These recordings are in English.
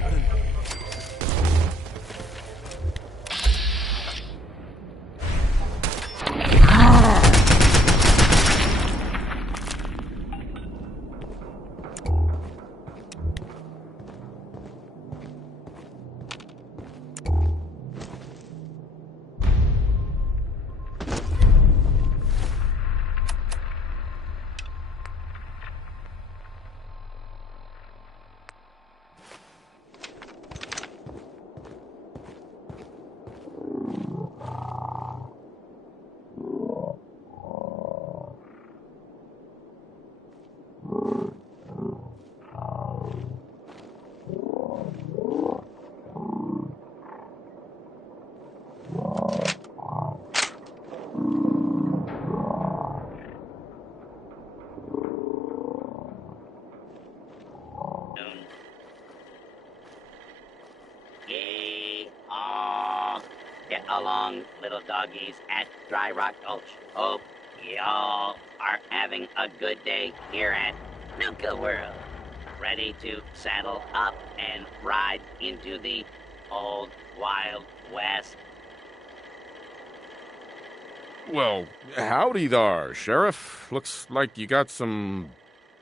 something. Get along, little doggies, at Dry Rock Gulch. Hope y'all are having a good day here at Nuka World. Ready to saddle up and ride into the old Wild West. Well, howdy there, Sheriff. Looks like you got some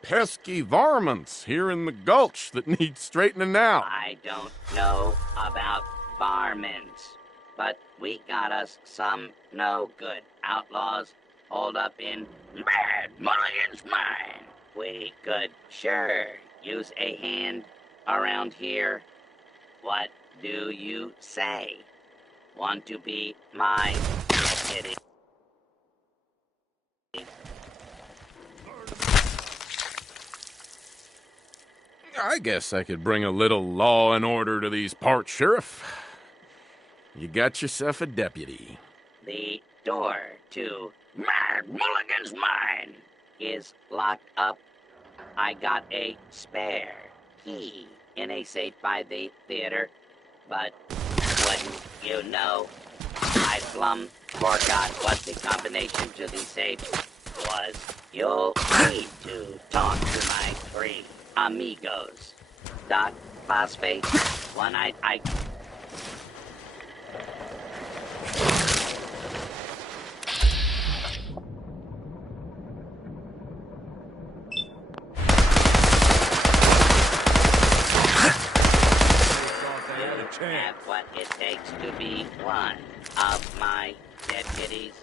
pesky varmints here in the gulch that need straightening out. I don't know about varmints, but we got us some no-good outlaws holed up in Mad Mulligan's mine. We could sure use a hand around here. What do you say? Want to be my deputy? I guess I could bring a little law and order to these parts, Sheriff. You got yourself a deputy. The door to Mad Mulligan's mine is locked up. I got a spare key in a safe by the theater, but wouldn't you know, I plumb forgot what the combination to the safe was. You'll need to talk to my three amigos. Doc, Bossface, One-Eyed Ike. Have what it takes to be one of my deputies.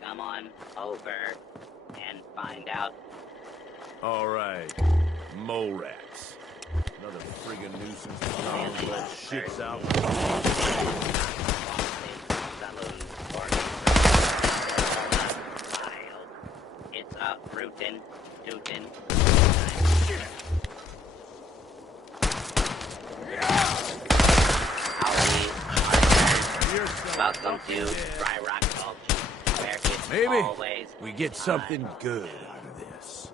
Come on over and find out. All right. Mole rats. Another friggin' nuisance. Let shits out. It's a rootin', tootin'. Welcome to Dry Rock Gulch, where it's Maybe always we get something good out of this.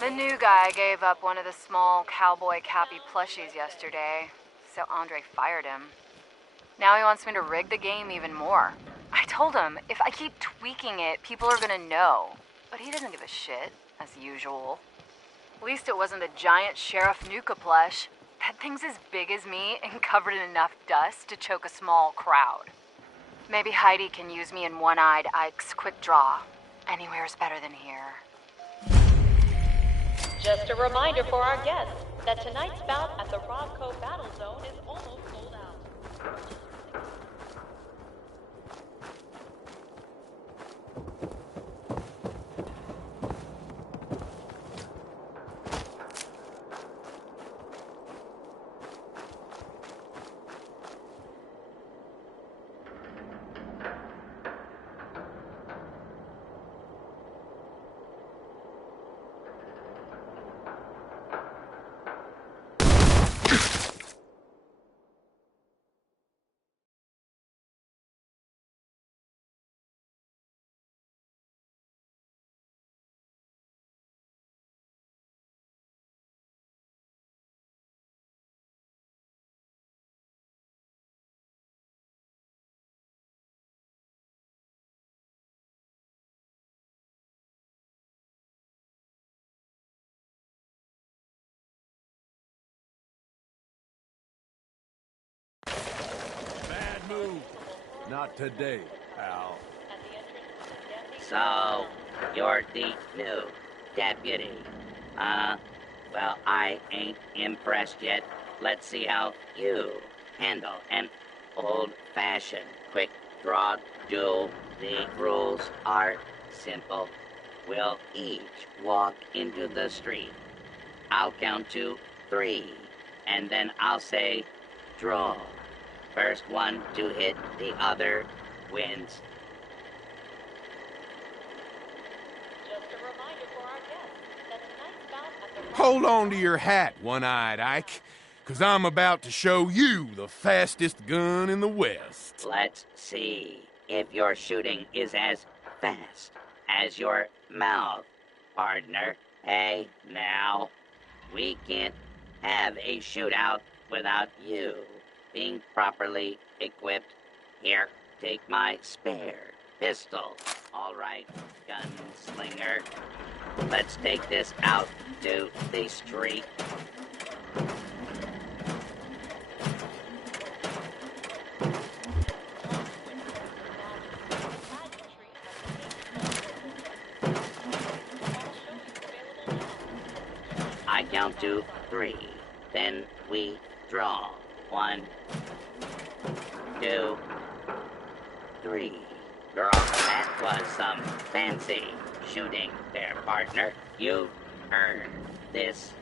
The new guy gave up one of the small cowboy Cappy plushies yesterday, so Andre fired him. Now he wants me to rig the game even more. I told him, if I keep tweaking it, people are gonna know. But he doesn't give a shit, as usual. At least it wasn't the giant Sheriff Nuka plush. That thing's as big as me and covered in enough dust to choke a small crowd. Maybe Heidi can use me in One-Eyed Ike's quick draw. Anywhere's better than here. Just a reminder for our guests that tonight's bout at the Roscoe Battle Zone is almost sold out. Not today, pal. At the entrance to the Dandy So, you're the new deputy. Well, I ain't impressed yet. Let's see how you handle an old-fashioned quick draw duel. The rules are simple. We'll each walk into the street. I'll count to 3, and then I'll say, draw. First one to hit the other wins. Just a reminder for our guests that tonight's bout at the Hold on to your hat, One-Eyed Ike, 'cause I'm about to show you the fastest gun in the West. Let's see if your shooting is as fast as your mouth, partner. Hey, now, we can't have a shootout without you being properly equipped. Here, take my spare pistol. All right, gunslinger. Let's take this out to the street. I count to 3. Then we draw. 1, 2, 3. Girl, that was some fancy shooting there, partner. You earned this.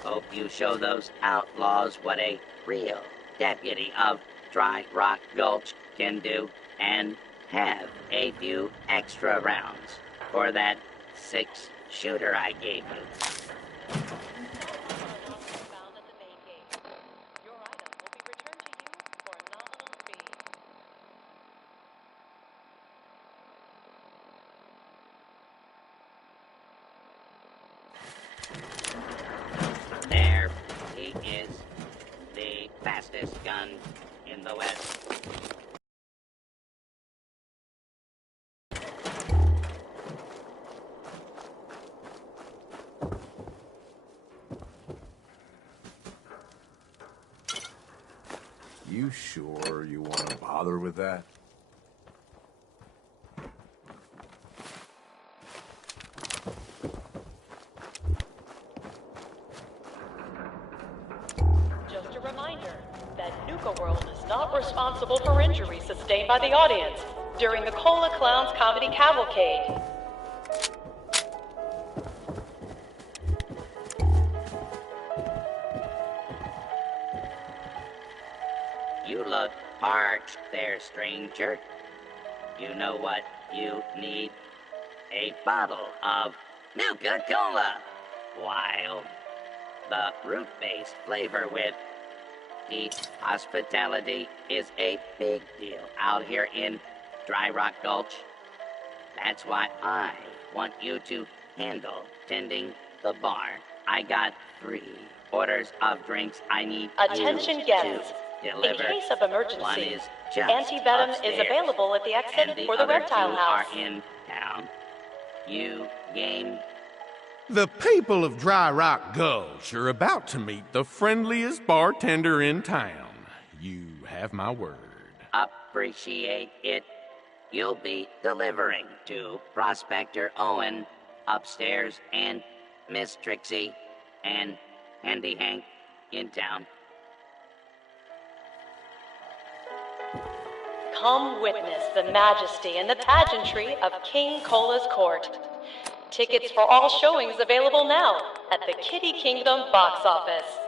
Hope you show those outlaws what a real deputy of Dry Rock Gulch can do, and have a few extra rounds for that 6-shooter I gave you. found at the main gate. Your item will be returned to you for a nominal fee. There he is, the fastest gun in the West. You sure you want to bother with that? Just a reminder that Nuka World is not responsible for injuries sustained by the audience during the Cola Clowns Comedy Cavalcade. You look parched there, stranger. You know what you need? A bottle of Nuka-Cola. Wild. The fruit-based flavor with deep hospitality is a big deal out here in Dry Rock Gulch. That's why I want you to handle tending the bar. I got 3 orders of drinks I need Attention you guests. to In deliver. case of One emergency, is just antivenom is upstairs, available at the and exit the for the other reptile 2 house. are in town. You game? The people of Dry Rock Gulch are about to meet the friendliest bartender in town. You have my word. Appreciate it. You'll be delivering to Prospector Owen upstairs and Miss Trixie and Handy Hank in town. Come witness the majesty and the pageantry of King Cola's court. Tickets for all showings available now at the Kitty Kingdom box office.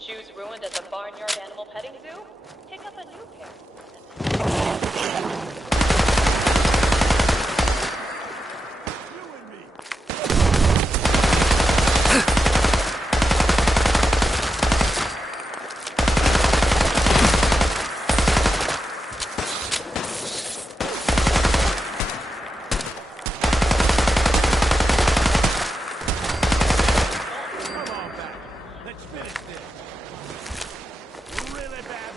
Shoes ruined at the Barnyard Animal Petting Zoo? Pick up a new pair. finish this. Really bad.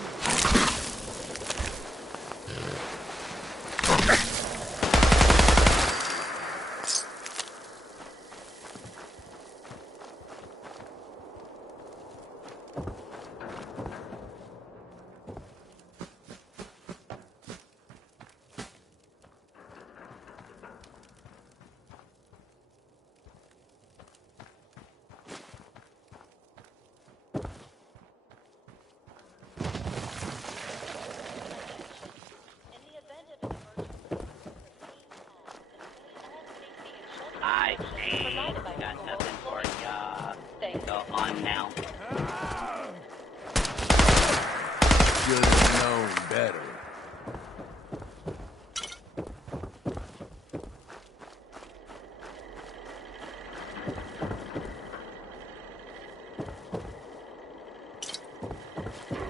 In the event of an emergency, all safety and shelter I instructions ain't provided by got Coca-Cola nothing for employees. ya. Thanks. Go on now. Should have known better.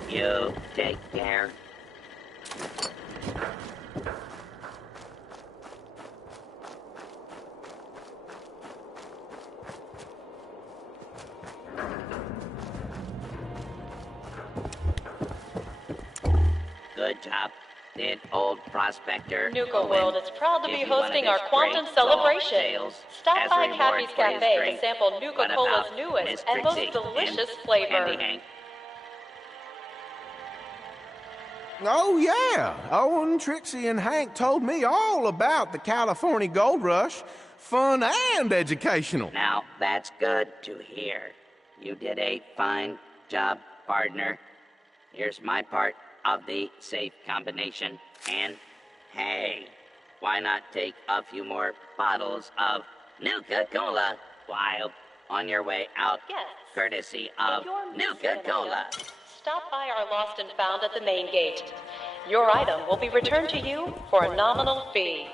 You take care. Good job. Did old prospector Nuka World is proud to be give you one of hosting his our Quantum great celebration. sales Stop as a by reward Cappy's for his Cafe to drink? sample Nuka What Cola's about newest Miss and most Trixie delicious and flavor. Andy Hank? Oh, yeah. Owen, Trixie, and Hank told me all about the California Gold Rush. Fun and educational. Now, that's good to hear. You did a fine job, partner. Here's my part of the safe combination. And hey, why not take a few more bottles of Nuka-Cola while on your way out, Yes. courtesy If of you're missing an Nuka-Cola. item, stop by our Lost and Found at the main gate. Your item will be returned to you for a nominal fee.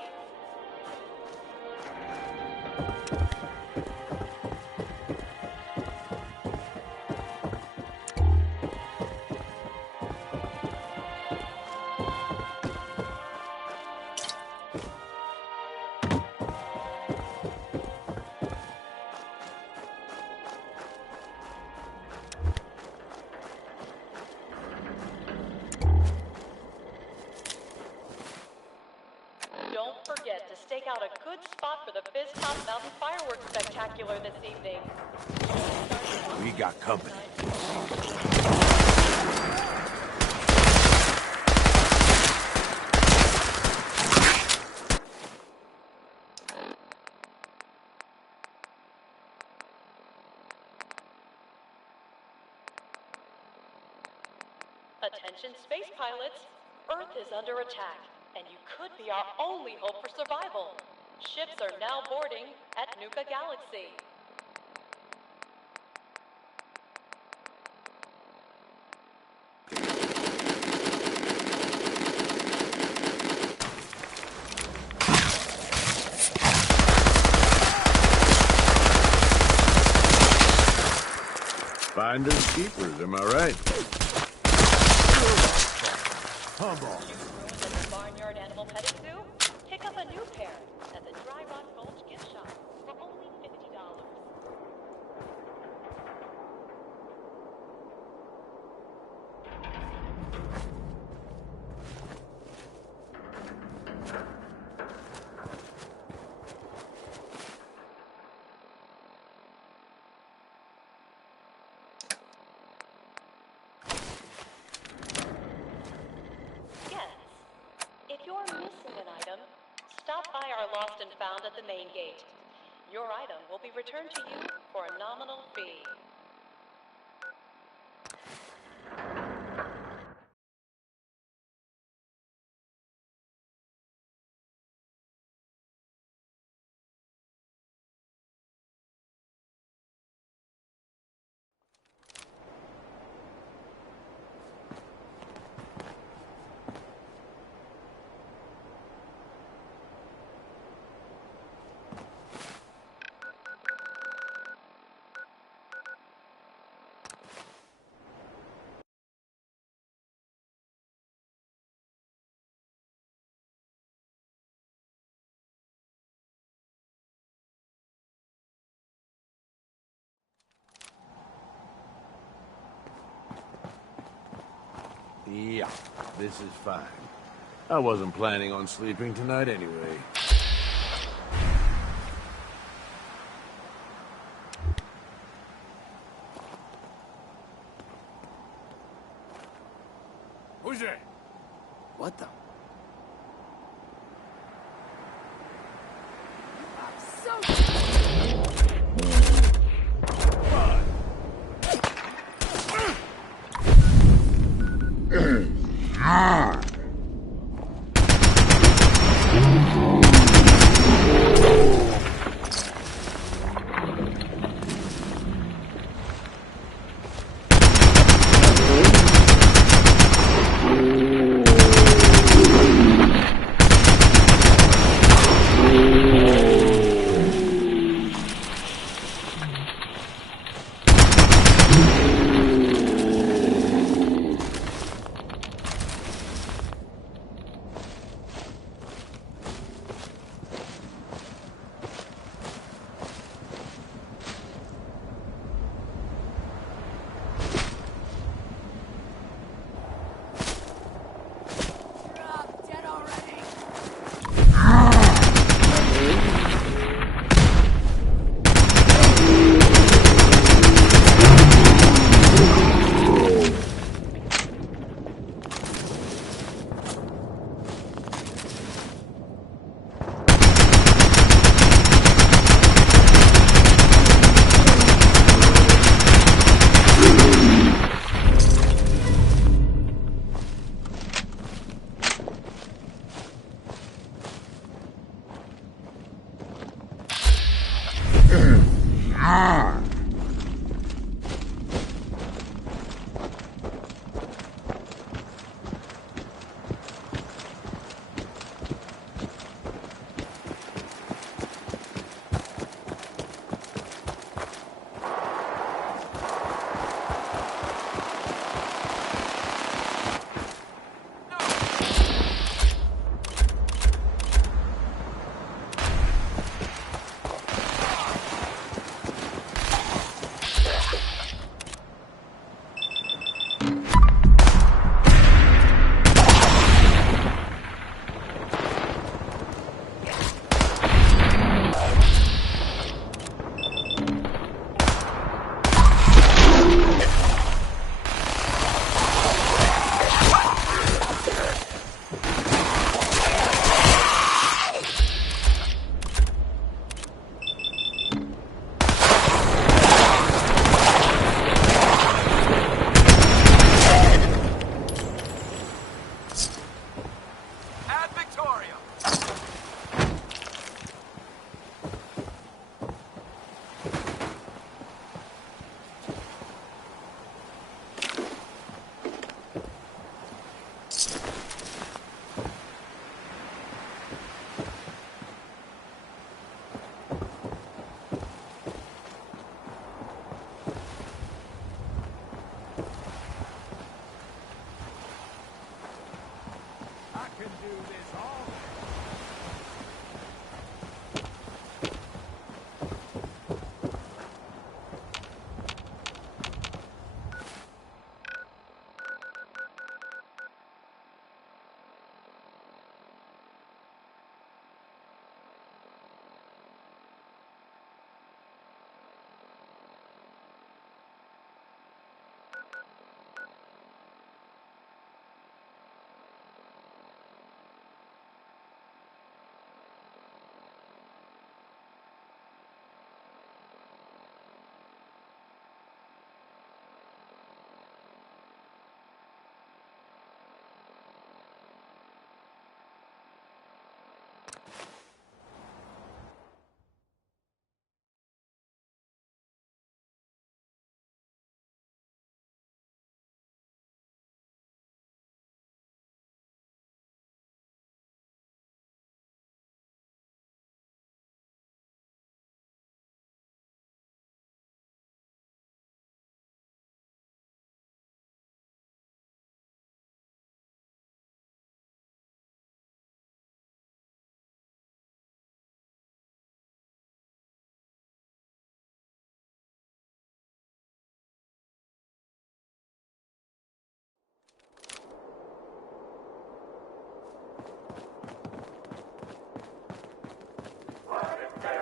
Don't forget to stake out a good spot for the Fizz Top Mountain Fireworks Spectacular this evening. We got company. Attention space pilots, Earth is under attack, and you could be our only hope for survival. Ships are now boarding at Nuka Galaxy. Finders keepers, am I right? Humble. Ruins at the Barnyard Animal Petting Zoo? Pick up a new pair at the Dry Rock Gulch gift shop for only $50. Yes. If you're missing an item, stop by our Lost and Found at the main gate. Your item will be returned to you for a nominal fee. Yeah, this is fine. I wasn't planning on sleeping tonight anyway. Who's there? What the?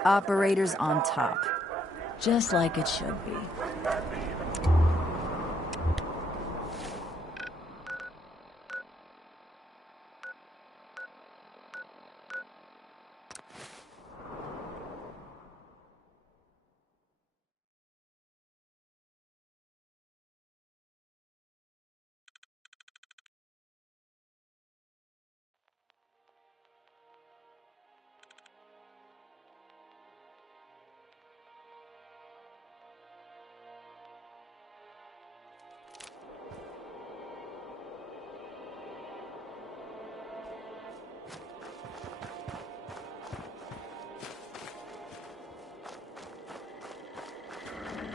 operators on top. Just like it should be.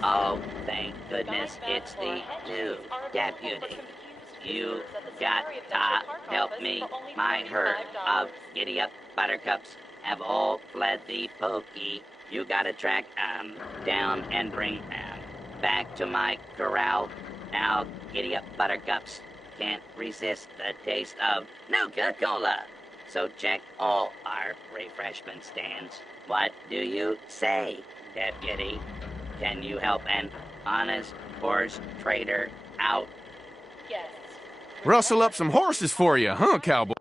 Oh, thank goodness it's the new deputy. You got to help me. My herd of giddy-up buttercups have all fled the pokey. You gotta track down and bring back to my corral. Now, giddy-up buttercups can't resist the taste of Nuka-Cola. So check all our refreshment stands. What do you say, deputy? Can you help an honest horse trader out? Yes. Rustle up some horses for you, huh, cowboy?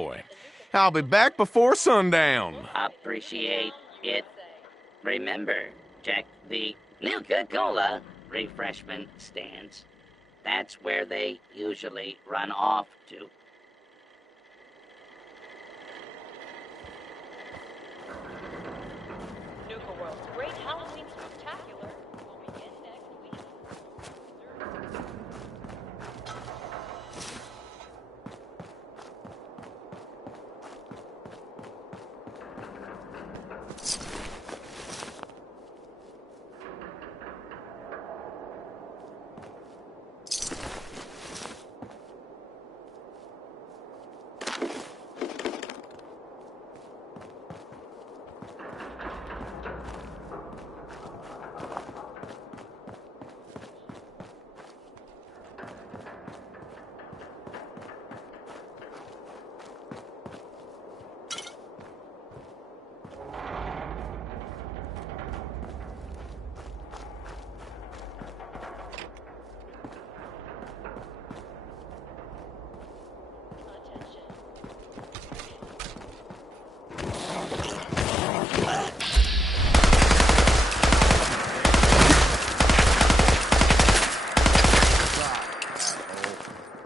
boy. I'll be back before sundown. Appreciate it. Remember, check the Nuka-Cola refreshment stands. That's where they usually run off to. Nuka World's Great Halloween Spectacular will begin next week.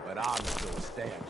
But I'm still standing.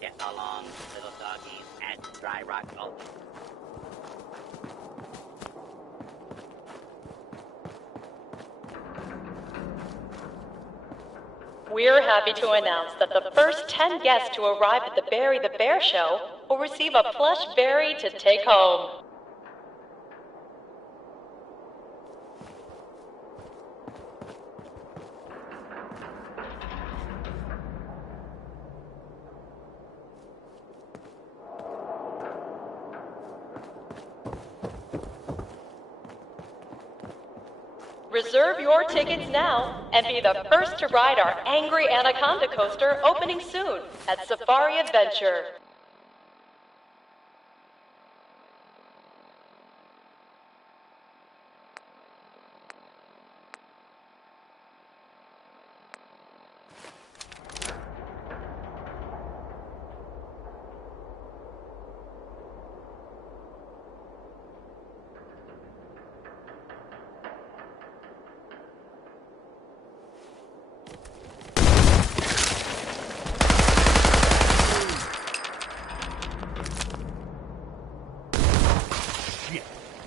Get along, little doggies, at Dry Rock Gulch. We're happy to announce that the first 10 guests to arrive at the Barry the Bear Show will receive a plush berry to take home. Reserve your tickets now and be the first to ride our Angry Anaconda coaster opening soon at Safari Adventure.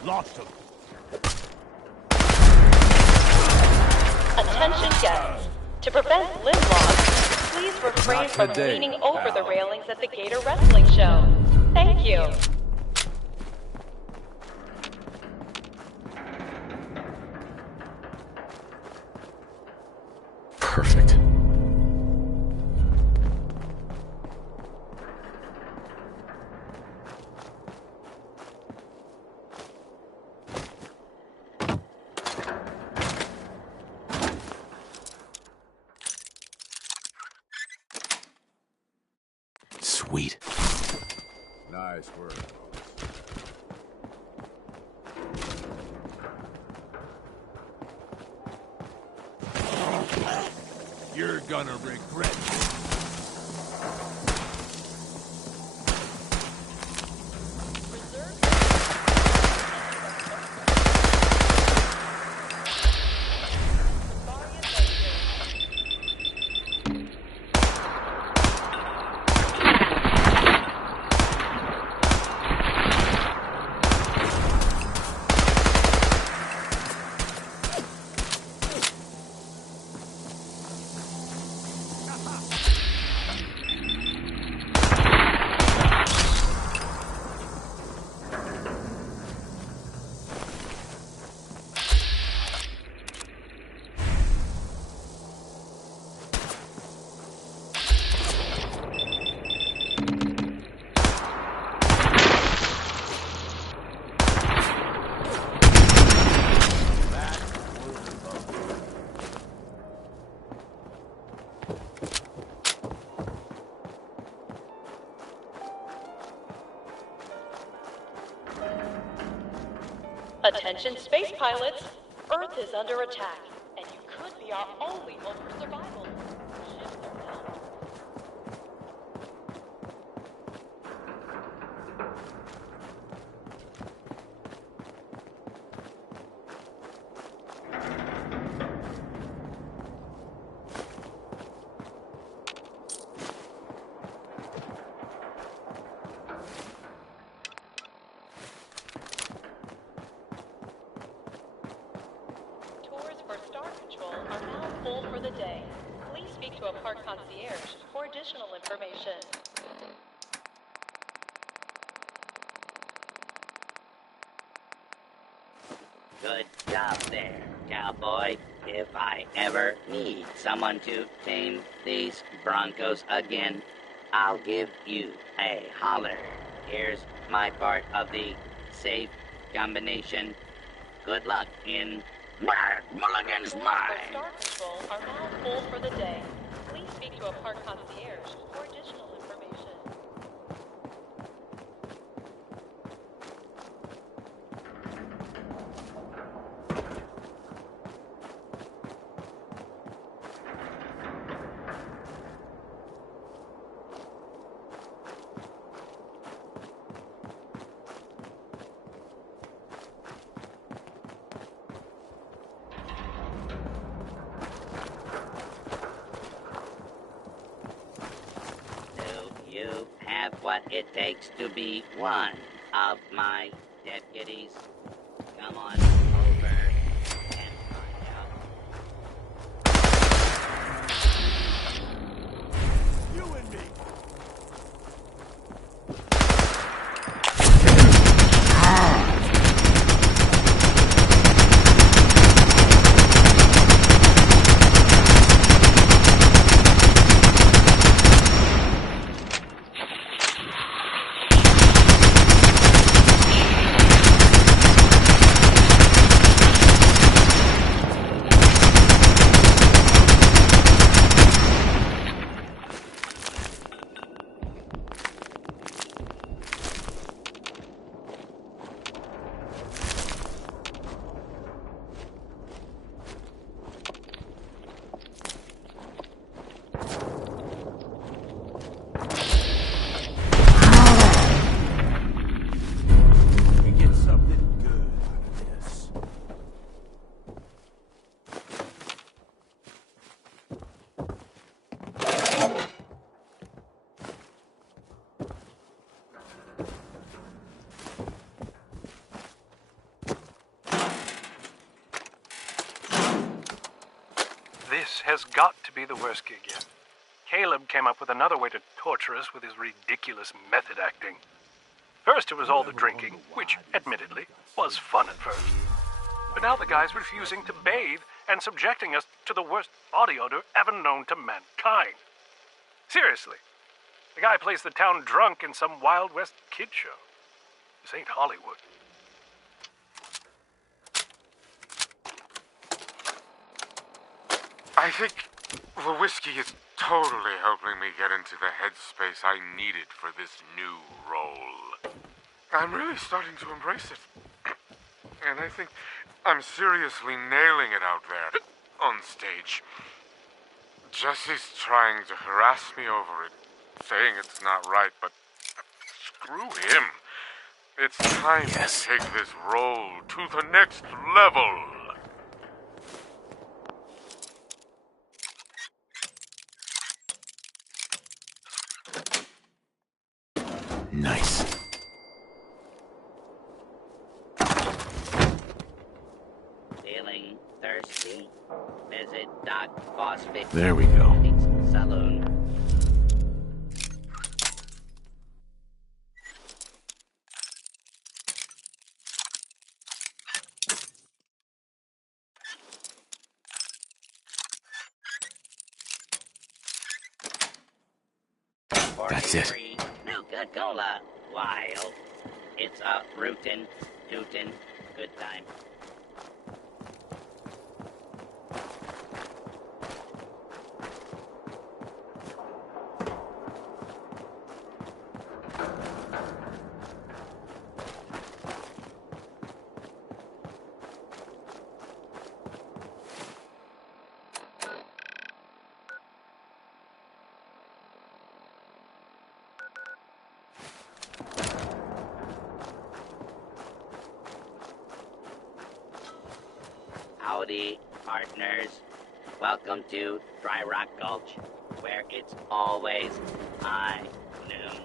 Lost him. Attention guests. To prevent limb loss, please refrain Not from today, leaning over the pal. railings at the Gator Wrestling Show. Thank you. Perfect. Sweet. Nice work. You're gonna regret it. Attention space pilots, Earth is under attack, and you could be our only hope for survival. Ships are down. Tours for Star Control are now full for the day. Please speak to a park concierge for additional information. Good job there, cowboy. If I ever need someone to tame these Broncos again, I'll give you a holler. Here's my part of the safe combination. Good luck in Mad Mulligan's Tours mine. for Star Control are now full for the day. Please speak to a park concierge for additional information. Do you have what it takes to be one of my deputies? Come on over and find out. You and me. We get something good out of this. This has got to be the worst gig yet. Caleb came up with another way to torture us with his ridiculous method acting. First it was all the drinking, which, admittedly, was fun at first. But now the guy's refusing to bathe and subjecting us to the worst body odor ever known to mankind. Seriously, the guy plays the town drunk in some Wild West kid show. This ain't Hollywood. I think the whiskey is totally helping me get into the headspace I needed for this new role. I'm really starting to embrace it. And I think I'm seriously nailing it out there on stage. Jesse's trying to harass me over it, saying it's not right, but screw him. It's time to take this role to the next level. Nice. Feeling thirsty? Visit Doc Phosphate There we go. Saloon. That's it. Nuka-Cola. Wild. It's a rootin', tootin', good time. Howdy, partners. Welcome to Dry Rock Gulch, where it's always high noon.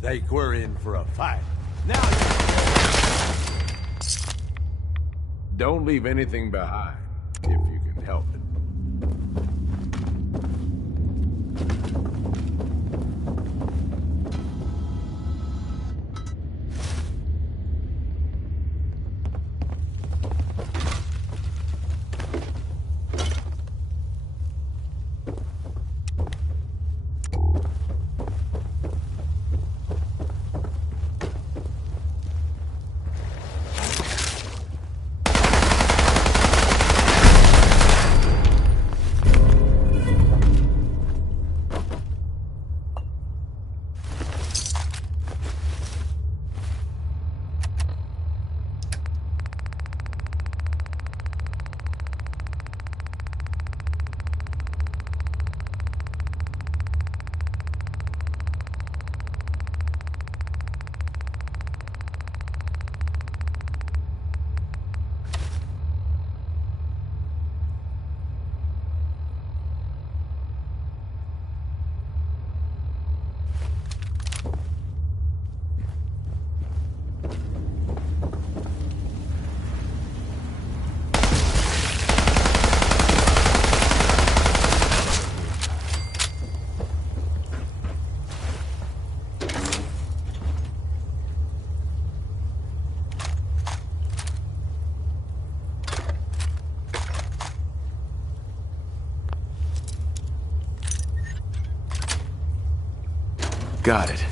Think we're in for a fight. Now, don't leave anything behind, if you can help it. Got it.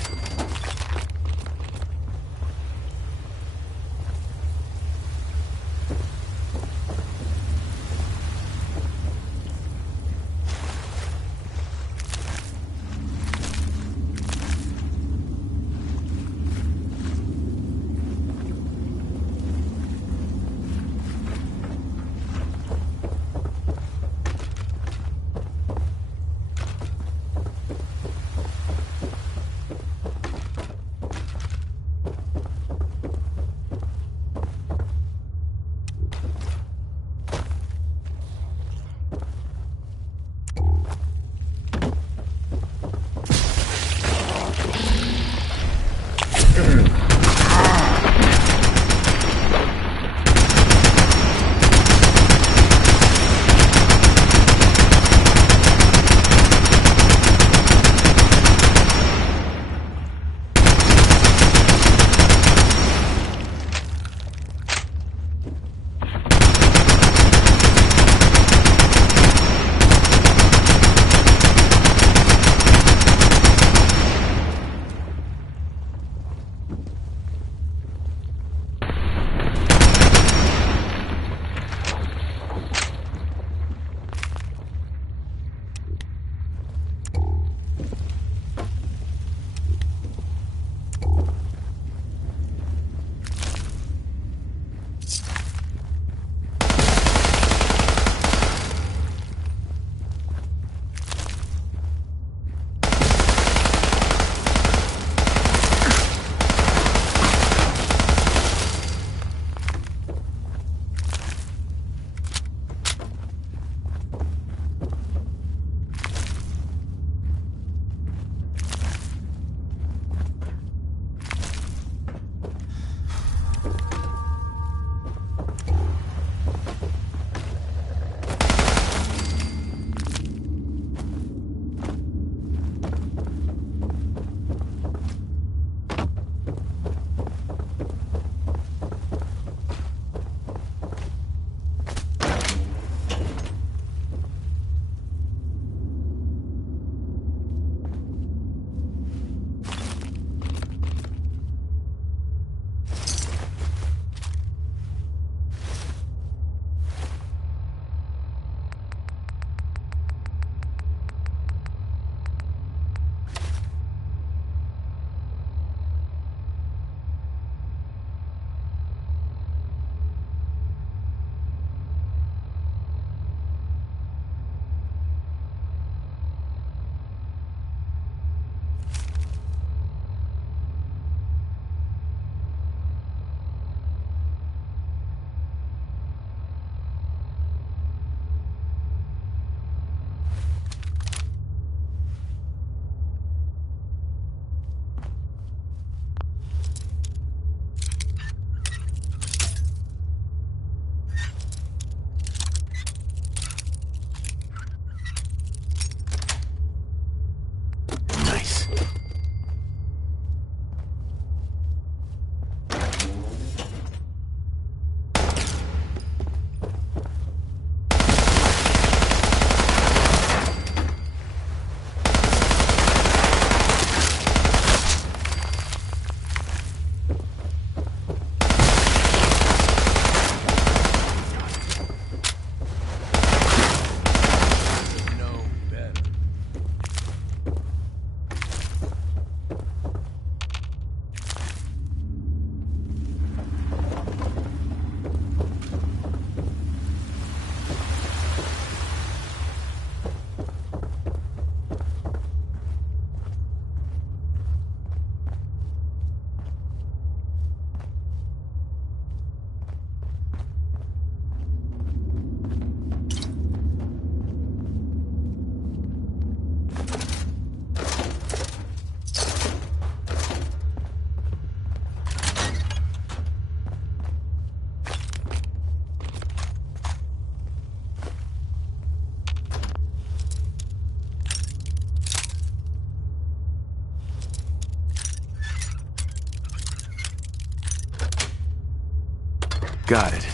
Got it.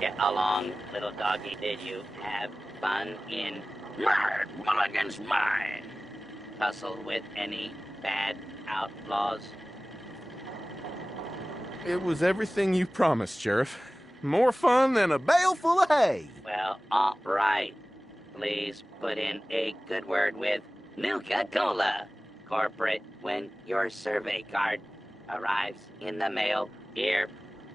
Get along, little doggy. Did you have fun in Mad Mulligan's Mine? Tussle with any bad outlaws? It was everything you promised, Sheriff. More fun than a Bale full of hay. Well, all right. Please put in a good word with Nuka-Cola Corporate when your survey card arrives in the mail. Here,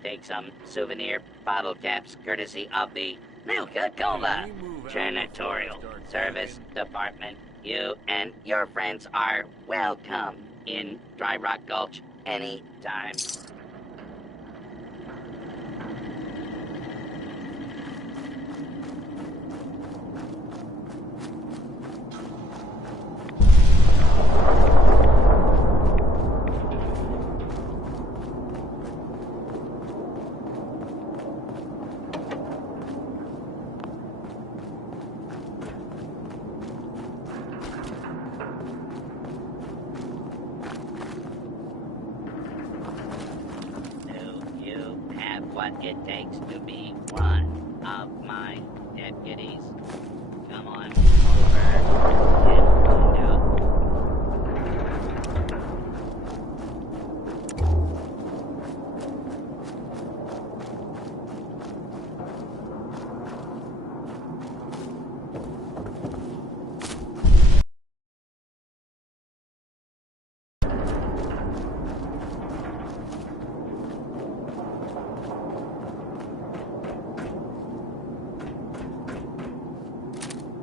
take some souvenir bottle caps courtesy of the Nuka-Cola Janitorial Service Department. You and your friends are welcome in Dry Rock Gulch anytime. What it takes to be one of my deputies. Come on over and find out.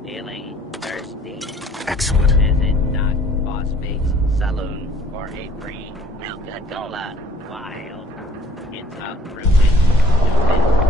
Feeling thirsty? Excellent. Visit Doc Bossbake's saloon for a free Nuka-Cola while it's a fruited good time.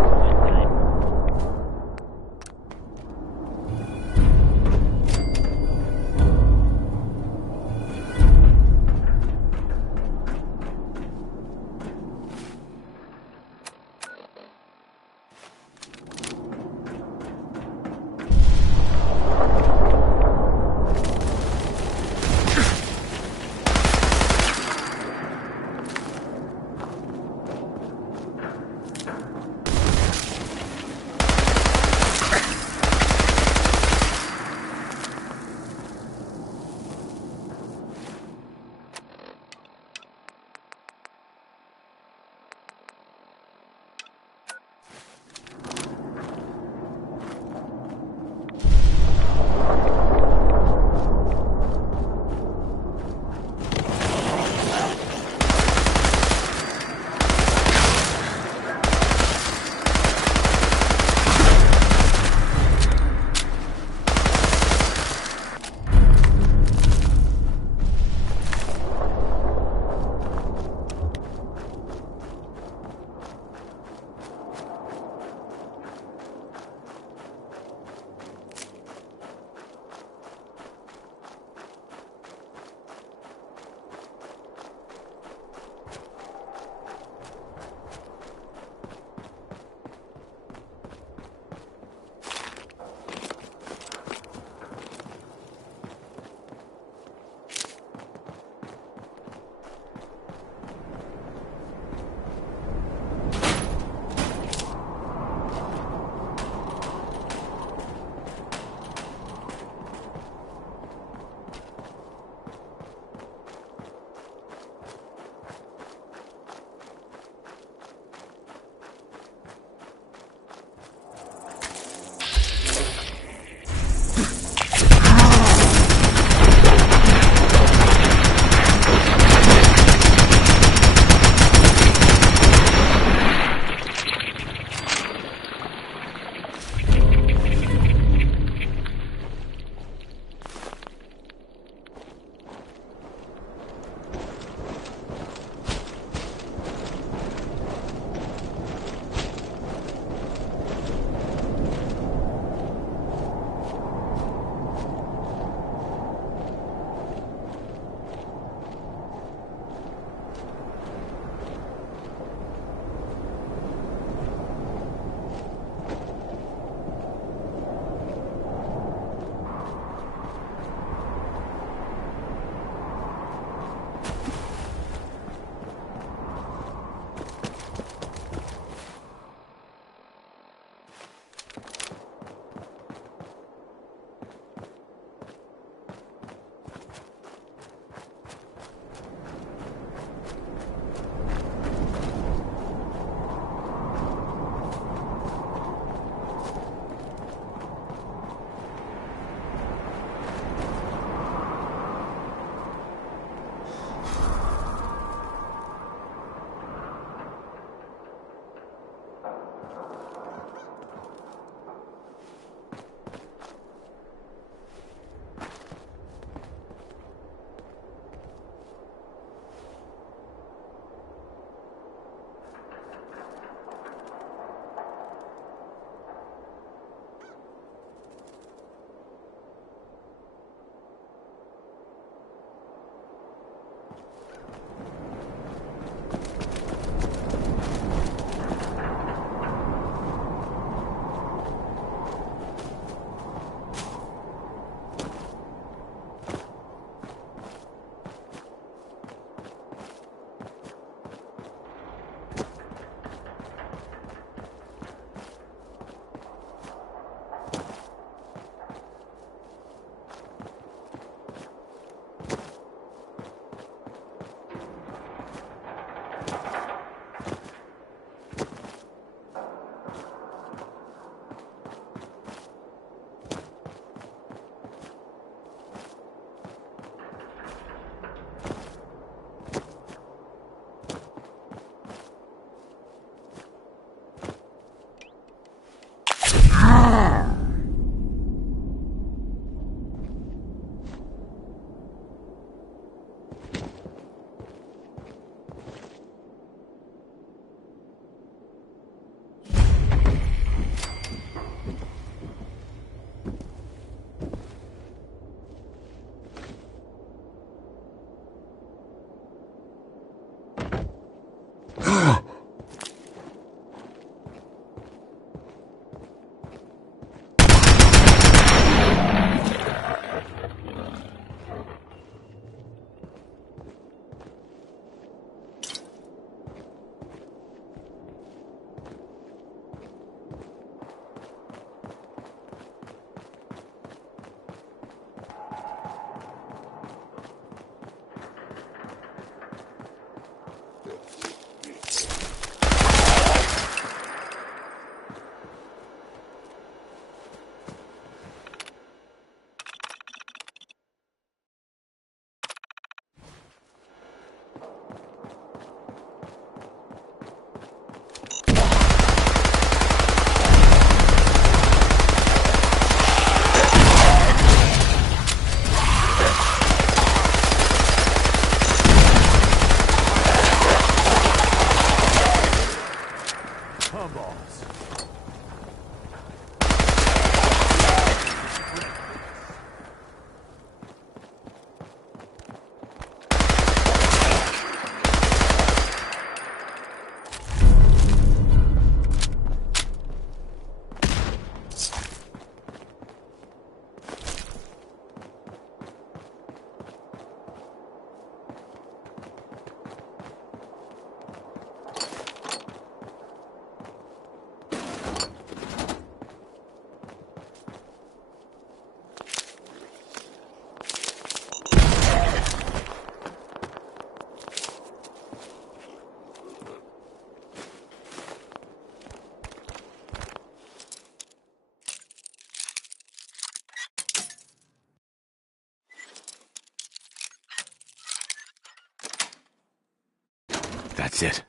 That's it.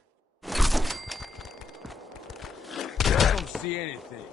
I don't see anything.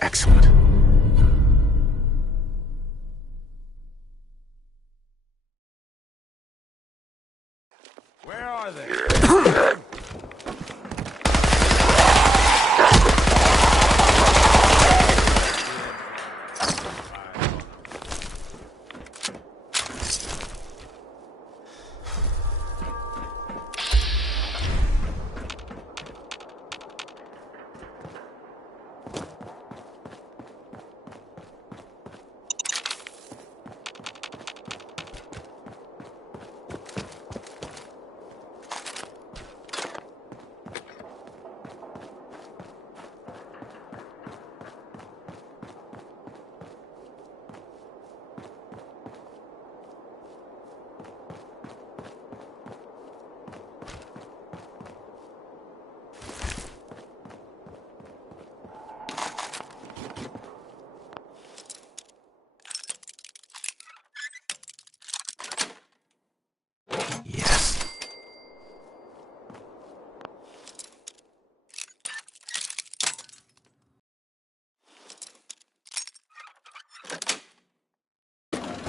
Excellent. Where are they? Yes.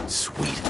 Sweet.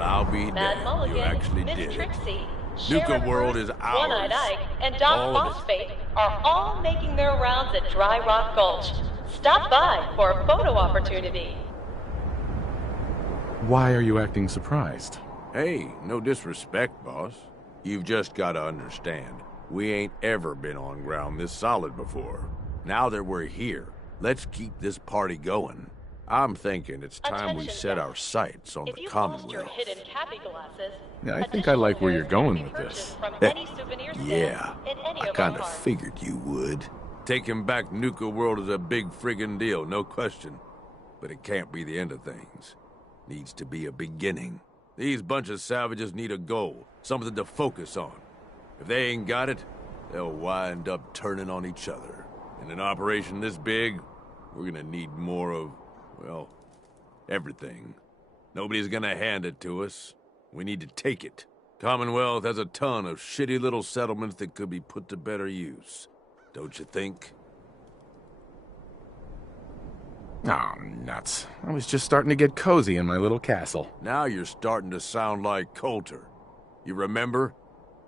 I'll be Mad damned. Mulligan, You actually Miss did it. Trixie, Nuka Sheriff World Bruce, is ours. One-Eyed Ike, and Doc All of it. Phosphate are all making their rounds at Dry Rock Gulch. Stop by for a photo opportunity. Why are you acting surprised? Hey, no disrespect, boss. You've just got to understand, we ain't ever been on ground this solid before. Now that we're here, let's keep this party going. I'm thinking it's time we Attention, set guests. our sights on If the you've lost your Commonwealth. hidden cappy glasses, Yeah, I think I like where you're additional going pairs with can be this. purchased from any souvenir stand Yeah, in any I of our kind of parks. figured you would. Taking back Nuka World is a big friggin' deal, no question. But it can't be the end of things. Needs to be a beginning. These bunch of savages need a goal, something to focus on. If they ain't got it, they'll wind up turning on each other. In an operation this big, we're gonna need more of, well, everything. Nobody's gonna hand it to us. We need to take it. Commonwealth has a ton of shitty little settlements that could be put to better use. Don't you think? Oh, nuts. I was just starting to get cozy in my little castle. Now you're starting to sound like Coulter. You remember?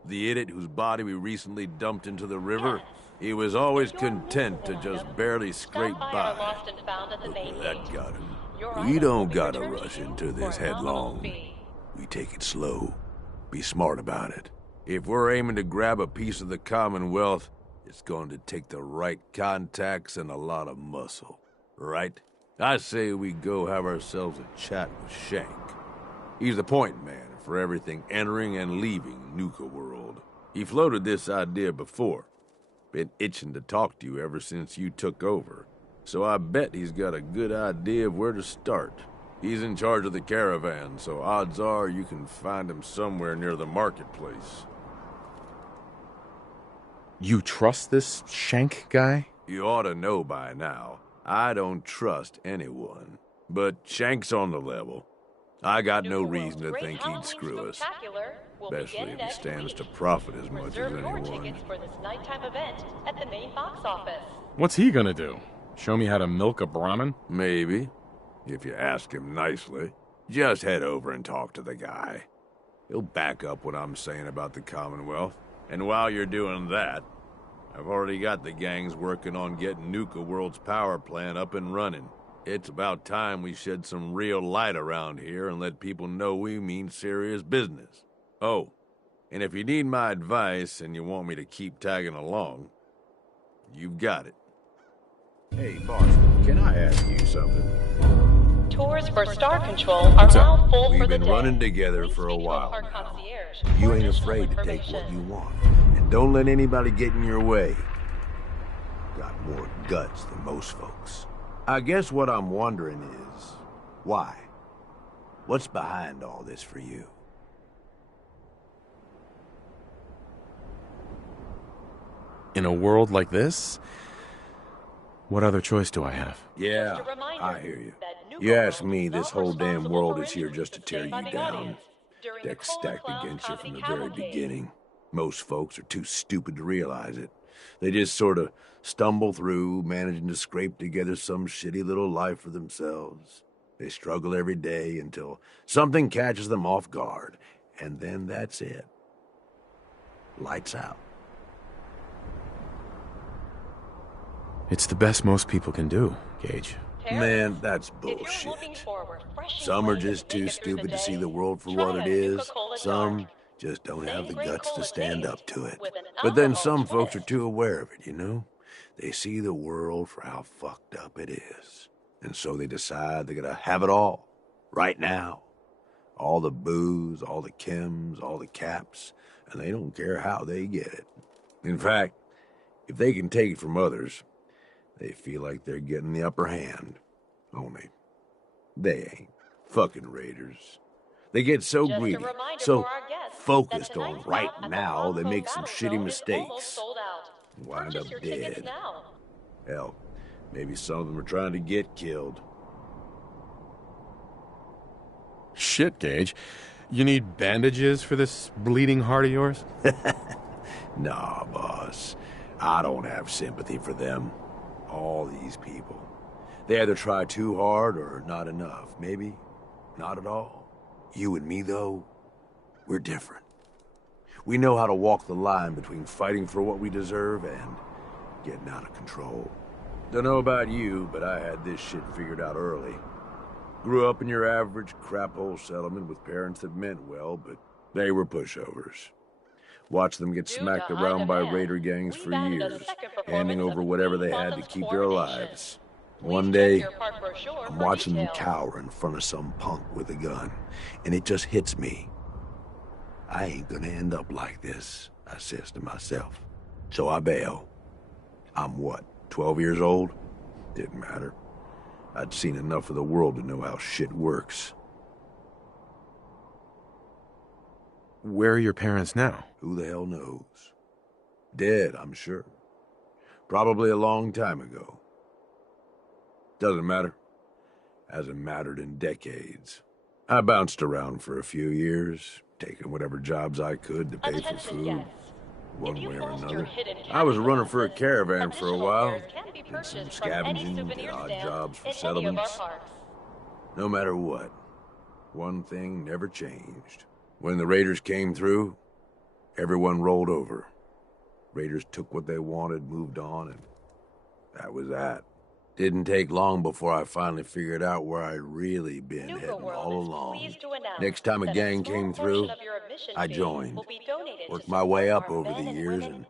The idiot whose body we recently dumped into the river? Yes, He was always content to just barely scrape Stop by. our lost and found at the Look main where that gate. got him. Your We items don't will be gotta returned rush to you into this for a nominal headlong. fee. We take it slow. Be smart about it. If we're aiming to grab a piece of the Commonwealth, it's going to take the right contacts and a lot of muscle. Right? I say we go have ourselves a chat with Shank. He's the point man for everything entering and leaving Nuka World. He floated this idea before. Been itching to talk to you ever since you took over. So I bet he's got a good idea of where to start. He's in charge of the caravan, so odds are you can find him somewhere near the marketplace. You trust this Shank guy? You ought to know by now. I don't trust anyone. But Shank's on the level. I got no reason to think he'd screw us. Especially if he stands to profit as much as Reserve your anyone. tickets for this nighttime event at the main box office. What's he gonna do? Show me how to milk a Brahmin? Maybe. If you ask him nicely. Just head over and talk to the guy. He'll back up what I'm saying about the Commonwealth. And while you're doing that, I've already got the gangs working on getting Nuka World's power plant up and running. It's about time we shed some real light around here and let people know we mean serious business. Oh, and if you need my advice and you want me to keep tagging along, you've got it. Hey, boss, can I ask you something? Tours for Star Control are now full We've for the been day. running together Please for a speak to while park now. concierge You for ain't additional afraid to take what information. you want. And don't let anybody get in your way. Got more guts than most folks. I guess what I'm wondering is, why? What's behind all this for you? In a world like this, what other choice do I have? Yeah, Just a reminder I hear you. that Nuka You ask World me, is this not whole damn responsible world for is here injuries just to tear you sustained by the down. audience during the Deck's Cola stacked Clown against you Coffee from the very Cavalcade. beginning. Most folks are too stupid to realize it. They just sort of stumble through, managing to scrape together some shitty little life for themselves. They struggle every day until something catches them off guard, and then that's it. Lights out. It's the best most people can do, Gage. Man, that's If you're looking bullshit. for a refreshing Some are way to just make too it through the stupid to see day, the world for try what it a is. Nuka-Cola Some Dark. just don't have Same the great guts to cola stand taste up to it. with an But then alcohol some folks are twist. too aware of it, you know? They see the world for how fucked up it is. And so they decide they're gonna have it all. Right now. All the booze, all the chems, all the caps. And they don't care how they get it. In fact, if they can take it from others, they feel like they're getting the upper hand. Only, they ain't. Fucking raiders. They get so Just a greedy, reminder so for our guests focused that on tonight's right slot at the now, they Bronco make some Battle shitty Zone is almost mistakes. sold out. And wind Purchase up your tickets dead. now. Hell, maybe some of them are trying to get killed. Shit, Gage. You need bandages for this bleeding heart of yours? Nah, boss. I don't have sympathy for them. All these people. They either try too hard or not enough. Maybe not at all. You and me, though, we're different. We know how to walk the line between fighting for what we deserve and getting out of control. Don't know about you, but I had this shit figured out early. Grew up in your average crap-hole settlement with parents that meant well, but they were pushovers. Watched them get Due smacked to around by high demand, raider gangs we've for added a years, second handing performance over of whatever they Queen had to Bottom's keep their coronation. lives. Please One check day, your park brochure I'm for watching them details. cower in front of some punk with a gun, and it just hits me. I ain't gonna end up like this, I says to myself. So I bail. I'm what, 12 years old? Didn't matter. I'd seen enough of the world to know how shit works. Where are your parents now? Who the hell knows? Dead, I'm sure. Probably a long time ago. Doesn't matter. Hasn't mattered in decades. I bounced around for a few years, taking whatever jobs I could to pay for Attention food, guests. one If you way or lost your another. hidden I was candy running for a glasses, caravan for a additional while, pairs can be did some purchased from any scavenging, did souvenir odd stand jobs for in any of our settlements. parks. No matter what, one thing never changed. When the raiders came through, everyone rolled over. Raiders took what they wanted, moved on, and that was that. Didn't take long before I finally figured out where I'd really been heading all along. Next time a gang came through, I joined. Worked my way up over the years, and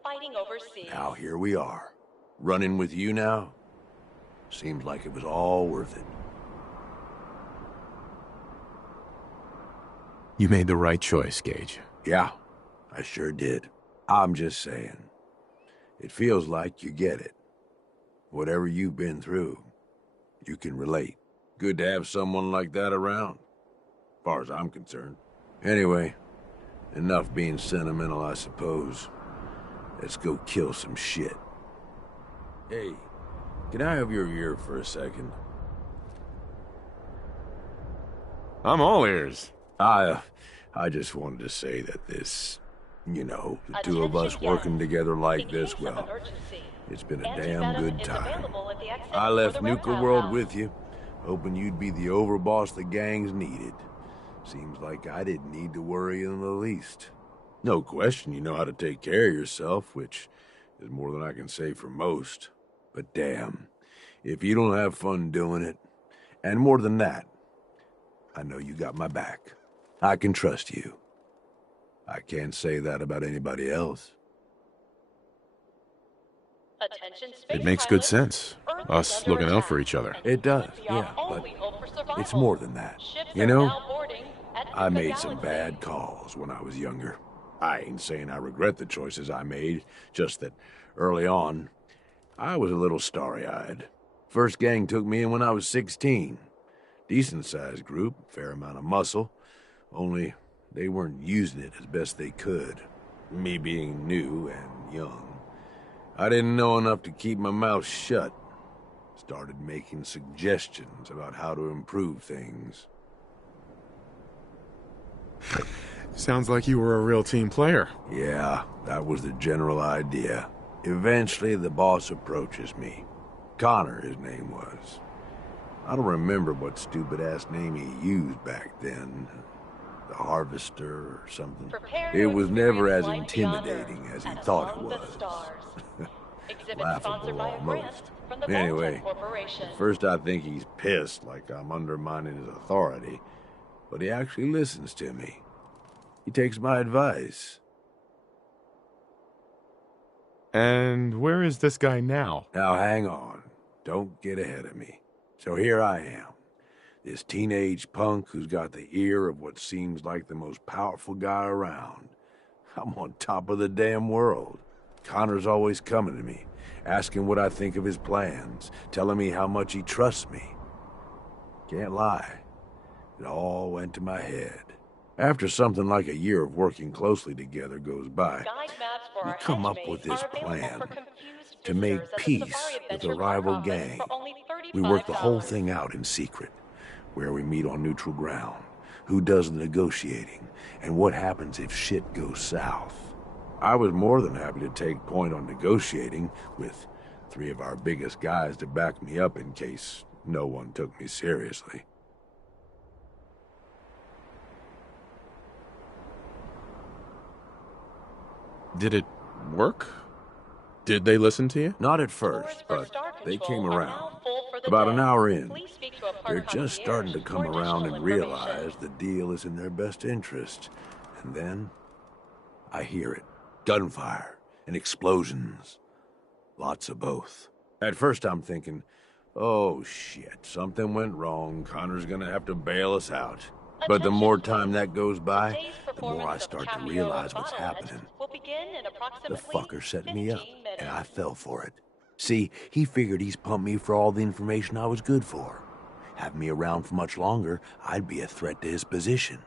now here we are. Running with you now? Seems like it was all worth it. You made the right choice, Gage. Yeah, I sure did. I'm just saying. It feels like you get it. Whatever you've been through, you can relate. Good to have someone like that around, as far as I'm concerned. Anyway, enough being sentimental, I suppose. Let's go kill some shit. Hey, can I have your ear for a second? I'm all ears. I just wanted to say that this, the two of us working together like this, well, it's been a damn good time. I left Nuka World with you, hoping you'd be the overboss the gangs needed. Seems like I didn't need to worry in the least. No question you know how to take care of yourself, which is more than I can say for most. But damn, if you don't have fun doing it, and more than that, I know you got my back. I can trust you. I can't say that about anybody else. It makes good sense, us looking out for each other. It does, yeah, but it's more than that. You know, I made some bad calls when I was younger. I ain't saying I regret the choices I made, just that early on, I was a little starry-eyed. First gang took me in when I was 16. Decent-sized group, fair amount of muscle, only they weren't using it as best they could. Me being new and young. I didn't know enough to keep my mouth shut. Started making suggestions about how to improve things. Sounds like you were a real team player. Yeah, that was the general idea. Eventually, the boss approaches me. Connor, his name was. I don't remember what stupid-ass name he used back then. The Harvester or something. It was never as intimidating as he thought it was. Laughable almost. Anyway, at first I think he's pissed, like I'm undermining his authority. But he actually listens to me. He takes my advice. And where is this guy now? Now hang on. Don't get ahead of me. So here I am. This teenage punk who's got the ear of what seems like the most powerful guy around. I'm on top of the damn world. Connor's always coming to me, asking what I think of his plans, telling me how much he trusts me. Can't lie. It all went to my head. After something like a year of working closely together goes by, we come up with this plan to make peace with a rival gang. We work the whole thing out in secret, where we meet on neutral ground, who does the negotiating, and what happens if shit goes south. I was more than happy to take point on negotiating, with 3 of our biggest guys to back me up in case no one took me seriously. Did it work? Did they listen to you? Not at first, but they came around. About an hour in, they're just starting to come around and realize the deal is in their best interest. And then, I hear it. Gunfire and explosions. Lots of both. At first I'm thinking, oh shit, something went wrong. Connor's gonna have to bail us out. But the more time that goes by, the more I start to realize what's happening. The fucker set me up, and I fell for it. See, he figured he's pumped me for all the information I was good for. Have me around for much longer, I'd be a threat to his position.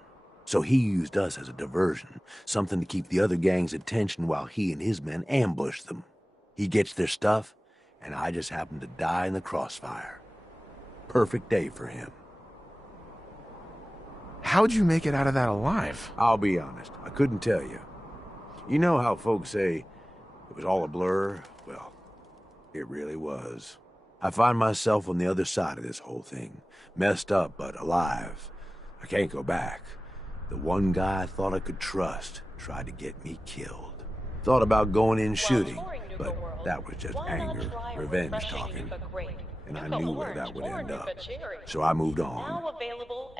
So he used us as a diversion, something to keep the other gang's attention while he and his men ambush them. He gets their stuff, and I just happen to die in the crossfire. Perfect day for him. How'd you make it out of that alive? I'll be honest, I couldn't tell you. You know how folks say it was all a blur? Well, it really was. I find myself on the other side of this whole thing. Messed up, but alive. I can't go back. The one guy I thought I could trust tried to get me killed. Thought about going in shooting, but that was just anger, revenge talking. And I knew where that would end up. So I moved on.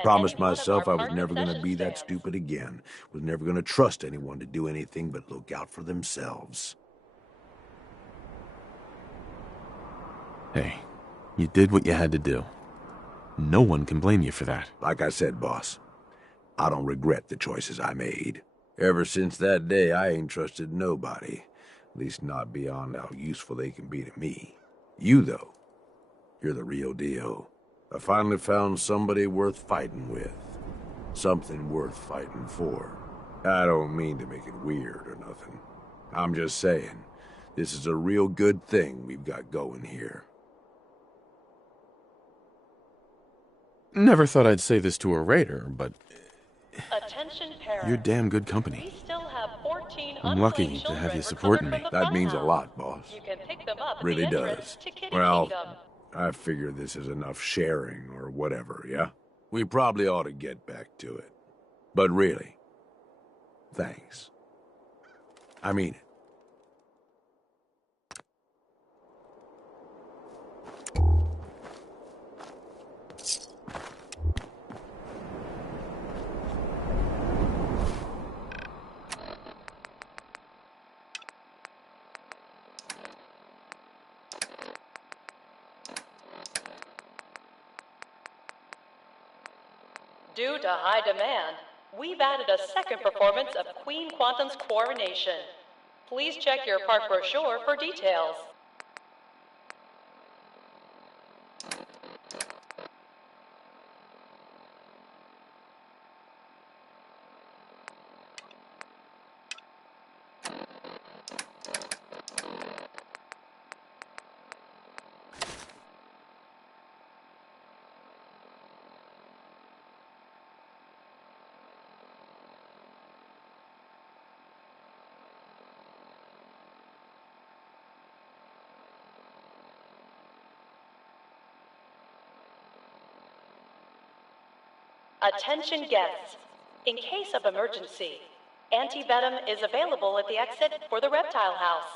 Promised myself I was never gonna be that stupid again. Was never gonna trust anyone to do anything but look out for themselves. Hey, you did what you had to do. No one can blame you for that. Like I said, boss, I don't regret the choices I made. Ever since that day, I ain't trusted nobody. At least not beyond how useful they can be to me. You, though, you're the real deal. I finally found somebody worth fighting with. Something worth fighting for. I don't mean to make it weird or nothing. I'm just saying, this is a real good thing we've got going here. Never thought I'd say this to a raider, but Attention parents. you're damn good company. We still have 14 I'm lucky to have you supporting me. That means a lot, boss. You can pick them up at Really the entrance does. to Kitty Well, Kingdom. I figure this is enough sharing or whatever, yeah? We probably ought to get back to it. But really, thanks. I mean it. Due to high demand, we've added a second performance of Queen Quantum's Coronation. Please check your park brochure for details. Attention guests. In case of emergency, anti-venom is available at the exit for the reptile house.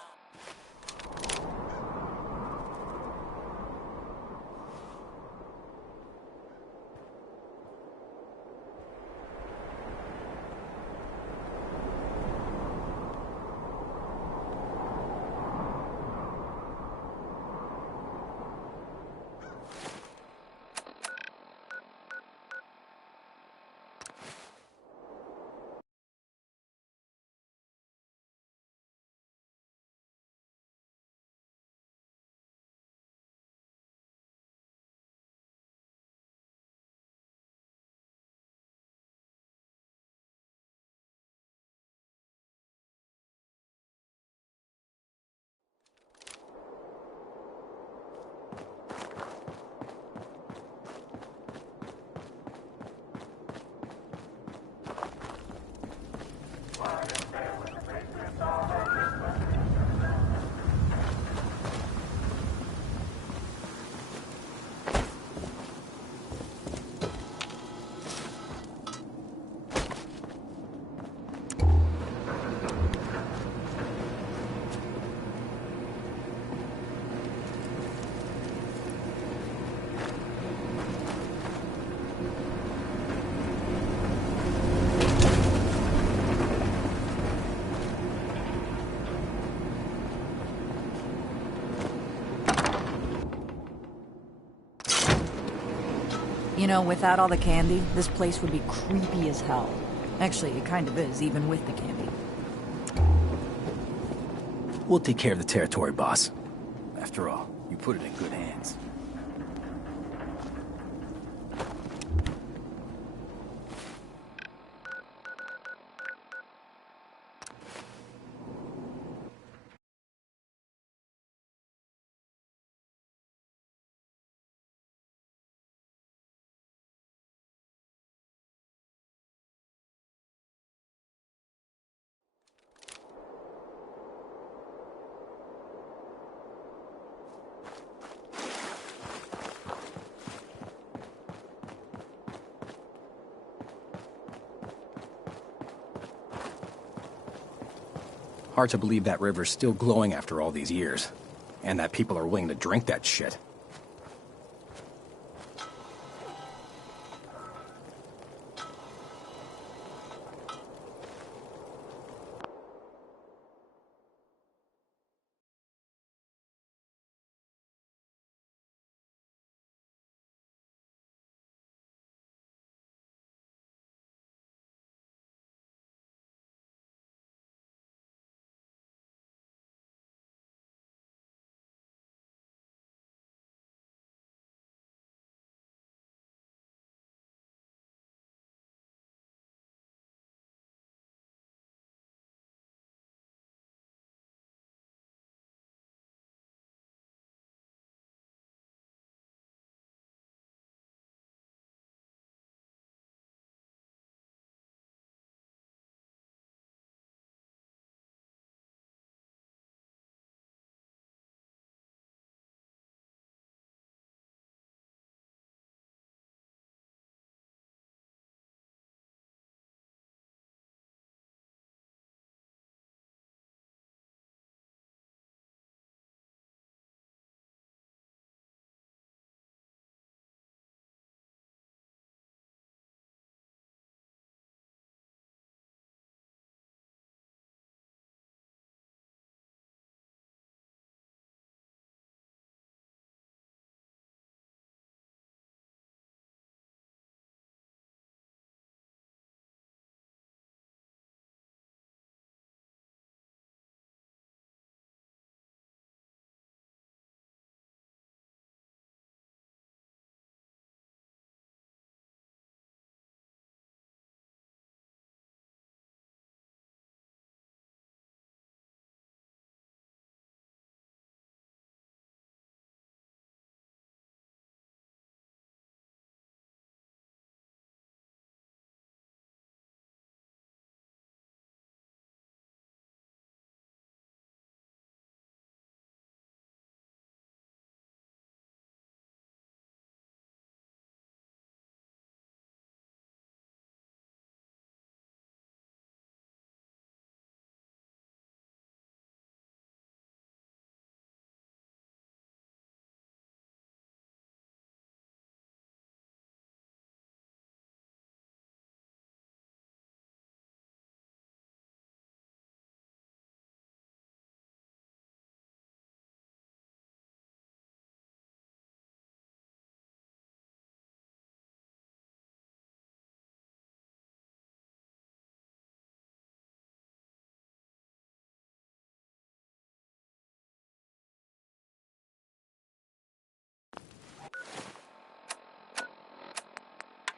You know, without all the candy, this place would be creepy as hell. Actually, it kind of is, even with the candy. We'll take care of the territory, boss. After all, you put it in good hands. Hard to believe that river's still glowing after all these years. And that people are willing to drink that shit.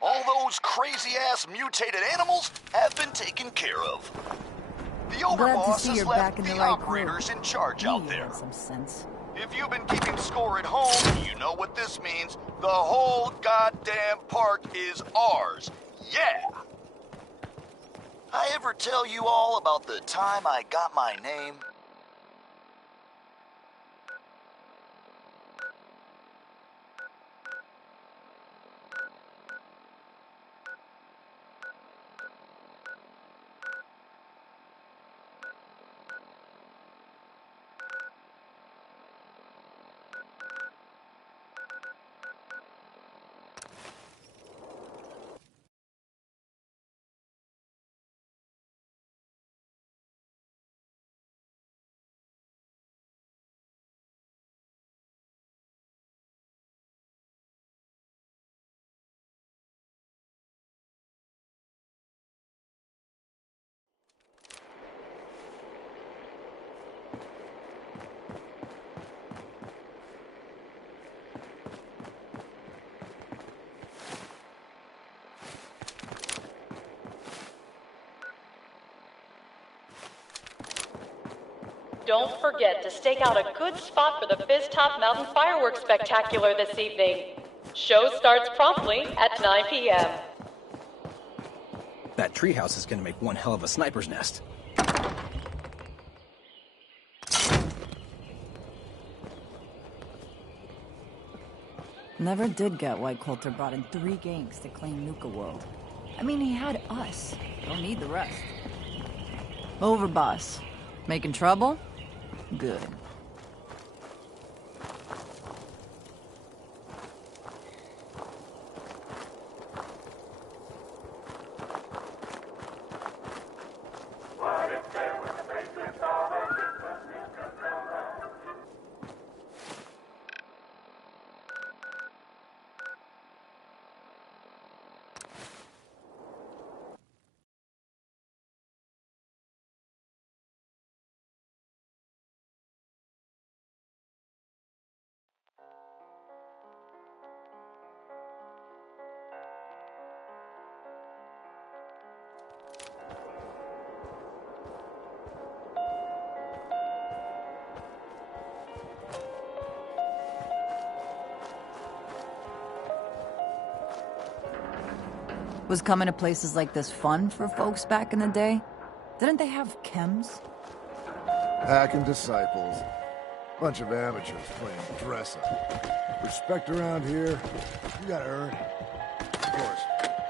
All those crazy-ass mutated animals have been taken care of. The overboss has left the operators in charge out there. Some sense. If you've been keeping score at home, you know what this means. The whole goddamn park is ours. Yeah! I ever tell you all about the time I got my name? Don't forget to stake out a good spot for the Fizz Top Mountain Fireworks Spectacular this evening. Show starts promptly at 9 p.m. That treehouse is gonna make one hell of a sniper's nest. Never did get why Coulter brought in 3 gangs to claim Nuka World. I mean, he had us. Don't need the rest. Over, boss. Making trouble? Good. Was coming to places like this fun for folks back in the day? Didn't they have chems? Hacking disciples. Bunch of amateurs playing dress up. Respect around here, you gotta earn it. Of course,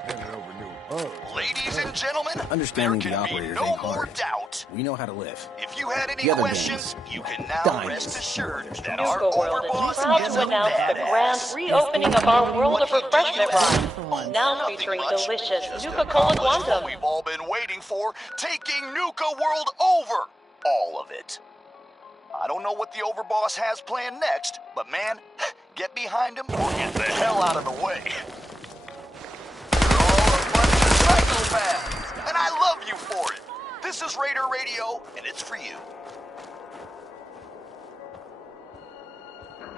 handing over new bows. Ladies and gentlemen, Understanding there the can operators be no ain't more hard. doubt. We know how to live. If you had any The other questions, gangs, you can now diamonds. rest assured that our Nuka World is overboss proud is to a announce the badass. grand reopening of our World of Refreshment ride. One. Now Nothing featuring much, delicious just to Nuka-Cola accomplish what Quantum. we've all been waiting for, taking Nuka World over. All of it. I don't know what the overboss has planned next, but man, get behind him or get the hell out of the way. You're all a bunch of psychopaths, and I love you for it. This is Raider Radio, and it's for you.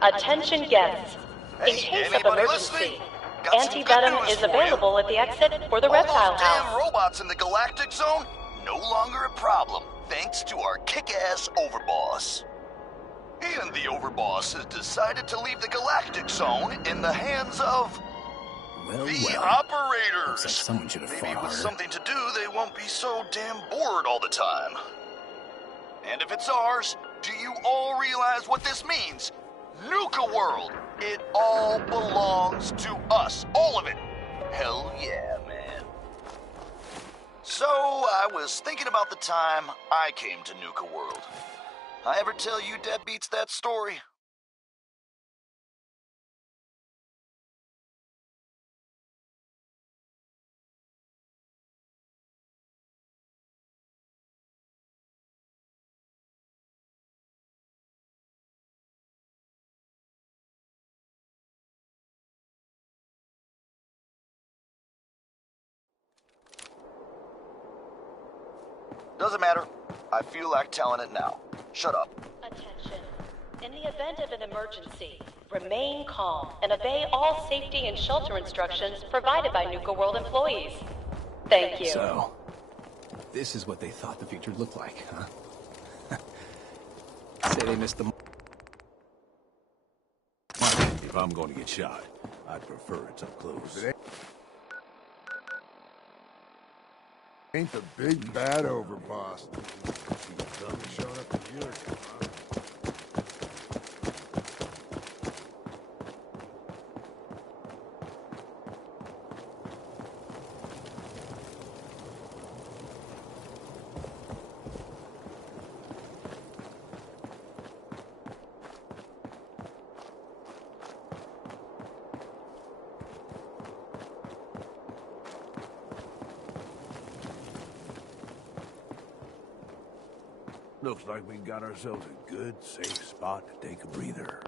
Attention guests. In Hey, case of anybody emergency, listening? Got some good anti-venom news is for you. available at the exit for the All reptile those damn house. robots in the Galactic Zone, no longer a problem, thanks to our kick-ass overboss. And the overboss has decided to leave the Galactic Zone in the hands of Well, the well. operators. Looks like someone should have Maybe fought with harder. something to do, they won't be so damn bored all the time. And if it's ours, do you all realize what this means? Nuka World! It all belongs to us. All of it. Hell yeah, man. So, I was thinking about the time I came to Nuka World. I ever tell you deadbeats that story? Doesn't matter. I feel like telling it now. Shut up. Attention. In the event of an emergency, remain calm and obey all safety and shelter instructions provided by Nuka World employees. Thank you. So, this is what they thought the future looked like, huh? Say they missed the... If I'm going to get shot, I'd prefer it's up close. Ain't the big bad overboss. Showed up a year ago, huh? Looks like we got ourselves a good, safe spot to take a breather.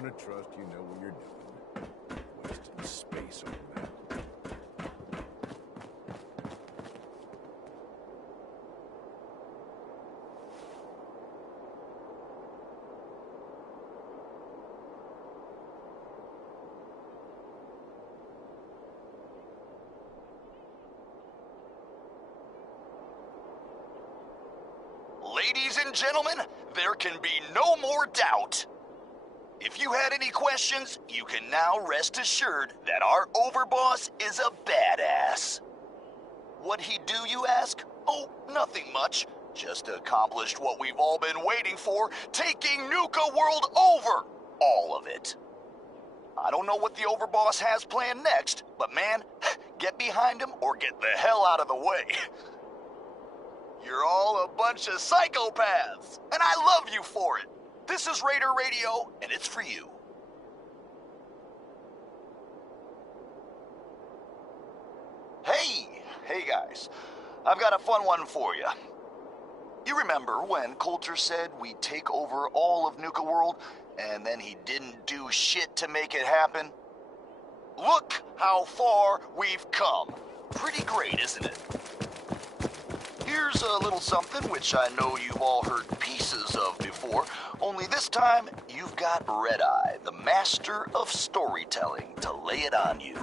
gonna trust you know what you're doing. Wasting space on that. Ladies and gentlemen, there can be no more doubt. If you had any questions, you can now rest assured that our overboss is a badass. What'd he do, you ask? Oh, nothing much. Just accomplished what we've all been waiting for, taking Nuka World over. All of it. I don't know what the overboss has planned next, but man, get behind him or get the hell out of the way. You're all a bunch of psychopaths, and I love you for it. This is Raider Radio, and it's for you. Hey guys, I've got a fun one for you. You remember when Coulter said we'd take over all of Nuka World, and then he didn't do shit to make it happen? Look how far we've come. Pretty great, isn't it? Here's a little something which I know you've all heard pieces of before, only this time you've got Red Eye, the master of storytelling, to lay it on you.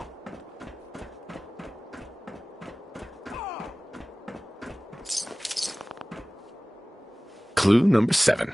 Clue number 7.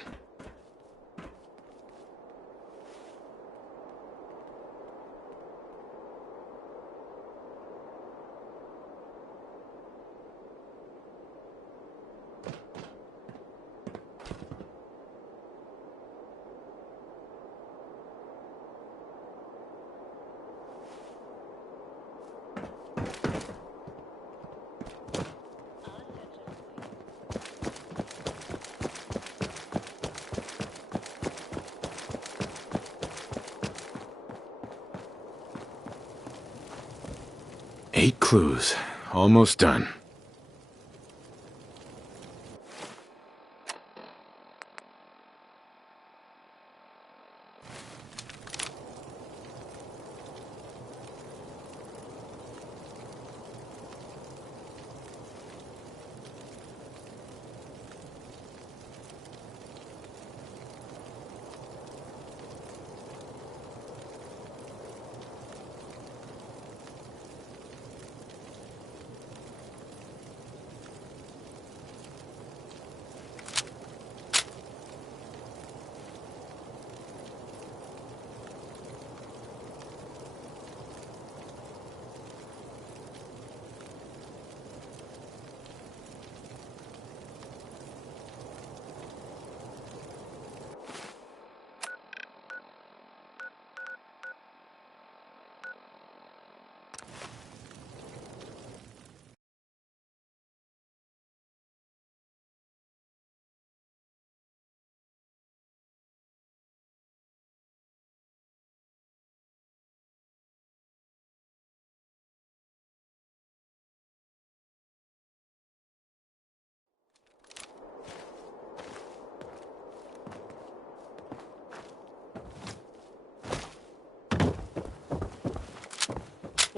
Eight clues. Almost done.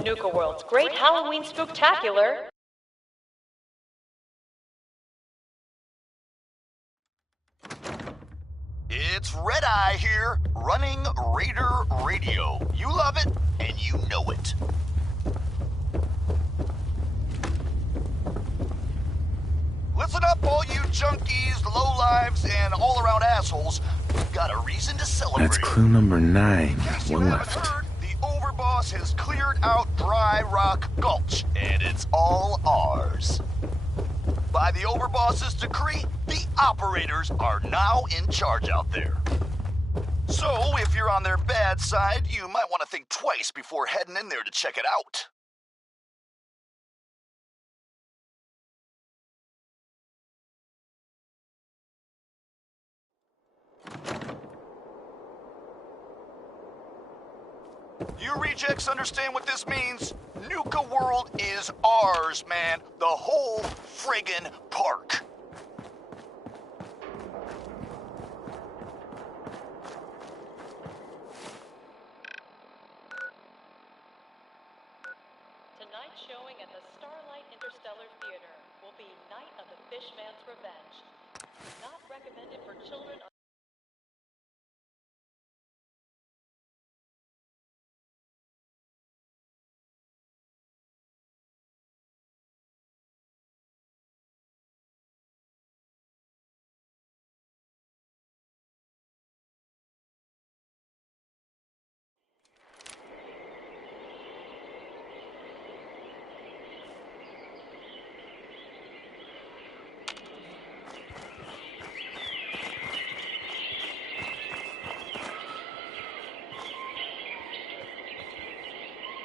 Nuka World's Great Halloween Spooktacular. It's Red Eye here, running Raider Radio. You love it, and you know it. Listen up, all you junkies, lowlives, and all-around assholes. We've got a reason to celebrate. That's clue number 9. One left. Heard, the overboss has cleared out Dry Rock Gulch, and it's all ours. By the overboss's decree, the operators are now in charge out there. So, if you're on their bad side, you might want to think twice before heading in there to check it out. You rejects understand what this means? Nuka World is ours, man. The whole friggin' park. Tonight's showing at the Starlight Interstellar Theater will be Night of the Fishman's Revenge. Not recommended for children.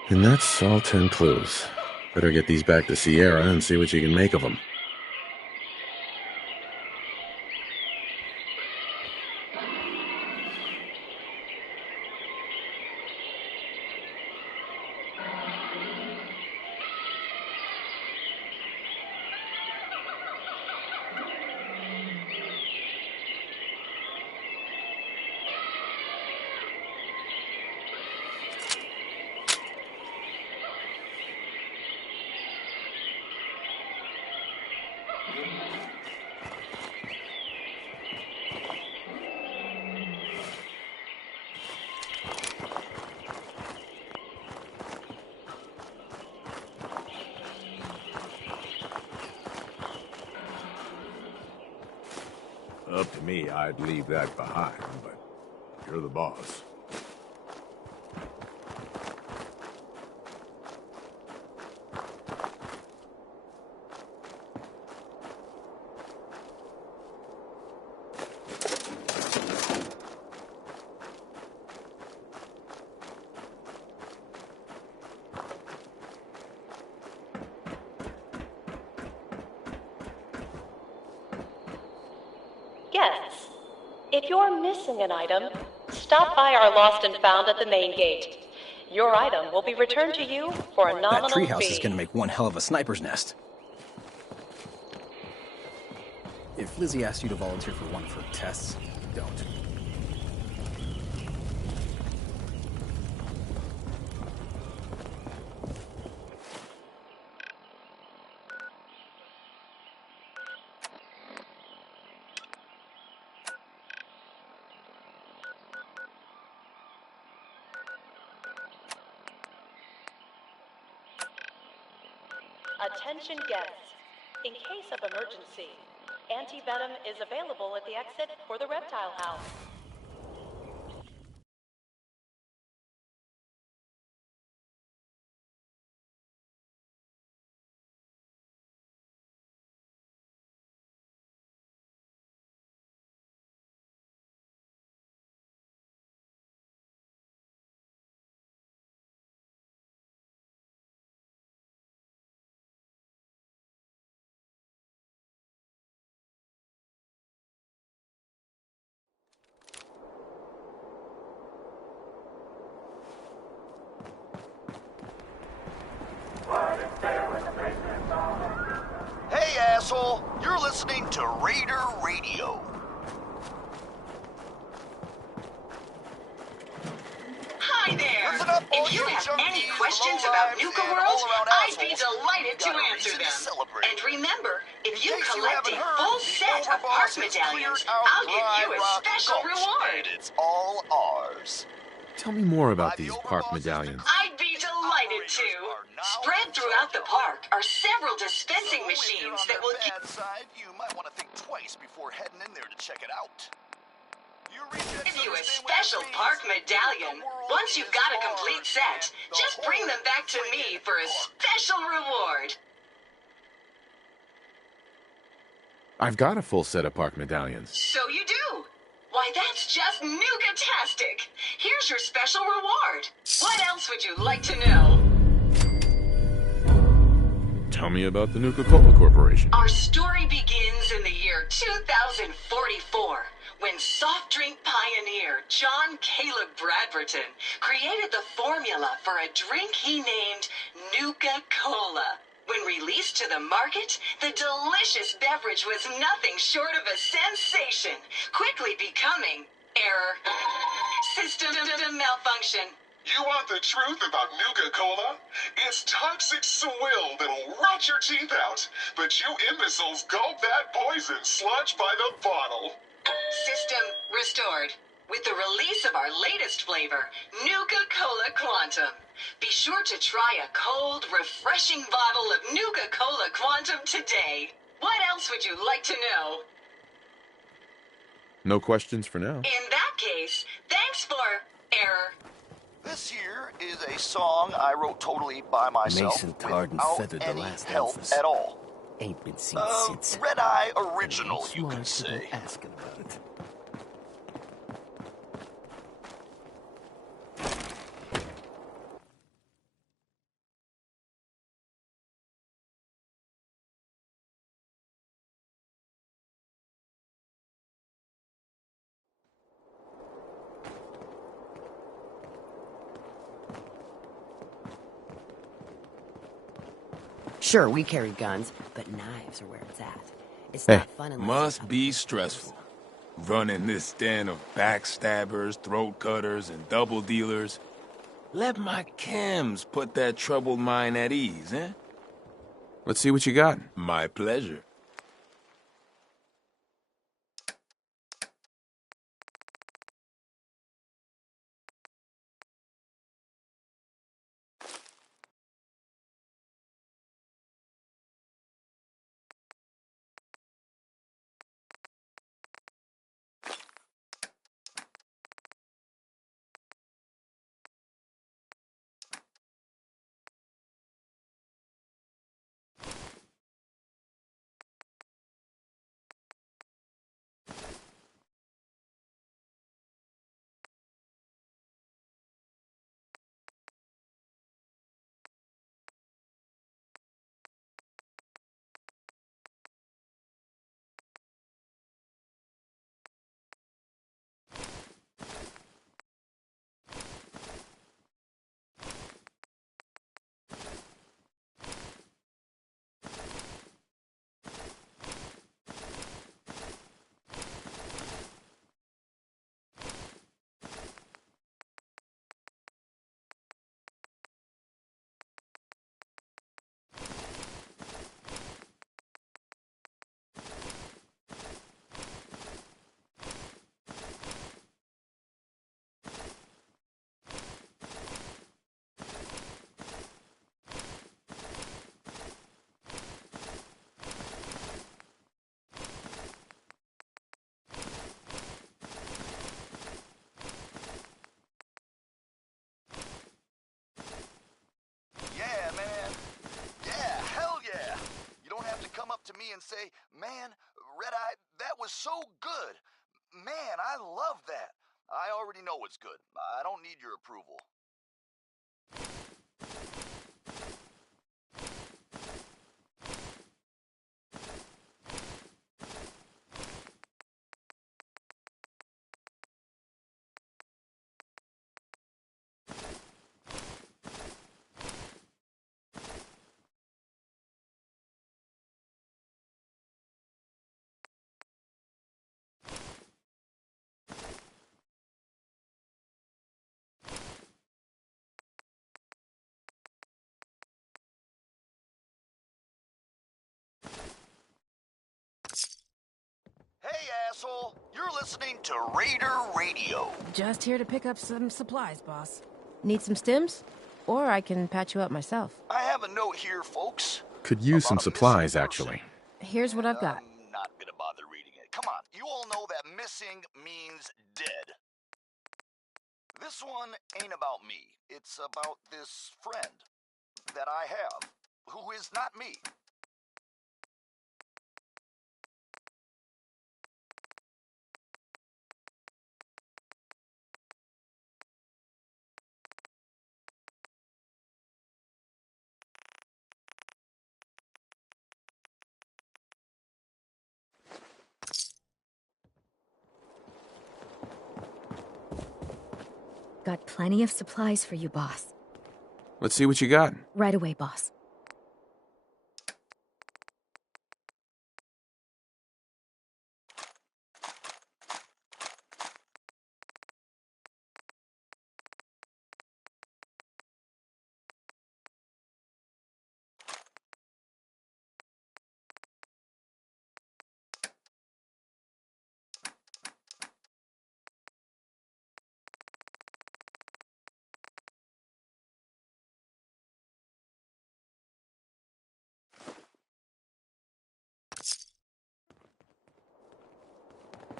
And that's all 10 clues. Better get these back to Sierra and see what you can make of them. Up to me, I'd leave that behind, but you're the boss. Guests, if you're missing an item, stop by our Lost and Found at the main gate. Your item will be returned to you for a nominal fee. That treehouse is gonna make one hell of a sniper's nest. If Lizzie asked you to volunteer for one of her tests, don't. Attention guests. In case of emergency, anti-venom is available at the exit for the reptile house. Hey, asshole! You're listening to Raider Radio. Hi there! If you have any questions about Nuka World, I'd be delighted to answer them. And remember, if you collect a full set of park medallions, I'll give you a special reward. It's all ours. Tell me more about these park medallions. I'd be delighted to. Spread throughout the park are several dispensing machines that will give you might want to think twice before heading in there to check it out. Give you a special park medallion. Once you've got a complete set, just bring them back to me for a special reward. I've got a full set of park medallions. So you do. Why, that's just Nuka-tastic. Here's your special reward. What else would you like to know? Tell me about the Nuka-Cola Corporation. Our story begins in the year 2044, when soft drink pioneer John Caleb Bradberton created the formula for a drink he named Nuka-Cola. When released to the market, the delicious beverage was nothing short of a sensation, quickly becoming system malfunction. You want the truth about Nuka-Cola? It's toxic swill that'll rot your teeth out, but you imbeciles gulp that poison sludge by the bottle. System restored. With the release of our latest flavor, Nuka-Cola Quantum. Be sure to try a cold, refreshing bottle of Nuka-Cola Quantum today. What else would you like to know? No questions for now. In that case, thanks for error. This here is a song I wrote totally by myself, Mason tarred and without feathered the any last help Elvis. at all. Ain't been seen since. Red Eye original, you could Smart to say. go asking about it. Sure, we carry guns, but knives are where it's at. It's Hey. not fun unless Must be stressful. Running this den of backstabbers, throat cutters, and double dealers. Let my chems put that troubled mind at ease, eh? Let's see what you got. My pleasure. Yeah, man. Yeah, hell yeah. You don't have to come up to me and say, man, Red Eye, that was so good. Man, I love that. I already know it's good. I don't need your approval. Hey, asshole. You're listening to Raider Radio. Just here to pick up some supplies, boss. Need some stims? Or I can patch you up myself. I have a note here, folks. Could use some supplies, actually. Here's what I've got. I'm not gonna bother reading it. Come on, you all know that missing means dead. This one ain't about me. It's about this friend that I have, who is not me. Got plenty of supplies for you, boss. Let's see what you got. Right away, boss.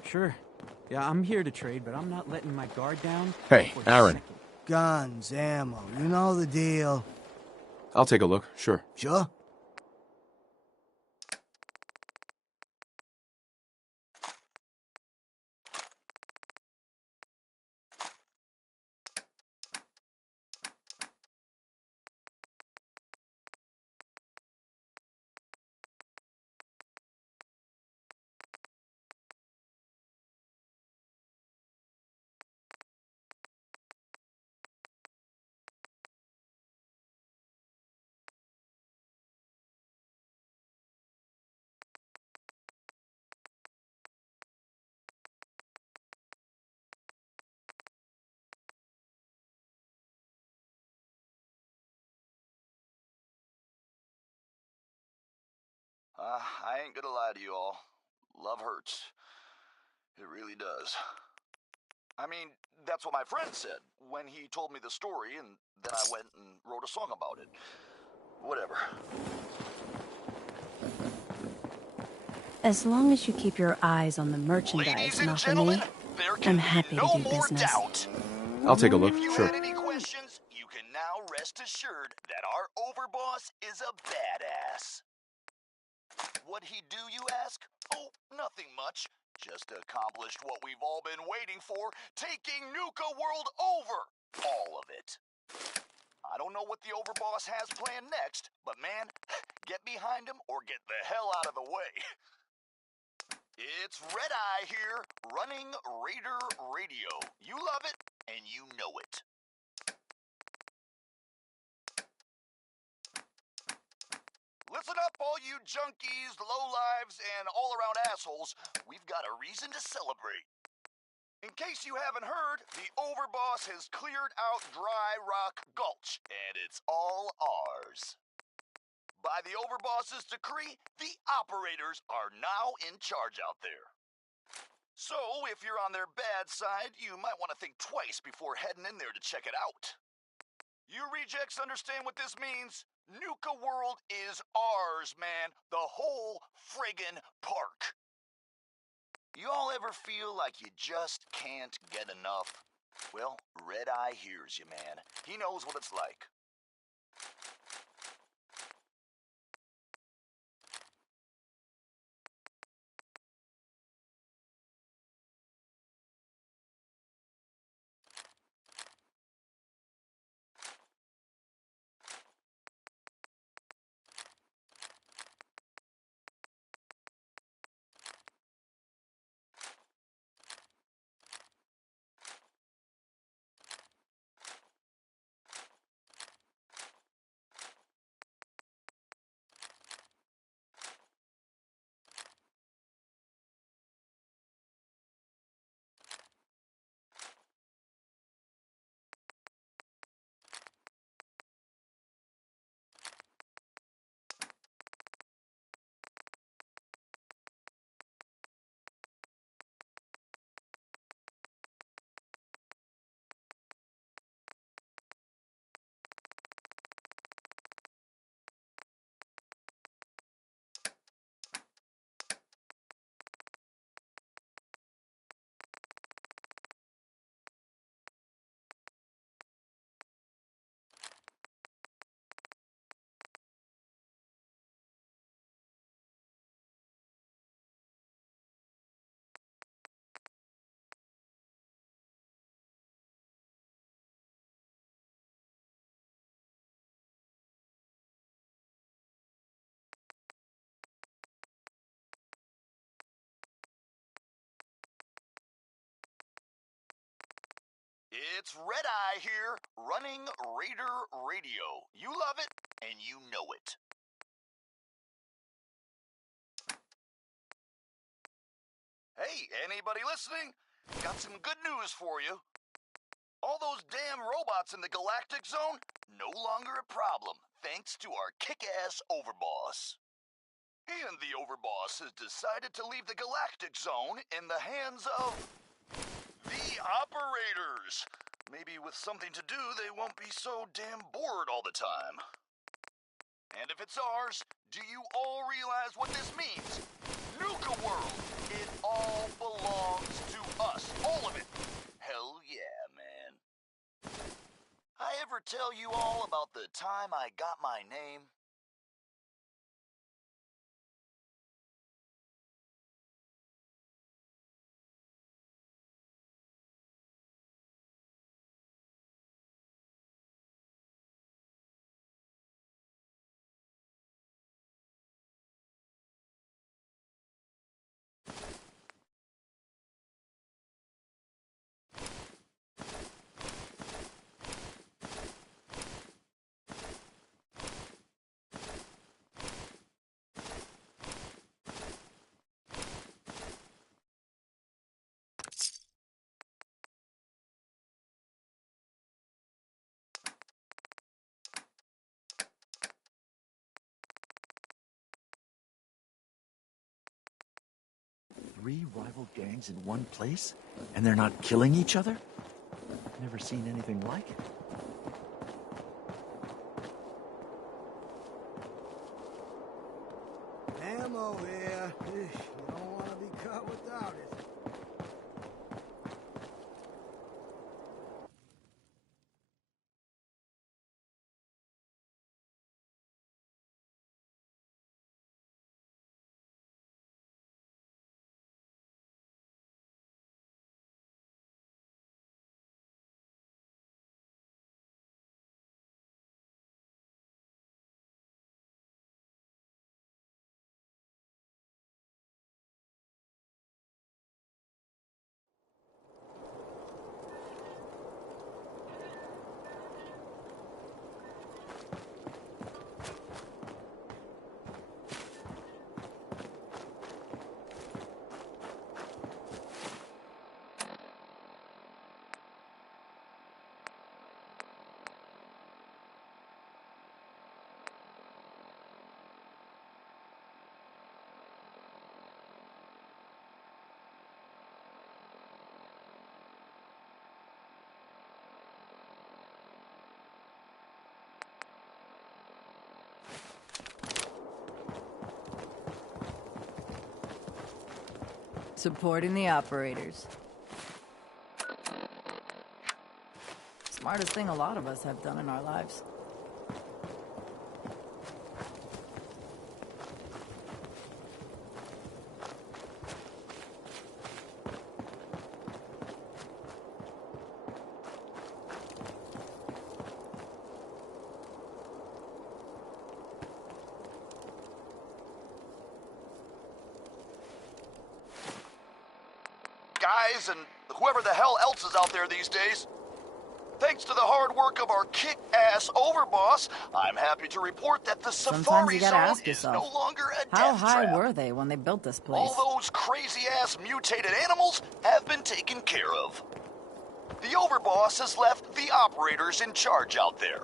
Sure. Yeah, I'm here to trade, but I'm not letting my guard down. Hey, for a Aaron. second. Guns, ammo, you know the deal. I'll take a look, sure. Sure? I ain't gonna lie to you all. Love hurts. It really does. I mean, that's what my friend said when he told me the story, and then I went and wrote a song about it. Whatever. As long as you keep your eyes on the merchandise, Nakami, I'm happy to do business. I'll take a look, If you sure. had any questions, you can now rest assured that our overboss is a badass. What'd he do, you ask? Oh, nothing much. Just accomplished what we've all been waiting for, taking Nuka World over. All of it. I don't know what the overboss has planned next, but man, get behind him or get the hell out of the way. It's Red Eye here, running Raider Radio. You love it, and you know it. Listen up, all you junkies, lowlives, and all-around assholes. We've got a reason to celebrate. In case you haven't heard, the overboss has cleared out Dry Rock Gulch, and it's all ours. By the overboss's decree, the operators are now in charge out there. So, if you're on their bad side, you might want to think twice before heading in there to check it out. You rejects understand what this means? Nuka World is ours, man. The whole friggin' park. You all ever feel like you just can't get enough? Well, Red Eye hears you, man. He knows what it's like. It's Red Eye here, running Raider Radio. You love it, and you know it. Hey, anybody listening? Got some good news for you. All those damn robots in the Galactic Zone, no longer a problem, thanks to our kick-ass overboss. And the overboss has decided to leave the Galactic Zone in the hands of the operators. Maybe with something to do, they won't be so damn bored all the time. And if it's ours, do you all realize what this means? Nuka World. It all belongs to us. All of it. Hell yeah, man. I ever tell you all about the time I got my name? Three rival gangs in one place? And they're not killing each other? I've never seen anything like it. Ammo here. You don't want to be caught without it. Supporting the operators. Smartest thing a lot of us have done in our lives. Guys, and whoever the hell else is out there these days. Thanks to the hard work of our kick-ass overboss, I'm happy to report that the Sometimes Safari you gotta Zone ask is yourself, no longer a how death high trap. were they when they built this place? All those crazy-ass mutated animals have been taken care of. The overboss has left the operators in charge out there.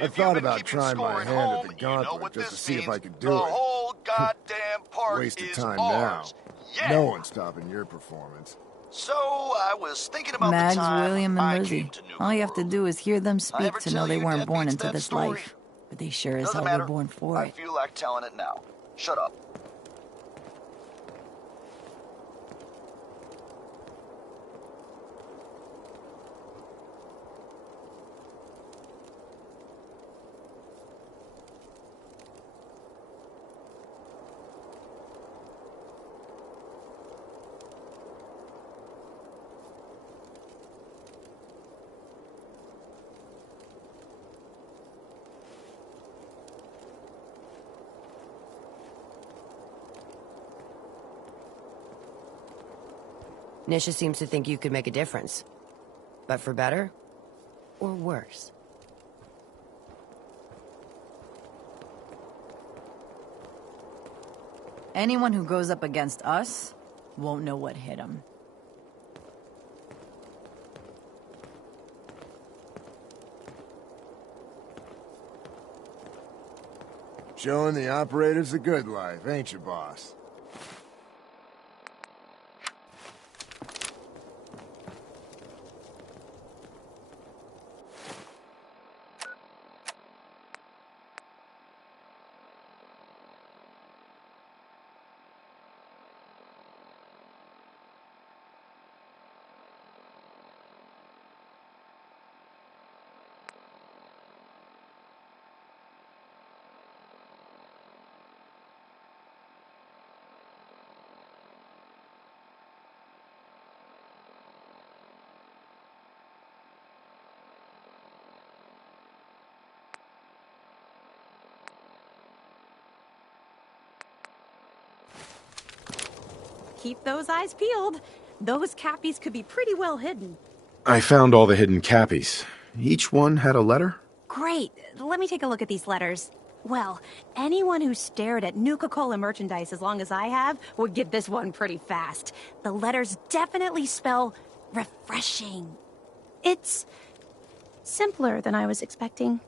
I thought about trying my hand at the gauntlet just to see if I could do it. The whole goddamn park Waste of is time ours. now. Yeah. No one's stopping your performance. So I was thinking about Mags, the time William, I and came Lizzie. to New All you have to do is hear them I speak ever to tell know they you weren't born deadbeats into that this story? life. But they sure as Doesn't hell matter. were born for I it. feel like telling it now. Shut up. Nisha seems to think you could make a difference. But for better or worse? Anyone who goes up against us won't know what hit them. Showing the operators the good life, ain't you, boss? Keep those eyes peeled. Those cappies could be pretty well hidden. I found all the hidden cappies. Each one had a letter? Great. Let me take a look at these letters. Well, anyone who stared at Nuka-Cola merchandise as long as I have would get this one pretty fast. The letters definitely spell refreshing. It's simpler than I was expecting.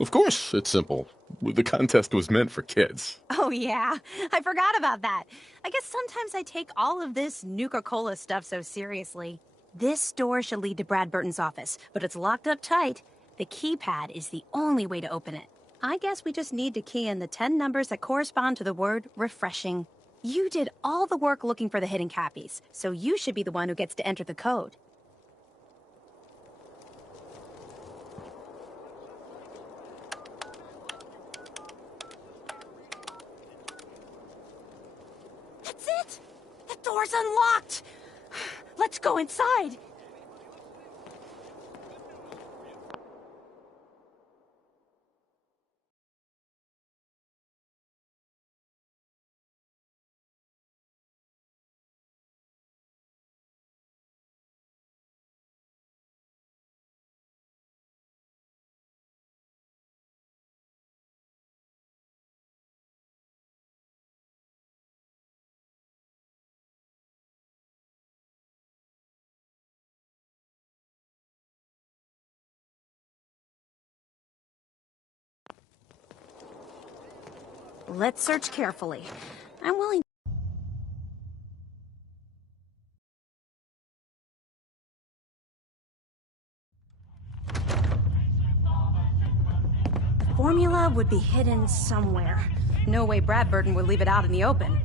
Of course, it's simple. The contest was meant for kids. Oh yeah, I forgot about that. I guess sometimes I take all of this Nuka-Cola stuff so seriously. This door should lead to Brad Burton's office, but it's locked up tight. The keypad is the only way to open it. I guess we just need to key in the 10 numbers that correspond to the word refreshing. You did all the work looking for the hidden cappies, so you should be the one who gets to enter the code. That's it! The door's unlocked! Let's go inside! Let's search carefully. I'm willing. The formula would be hidden somewhere. No way Brad Burton would leave it out in the open.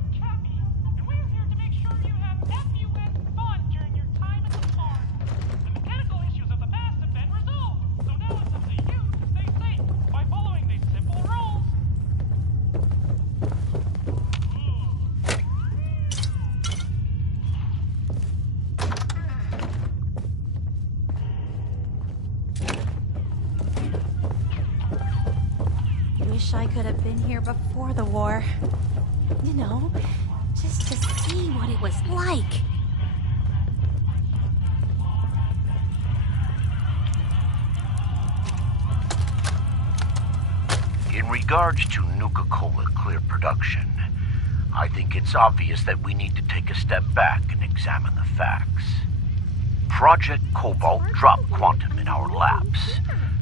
Wish I could have been here before the war. You know, just to see what it was like. In regards to Nuka-Cola Clear production, I think it's obvious that we need to take a step back and examine the facts. Project Cobalt dropped Quantum in our laps,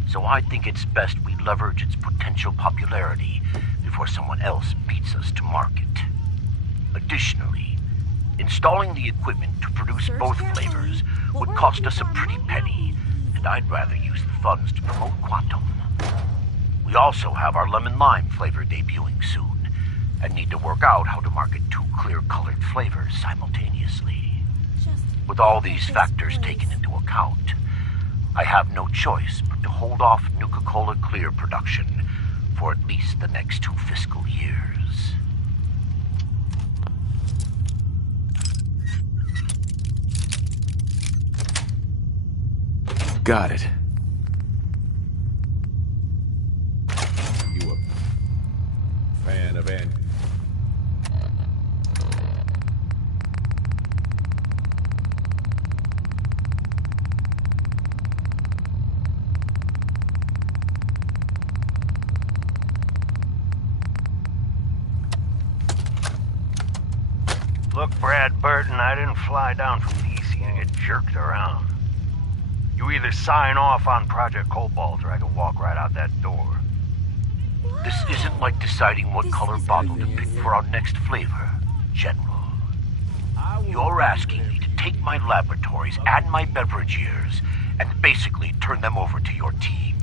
so I think it's best we leverage its potential popularity before someone else beats us to market. Additionally, installing the equipment to produce both flavors would cost us a pretty penny, and I'd rather use the funds to promote Quantum. We also have our lemon lime flavor debuting soon, and need to work out how to market two clear-colored flavors simultaneously. With all these factors taken into account, I have no choice but to hold off Nuka-Cola Clear production for at least the next 2 fiscal years. Got it. You a fan of Ant? Look, Brad Burton, I didn't fly down from DC and get jerked around. You either sign off on Project Cobalt or I can walk right out that door. This isn't like deciding what color bottle to pick for our next flavor, General. You're asking me to take my laboratories and my beverage years and basically turn them over to your team.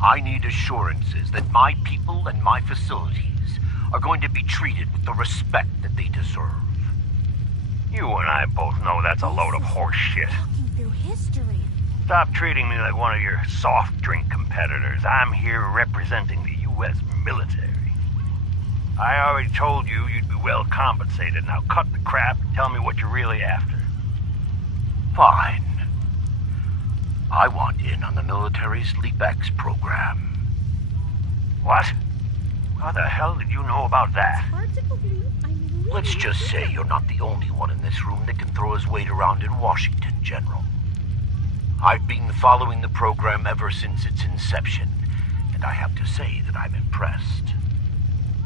I need assurances that my people and my facilities are going to be treated with the respect that they deserve. You and I both know that's a load of horse shit. Through history. Stop treating me like one of your soft drink competitors. I'm here representing the U.S. military. I already told you you'd be well compensated. Now cut the crap and tell me what you're really after. Fine. I want in on the military's LeapX program. What? How the hell did you know about that? Let's just say you're not the only one in this room that can throw his weight around in Washington, General. I've been following the program ever since its inception, and I have to say that I'm impressed.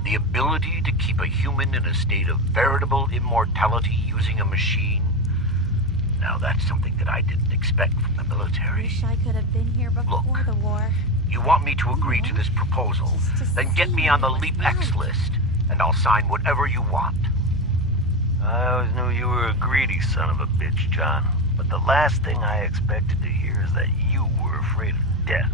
The ability to keep a human in a state of veritable immortality using a machine, now that's something that I didn't expect from the military. Wish I could have been here before the war. You want me to agree to this proposal, then get me on the Leap X list, and I'll sign whatever you want. I always knew you were a greedy son of a bitch, John. But the last thing I expected to hear is that you were afraid of death.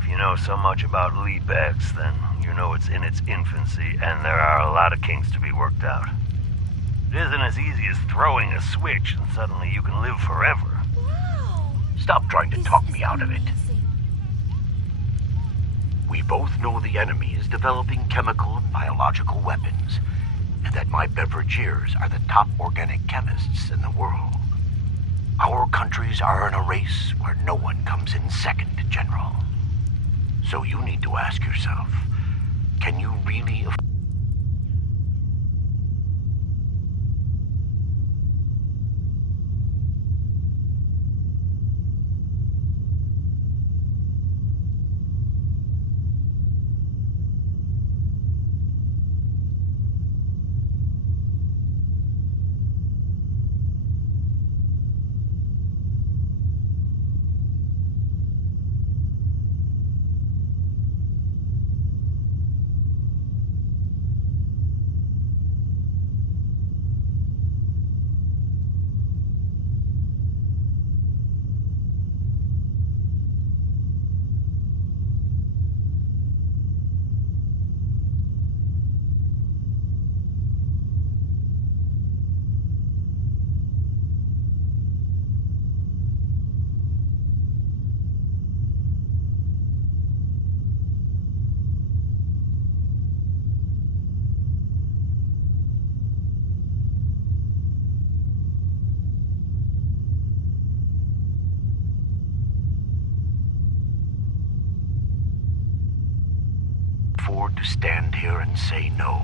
If you know so much about Leap X, then you know it's in its infancy, and there are a lot of kinks to be worked out. It isn't as easy as throwing a switch and suddenly you can live forever. Wow. Stop trying to talk me out of it. We both know the enemy is developing chemical and biological weapons, and that my Beverageers are the top organic chemists in the world. Our countries are in a race where no one comes in second, General. So you need to ask yourself, can you really afford to stand here and say no?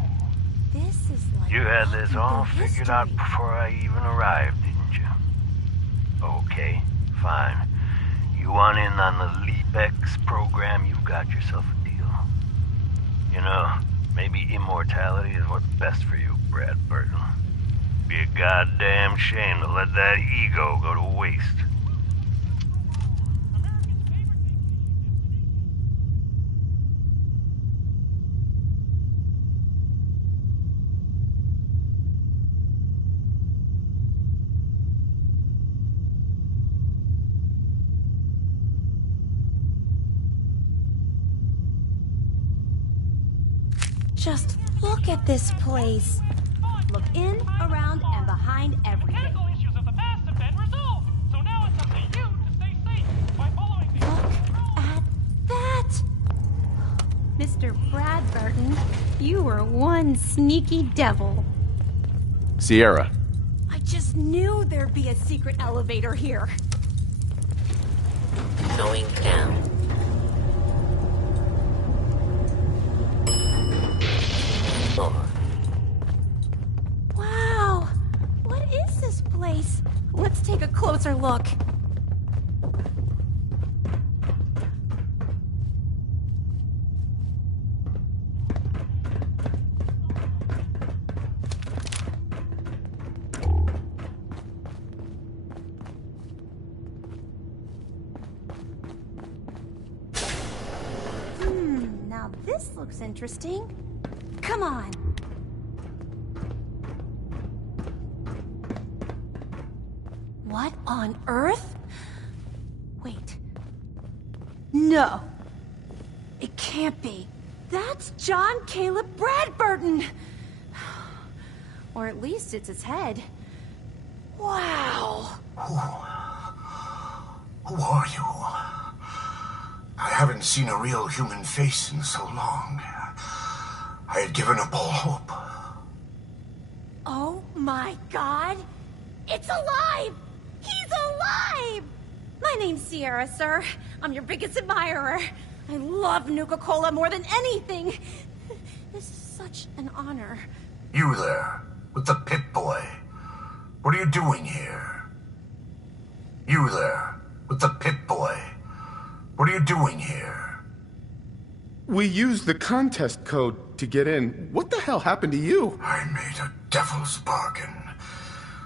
This is like You had this all history. figured out before I even arrived, didn't you? Okay, fine. You want in on the Leap X program, you've got yourself a deal. You know, maybe immortality is what's best for you, Brad Burton. Be a goddamn shame to let that ego go to waste. Just look at this place. Look in, around, and behind everything. Look at that! Mr. Brad Burton, you were one sneaky devil. Sierra. I just knew there'd be a secret elevator here. Going down. Wow! What is this place? Let's take a closer look. Now this looks interesting. Come on. What on earth? Wait. No. It can't be. That's John Caleb Bradburton. Or at least it's his head. Wow. Who are you? I haven't seen a real human face in so long. I had given up all hope. Oh my God. It's alive! He's alive! My name's Sierra, sir. I'm your biggest admirer. I love Nuka-Cola more than anything. This is such an honor. You there, with the Pip-Boy. What are you doing here? You there, with the Pip-Boy. What are you doing here? We used the contest code to get in. What the hell happened to you? I made a devil's bargain,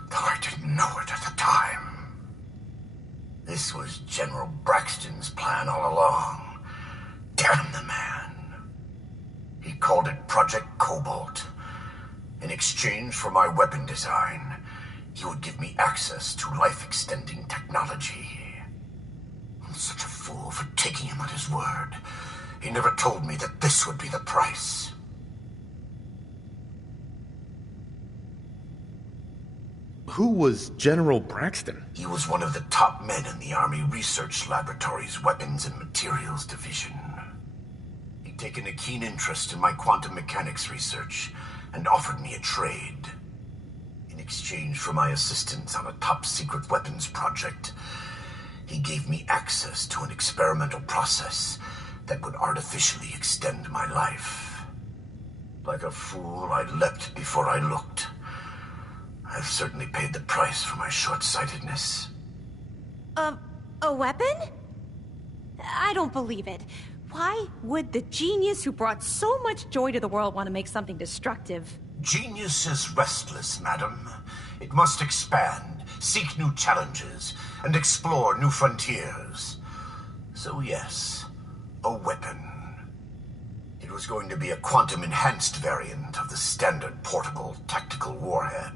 though I didn't know it at the time. This was General Braxton's plan all along. Damn the man. He called it Project Cobalt. In exchange for my weapon design, he would give me access to life-extending technology. I'm such a fool for taking him at his word. He never told me that this would be the price. Who was General Braxton? He was one of the top men in the Army Research Laboratory's Weapons and Materials Division. He'd taken a keen interest in my quantum mechanics research and offered me a trade. In exchange for my assistance on a top-secret weapons project, he gave me access to an experimental process that would artificially extend my life. Like a fool, I leapt before I looked. I've certainly paid the price for my short-sightedness. A weapon? I don't believe it. Why would the genius who brought so much joy to the world want to make something destructive? Genius is restless, madam. It must expand, seek new challenges, and explore new frontiers. So yes, a weapon. It was going to be a quantum-enhanced variant of the standard portable tactical warhead.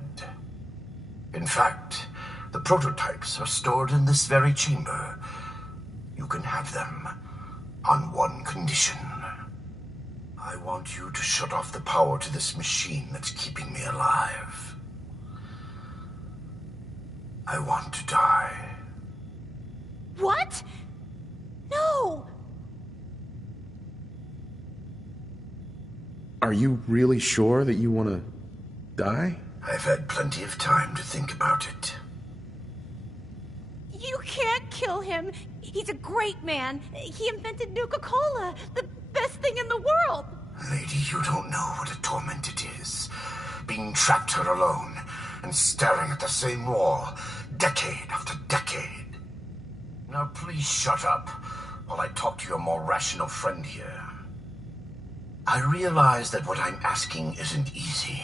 In fact, the prototypes are stored in this very chamber. You can have them on one condition. I want you to shut off the power to this machine that's keeping me alive. I want to die. What? No! Are you really sure that you want to die? I've had plenty of time to think about it. You can't kill him. He's a great man. He invented Nuka-Cola, the best thing in the world. Lady, you don't know what a torment it is. Being trapped here alone and staring at the same wall, decade after decade. Now please shut up while I talk to your more rational friend here. I realize that what I'm asking isn't easy,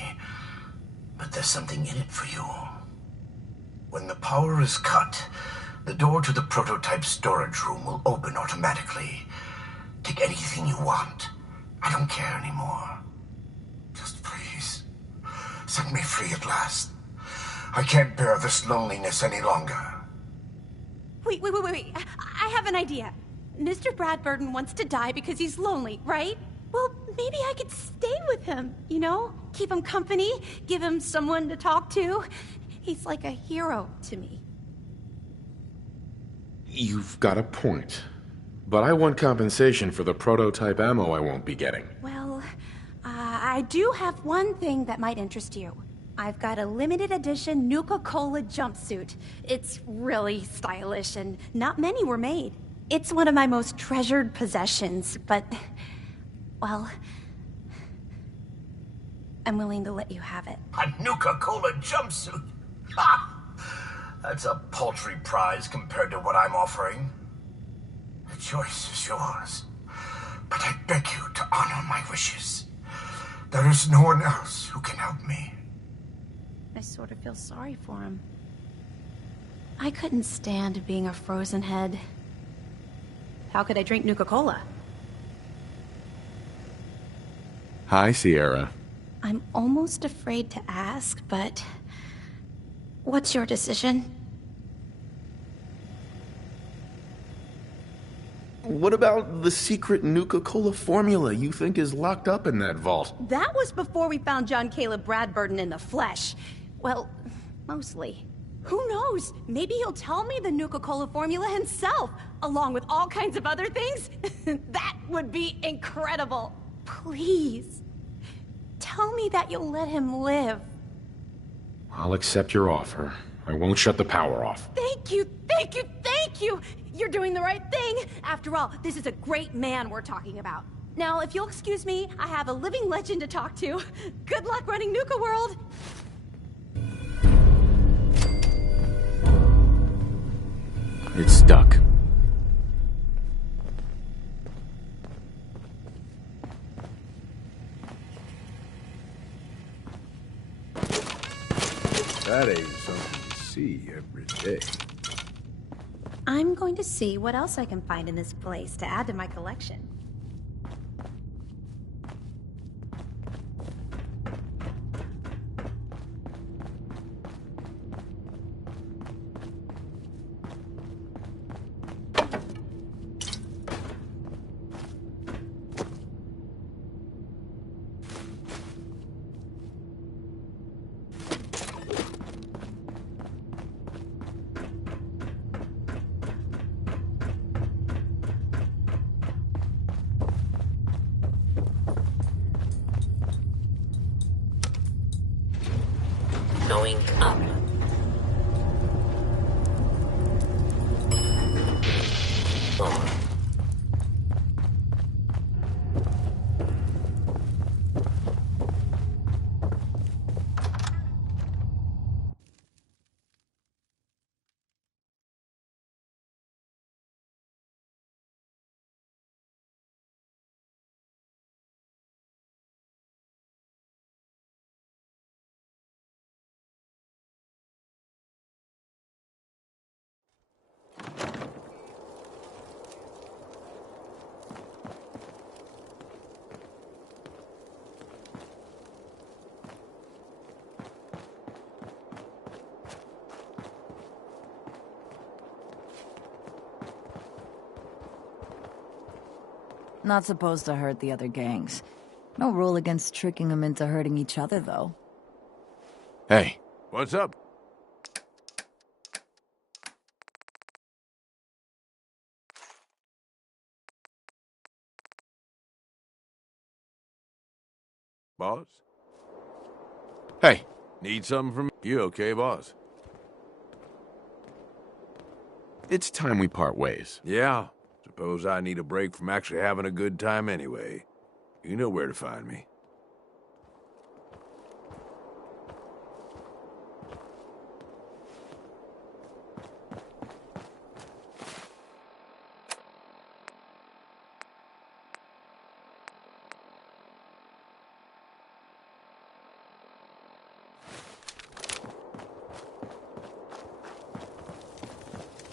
but there's something in it for you. When the power is cut, the door to the prototype storage room will open automatically. Take anything you want. I don't care anymore. Just please, set me free at last. I can't bear this loneliness any longer. Wait. I have an idea. Mr. Bradburton wants to die because he's lonely, right? Well, maybe I could stay with him, you know? Keep him company, give him someone to talk to. He's like a hero to me. You've got a point. But I want compensation for the prototype ammo I won't be getting. Well, I do have one thing that might interest you. I've got a limited edition Nuka-Cola jumpsuit. It's really stylish and not many were made. It's one of my most treasured possessions, but, well, I'm willing to let you have it. A Nuka-Cola jumpsuit? Ha! That's a paltry prize compared to what I'm offering. The choice is yours, but I beg you to honor my wishes. There is no one else who can help me. I sort of feel sorry for him. I couldn't stand being a frozen head. How could I drink Nuka-Cola? Hi, Sierra. I'm almost afraid to ask, but what's your decision? What about the secret Nuka-Cola formula you think is locked up in that vault? That was before we found John Caleb Bradburton in the flesh. Well, mostly. Who knows? Maybe he'll tell me the Nuka-Cola formula himself, along with all kinds of other things. That would be incredible. Please, tell me that you'll let him live. I'll accept your offer. I won't shut the power off. Thank you. You're doing the right thing! After all, this is a great man we're talking about. Now, if you'll excuse me, I have a living legend to talk to. Good luck running Nuka World! It's stuck. That ain't something you see every day. I'm going to see what else I can find in this place to add to my collection. Going up. Not supposed to hurt the other gangs. No rule against tricking them into hurting each other, though. Hey. What's up? Boss? Hey. Need something from you, okay, boss? It's time we part ways. Yeah. Suppose I need a break from actually having a good time anyway. You know where to find me.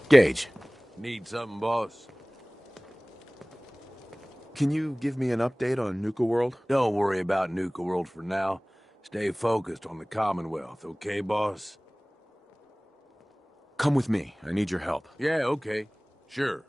Gage. Need something, boss? Can you give me an update on Nuka World? Don't worry about Nuka World for now. Stay focused on the Commonwealth, okay, boss? Come with me. I need your help. Yeah, okay. Sure.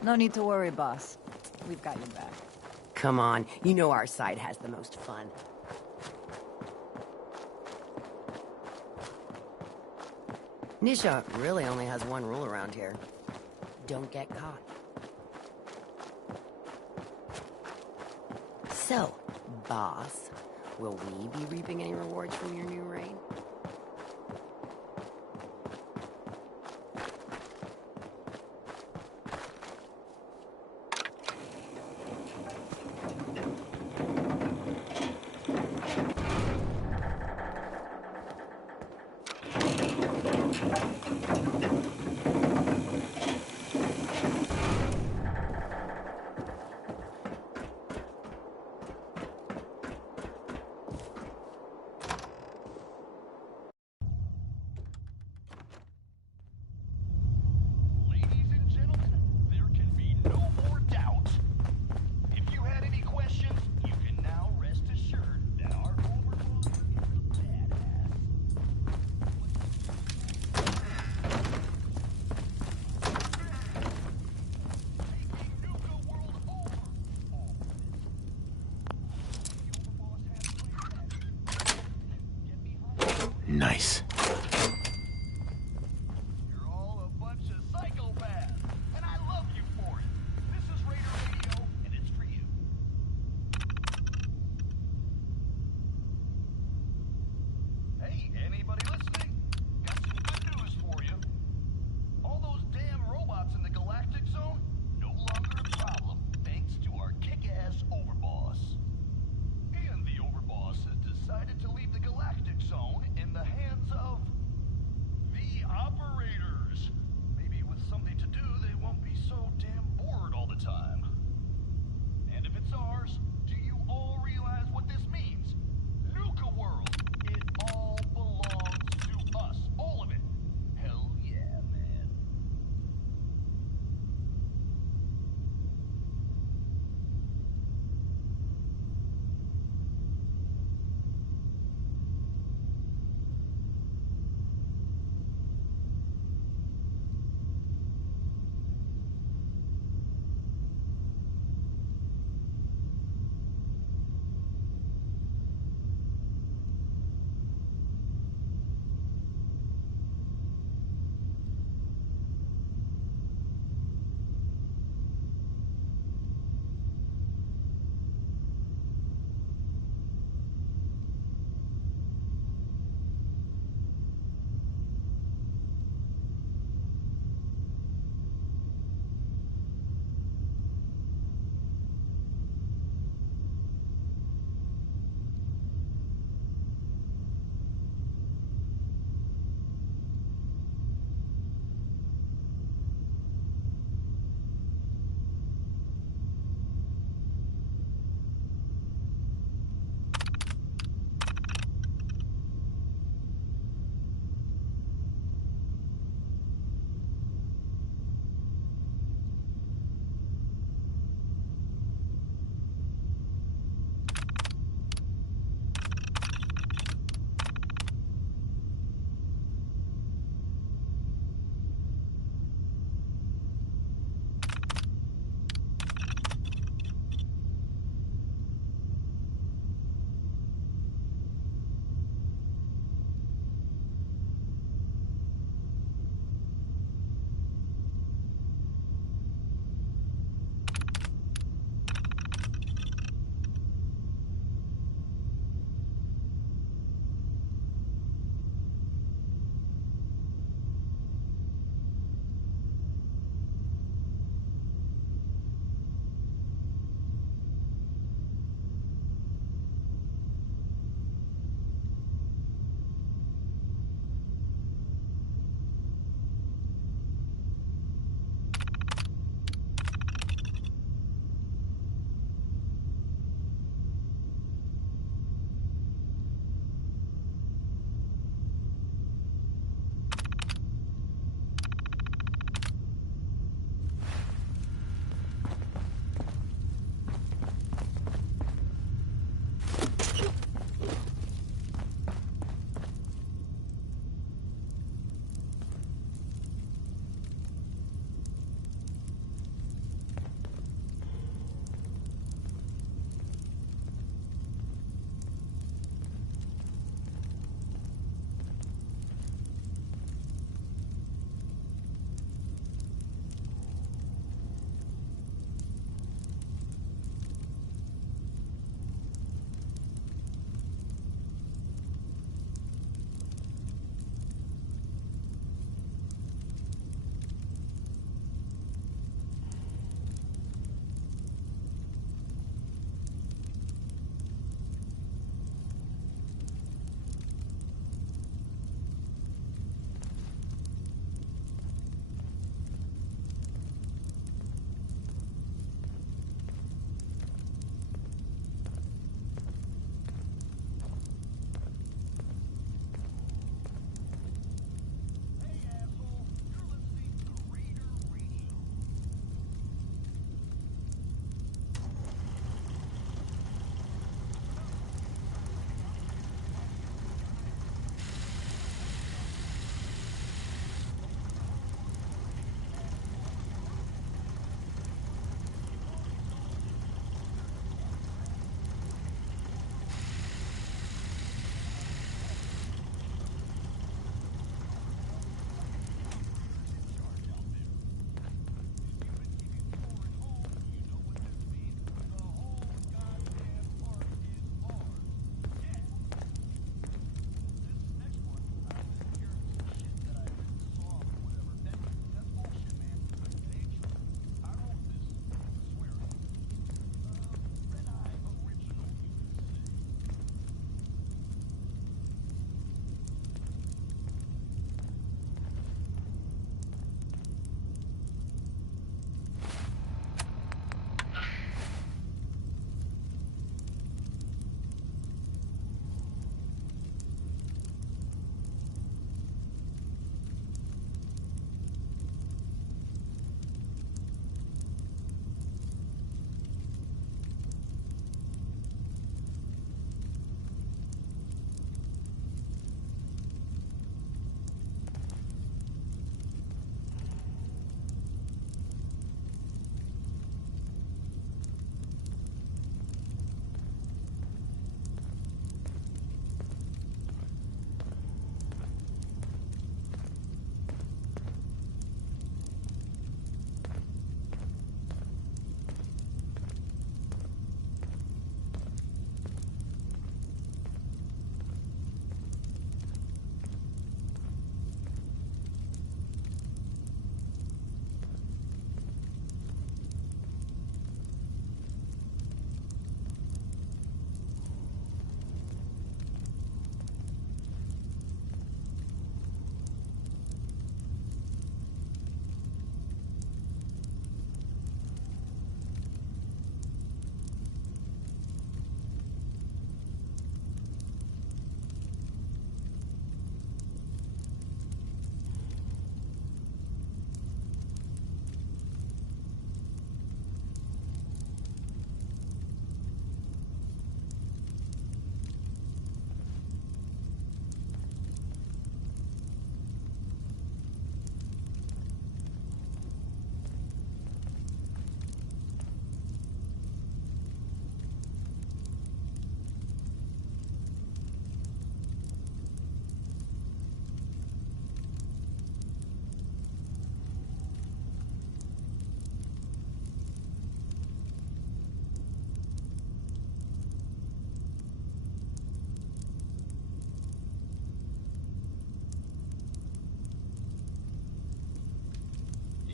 No need to worry, boss. We've got your back. Come on, you know our side has the most fun. Nisha really only has one rule around here. Don't get caught. So, boss, will we be reaping any rewards from your new reign?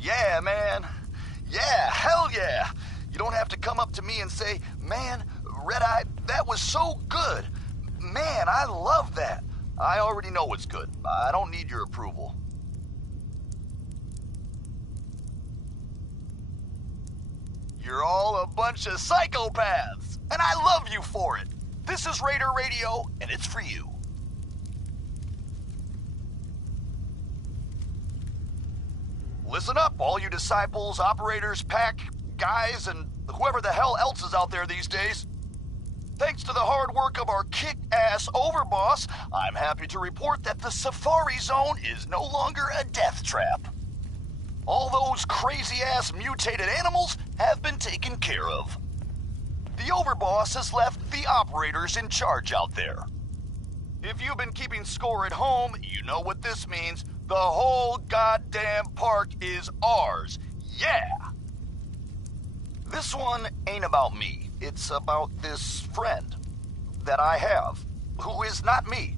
Yeah, man. Yeah, hell yeah. You don't have to come up to me and say, man, Red-Eye, that was so good. Man, I love that. I already know it's good. I don't need your approval. You're all a bunch of psychopaths, and I love you for it. This is Raider Radio, and it's for you. Listen up, all you disciples, operators, pack, guys, and whoever the hell else is out there these days. Thanks to the hard work of our kick-ass overboss, I'm happy to report that the Safari Zone is no longer a death trap. All those crazy-ass mutated animals have been taken care of. The overboss has left the operators in charge out there. If you've been keeping score at home, you know what this means. The whole goddamn park is ours. Yeah! This one ain't about me. It's about this friend that I have, who is not me.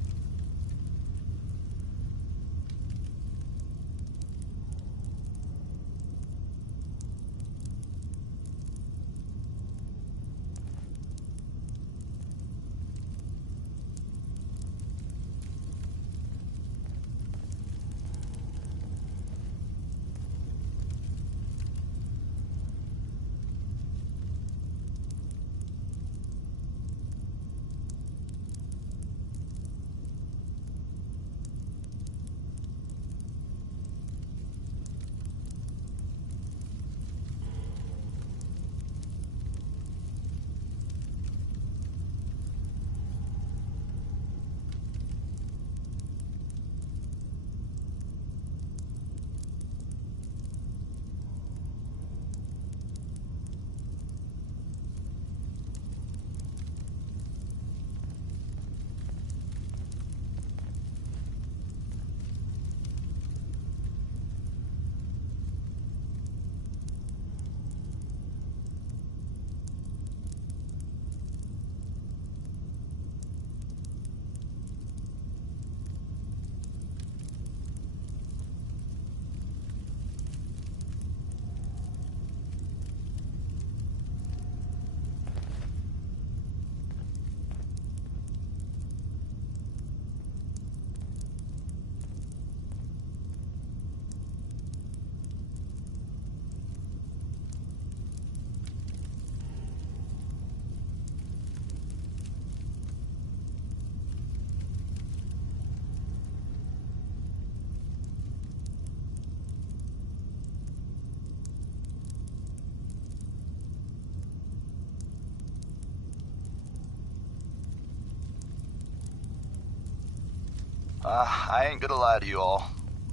I ain't gonna lie to you all.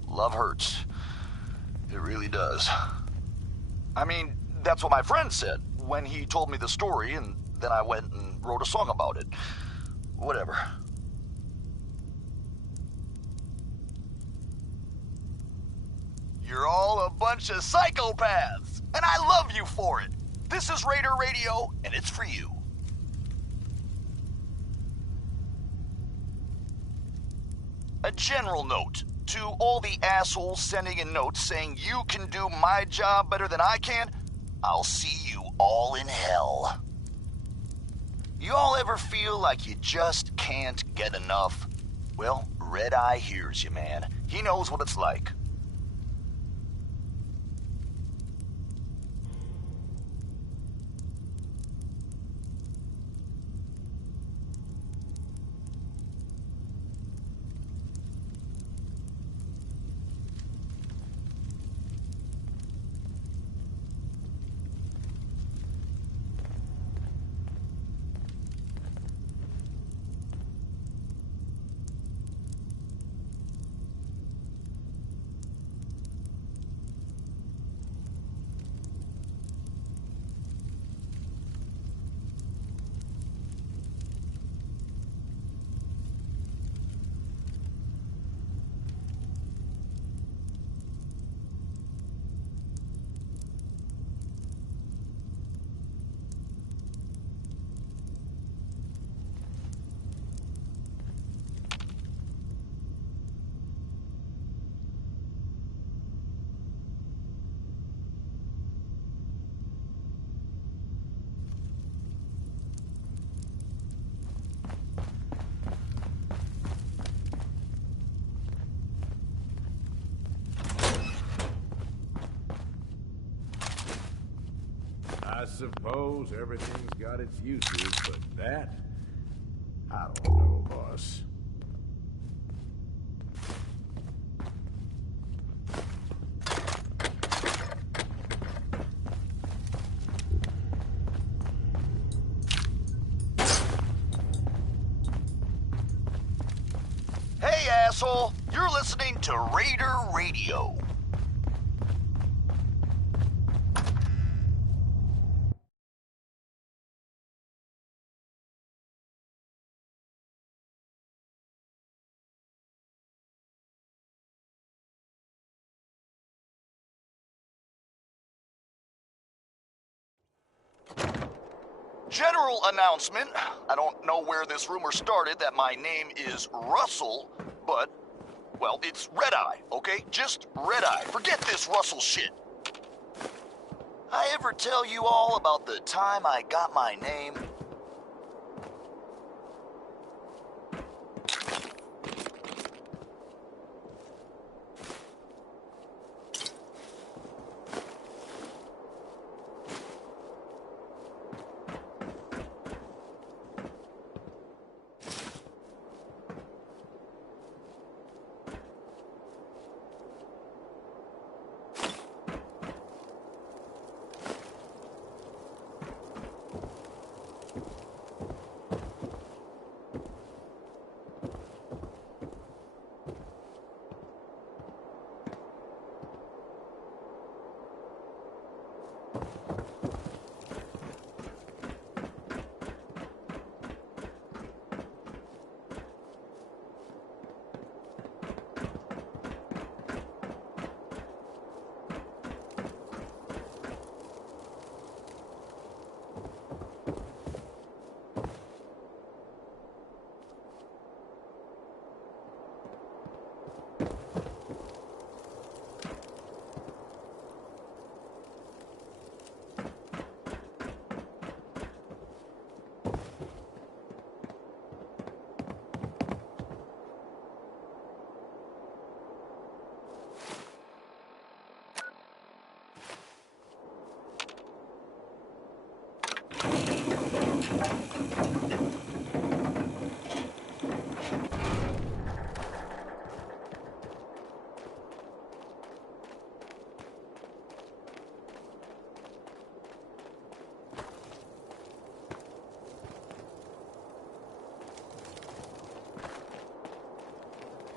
Love hurts. It really does. I mean, that's what my friend said when he told me the story, and then I went and wrote a song about it. Whatever. You're all a bunch of psychopaths, and I love you for it. This is Raider Radio, and it's for you. A general note to all the assholes sending in notes saying you can do my job better than I can. I'll see you all in hell. You all ever feel like you just can't get enough? Well, Red-Eye hears you, man. He knows what it's like. suppose everything's got its uses, but that... I don't know, boss. Hey, asshole! You're listening to Raider Radio. General announcement. I don't know where this rumor started that my name is Russell, but, well, it's Red Eye, okay? Just Red Eye. Forget this Russell shit. I ever tell you all about the time I got my name?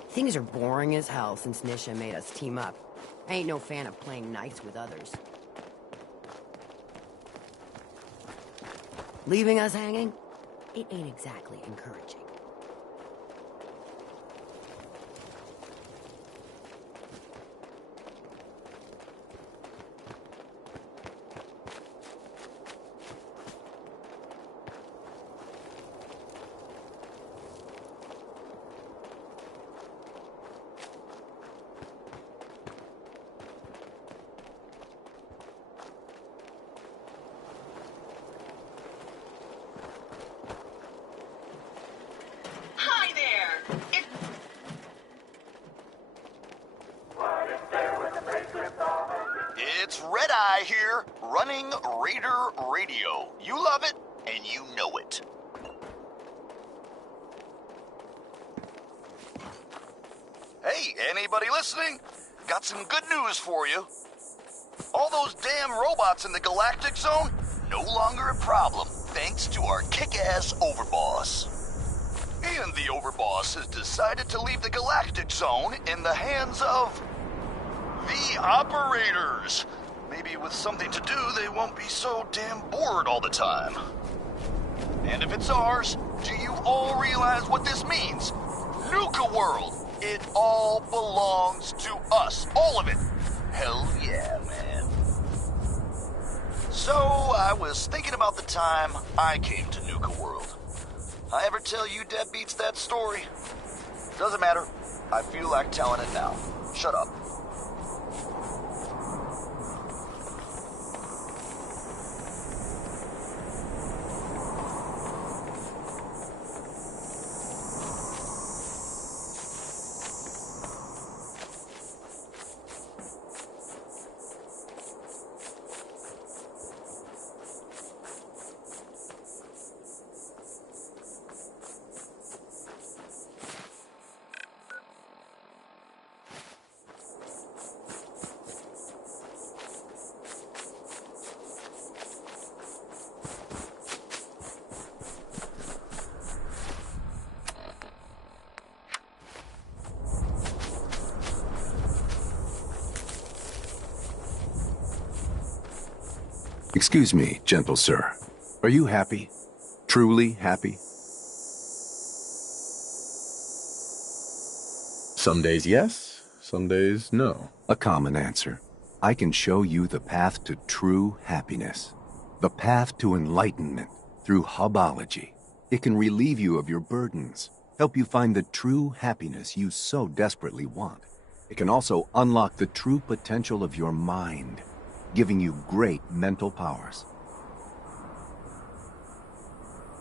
Things are boring as hell since Nisha made us team up. I ain't no fan of playing nice with others. Leaving us hanging? It ain't exactly encouraging. Hi there! It's Red Eye here, running Raider Radio. You love it, and you know it. Hey, anybody listening? Got some good news for you. All those damn robots in the Galactic Zone, no longer a problem, thanks to our kick-ass Overboss. And the Overboss has decided to leave the Galactic Zone in the hands of the operators. Maybe with something to do, they won't be so damn bored all the time. And if it's ours, do you all realize what this means? Nuka World! It all belongs to us. All of it. Hell yeah, man. So, I was thinking about the time I came to Nuka World. I ever tell you deadbeats that story? Doesn't matter. I feel like telling it now. Shut up. Excuse me, gentle sir. Are you happy? Truly happy? Some days yes, some days no. A common answer. I can show you the path to true happiness. The path to enlightenment through Hubology. It can relieve you of your burdens, help you find the true happiness you so desperately want. It can also unlock the true potential of your mind, giving you great mental powers.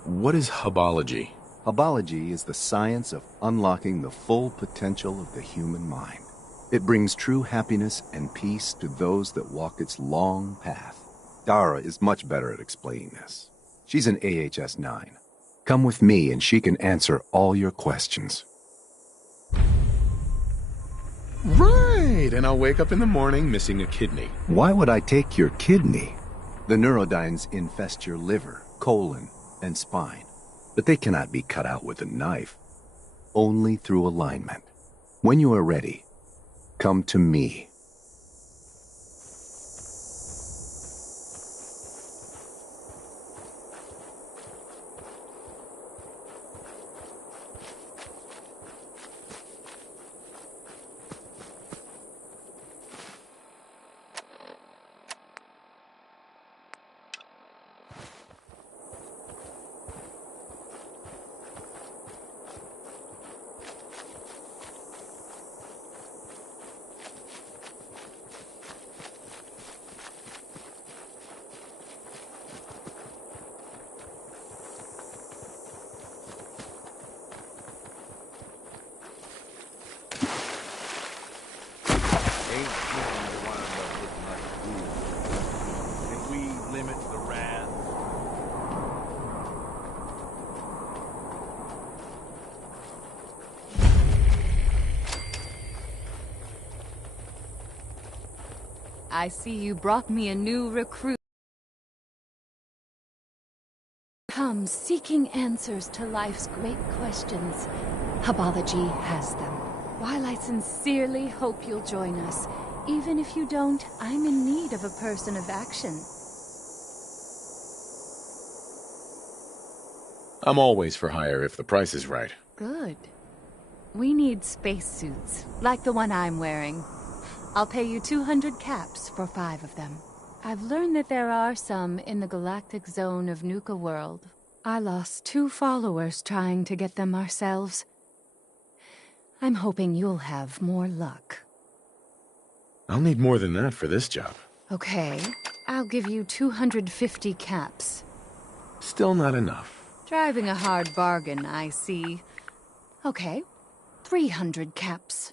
What is Hubology? Hubology is the science of unlocking the full potential of the human mind. It brings true happiness and peace to those that walk its long path. Dara is much better at explaining this. She's an AHS 9. Come with me and she can answer all your questions. Right, and I'll wake up in the morning missing a kidney. Why would I take your kidney? The neurodynes infest your liver, colon, and spine. But they cannot be cut out with a knife. Only through alignment. When you are ready, come to me. I see you brought me a new recruit. Come seeking answers to life's great questions. Hubology has them. While I sincerely hope you'll join us, even if you don't, I'm in need of a person of action. I'm always for hire if the price is right. Good. We need spacesuits, like the one I'm wearing. I'll pay you 200 caps for 5 of them. I've learned that there are some in the galactic zone of Nuka World. I lost 2 followers trying to get them ourselves. I'm hoping you'll have more luck. I'll need more than that for this job. Okay, I'll give you 250 caps. Still not enough. Driving a hard bargain, I see. Okay, 300 caps.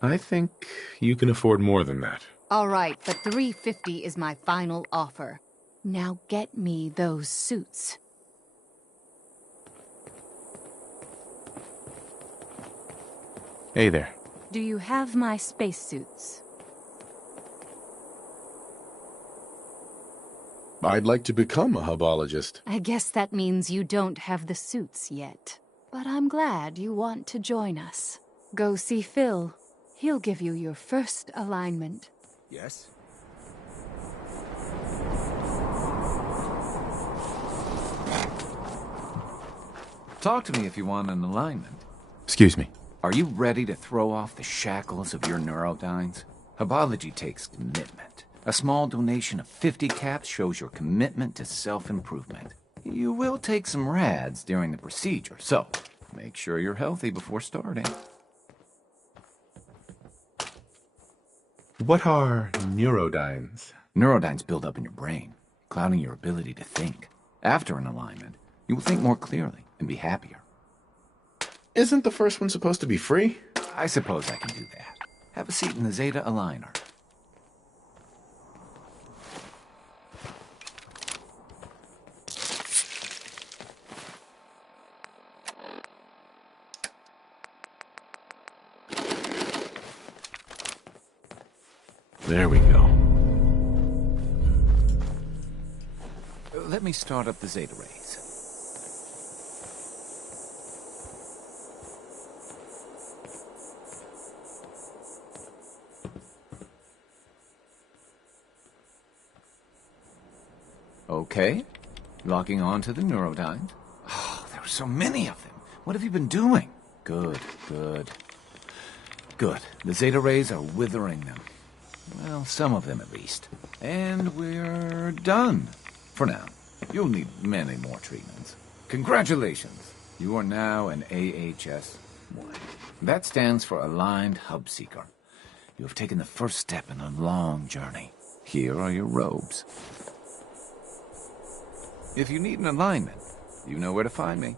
I think you can afford more than that. All right, but 350 is my final offer. Now get me those suits. Hey there. Do you have my spacesuits? I'd like to become a hubologist. I guess that means you don't have the suits yet. But I'm glad you want to join us. Go see Phil. He'll give you your first alignment. Yes? Talk to me if you want an alignment. Excuse me. Are you ready to throw off the shackles of your neurodynes? Hubology takes commitment. A small donation of 50 caps shows your commitment to self-improvement. You will take some rads during the procedure, so make sure you're healthy before starting. What are neurodynes? Neurodynes build up in your brain, clouding your ability to think. After an alignment, you will think more clearly and be happier. Isn't the first one supposed to be free? I suppose I can do that. Have a seat in the Zeta Aligner. There we go. Let me start up the Zeta rays. Okay. Locking on to the Neurodyne. Oh, there are so many of them. What have you been doing? Good, good. Good. The Zeta rays are withering them. Well, some of them at least. And we're done. For now. You'll need many more treatments. Congratulations. You are now an AHS-1. That stands for Aligned Hub Seeker. You have taken the first step in a long journey. Here are your robes. If you need an alignment, you know where to find me.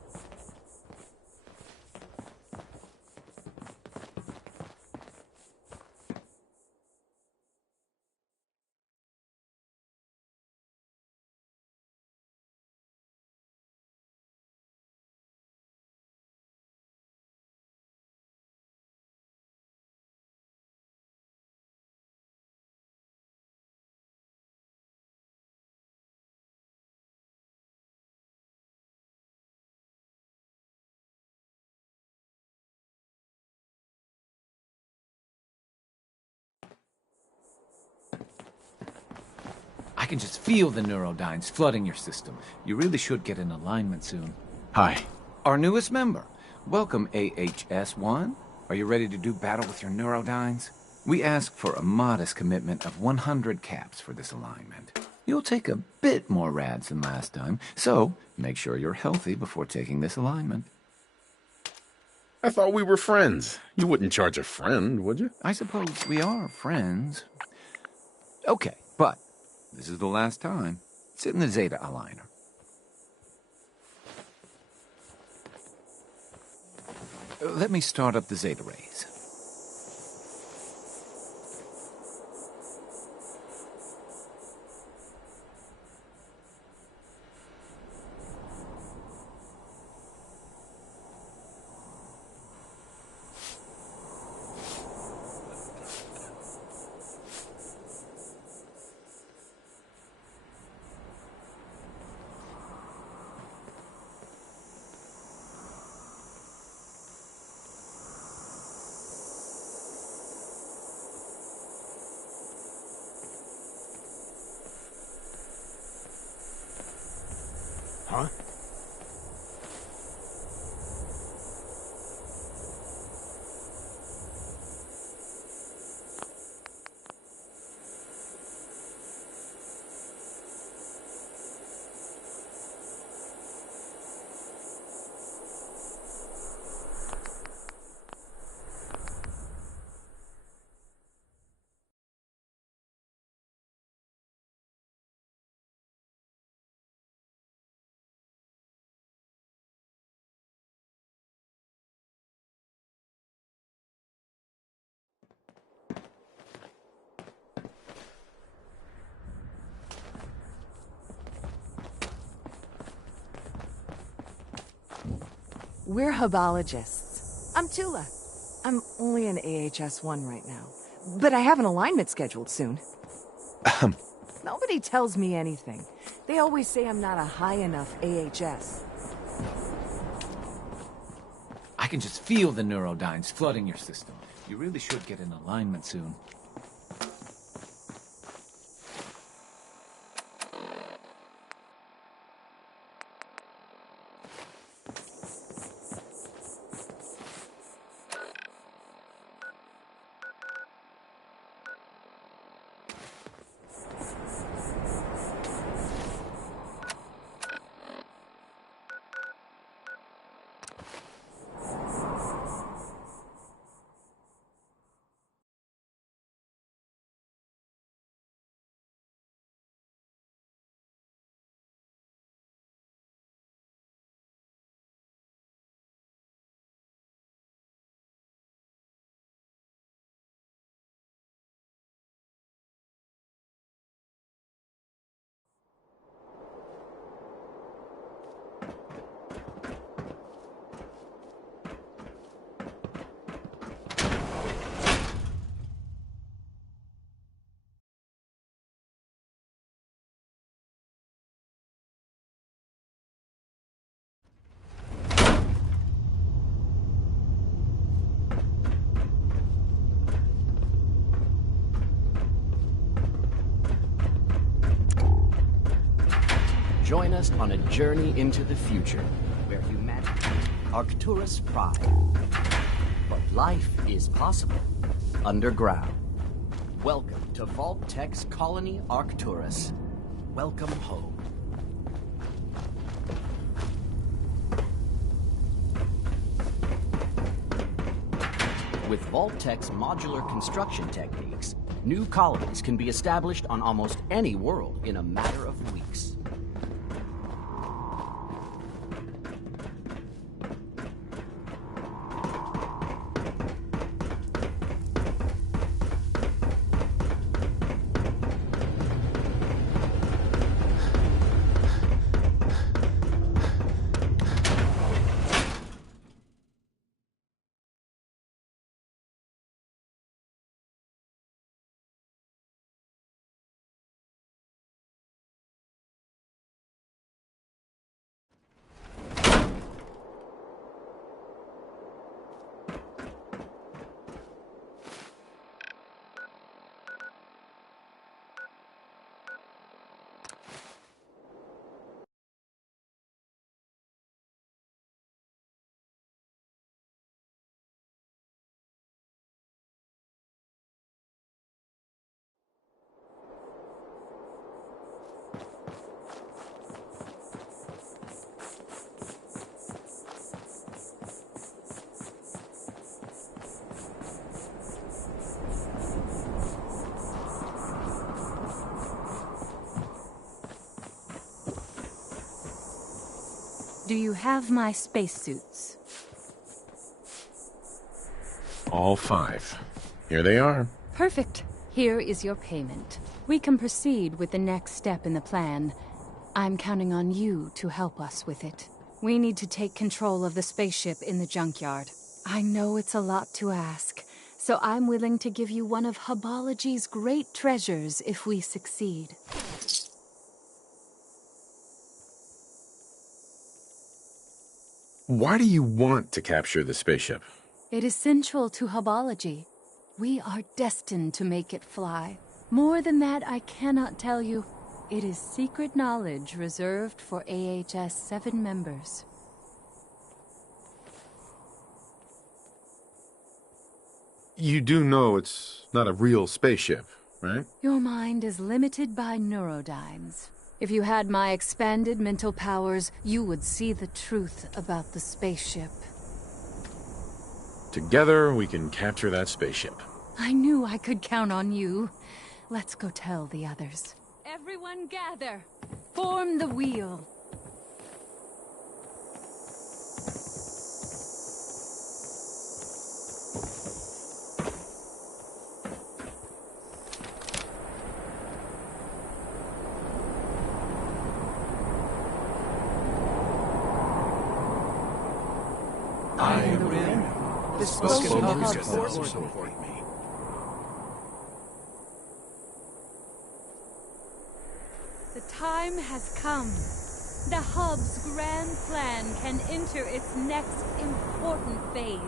I can just feel the Neurodynes flooding your system. You really should get in alignment soon. Hi. Our newest member. Welcome, AHS-1. Are you ready to do battle with your Neurodynes? We ask for a modest commitment of 100 caps for this alignment. You'll take a bit more rads than last time, so make sure you're healthy before taking this alignment. I thought we were friends. You wouldn't charge a friend, would you? I suppose we are friends. Okay, but this is the last time. Sit in the Zeta aligner. Let me start up the Zeta rays. Huh? We're hubologists. I'm Tula. I'm only an AHS-1 right now. But I have an alignment scheduled soon. Nobody tells me anything. They always say I'm not a high enough AHS. I can just feel the Neurodynes flooding your system. You really should get in alignment soon. Join us on a journey into the future, where humanity, Arcturus Prime. But life is possible underground. Welcome to Vault-Tech's Colony Arcturus. Welcome home. With Vault-Tech's modular construction techniques, new colonies can be established on almost any world in a matter of weeks. Do you have my spacesuits? All 5. Here they are. Perfect. Here is your payment. We can proceed with the next step in the plan. I'm counting on you to help us with it. We need to take control of the spaceship in the junkyard. I know it's a lot to ask, so I'm willing to give you one of Hubology's great treasures if we succeed. Why do you want to capture the spaceship? It is central to Hubology. We are destined to make it fly. More than that, I cannot tell you. It is secret knowledge reserved for AHS 7 members. You do know it's not a real spaceship, right? Your mind is limited by neurodynes. If you had my expanded mental powers, you would see the truth about the spaceship. Together, we can capture that spaceship. I knew I could count on you. Let's go tell the others. Everyone gather. Form the wheel. I am Rin. The spoken of support me. The time has come. The Hub's grand plan can enter its next important phase.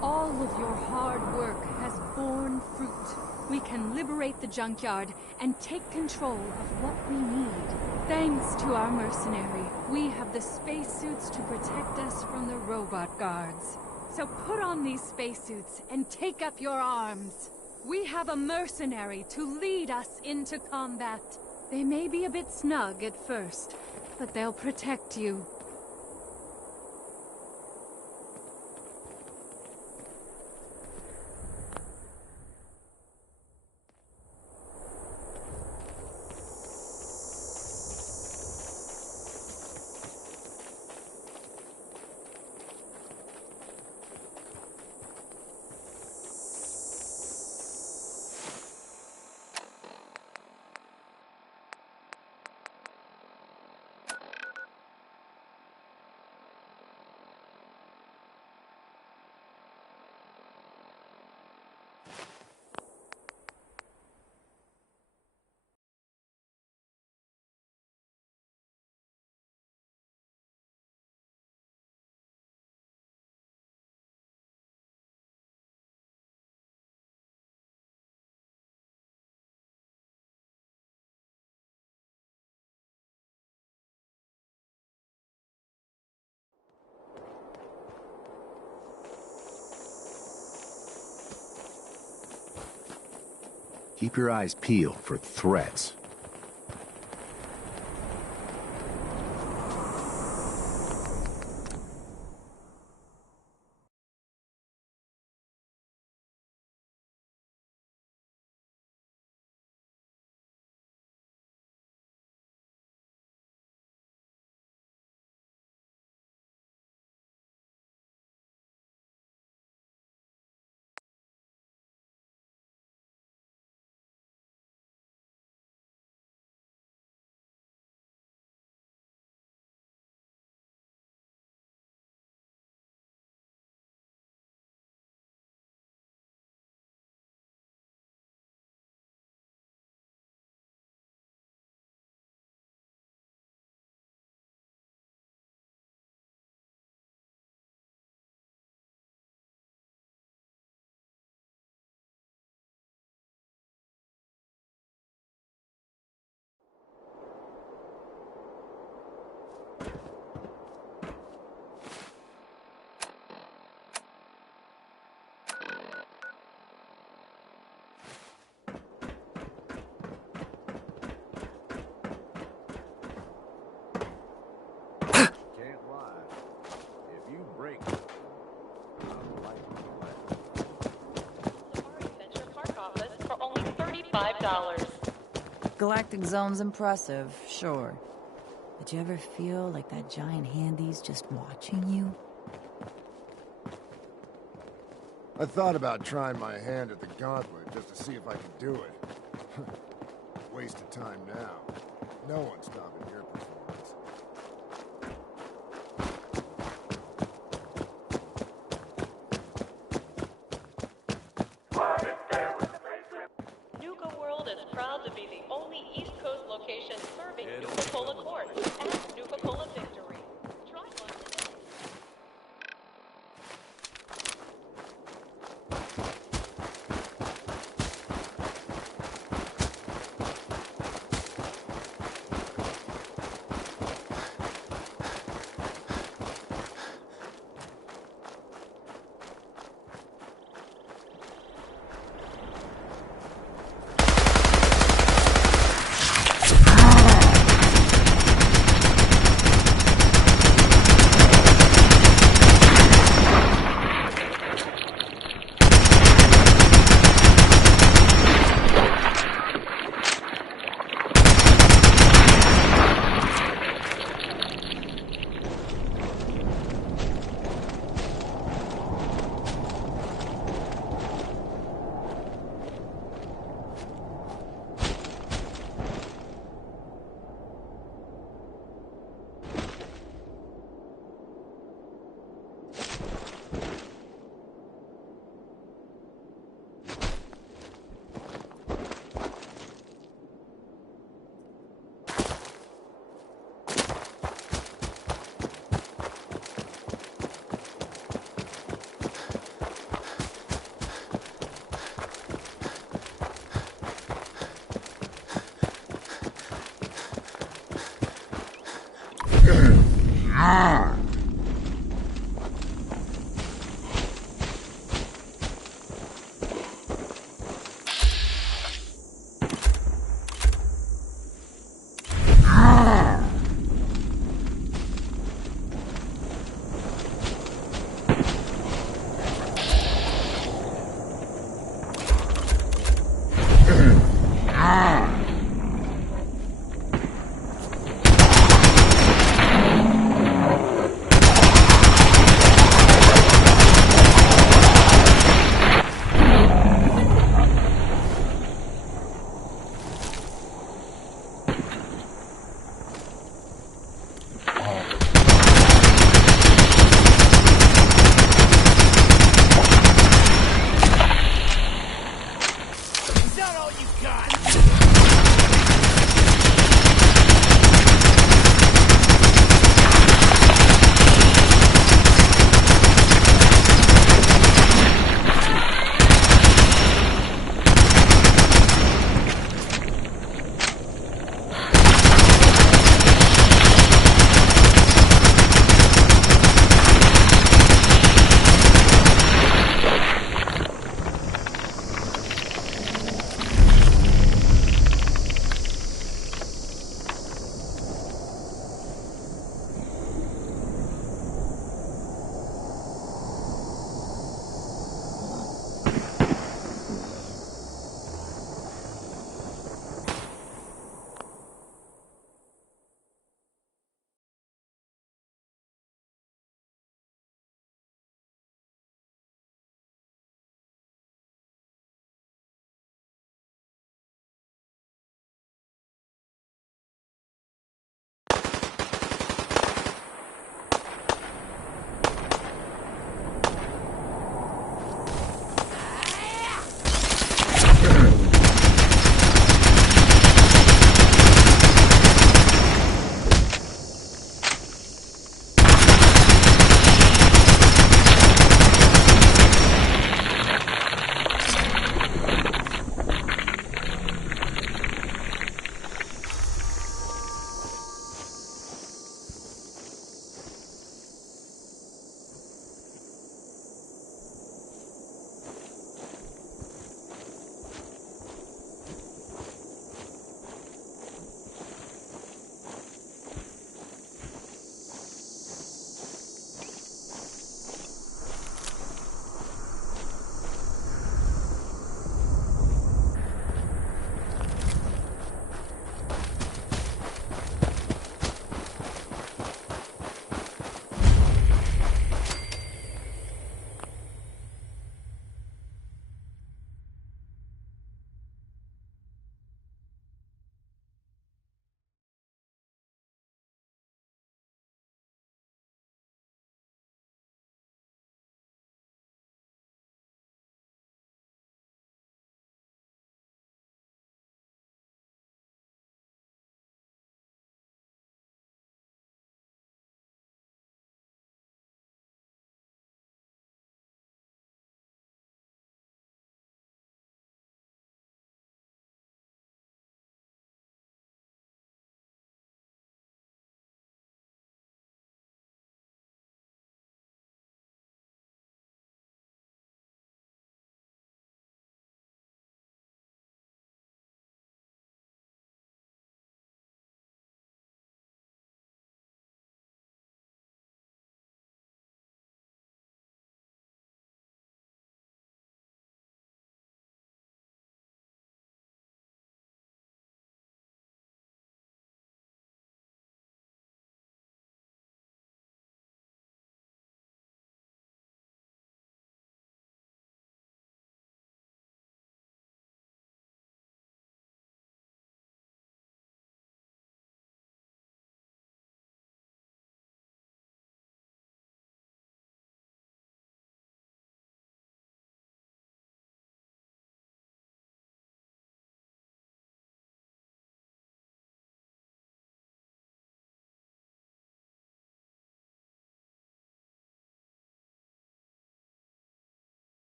All of your hard work has borne fruit. We can liberate the junkyard and take control of what we need. Thanks to our mercenary, we have the spacesuits to protect us from the robot guards. So put on these spacesuits and take up your arms. We have a mercenary to lead us into combat. They may be a bit snug at first, but they'll protect you. Keep your eyes peeled for threats. $5. Galactic Zone's impressive, sure. But you ever feel like that giant handy's just watching you? I thought about trying my hand at the gauntlet just to see if I could do it. Waste of time now. No one's stopping your performance. Nuka World is proud to be the only East Coast location serving Nuka-Cola corn and Nuka-Cola Victory. Try one today.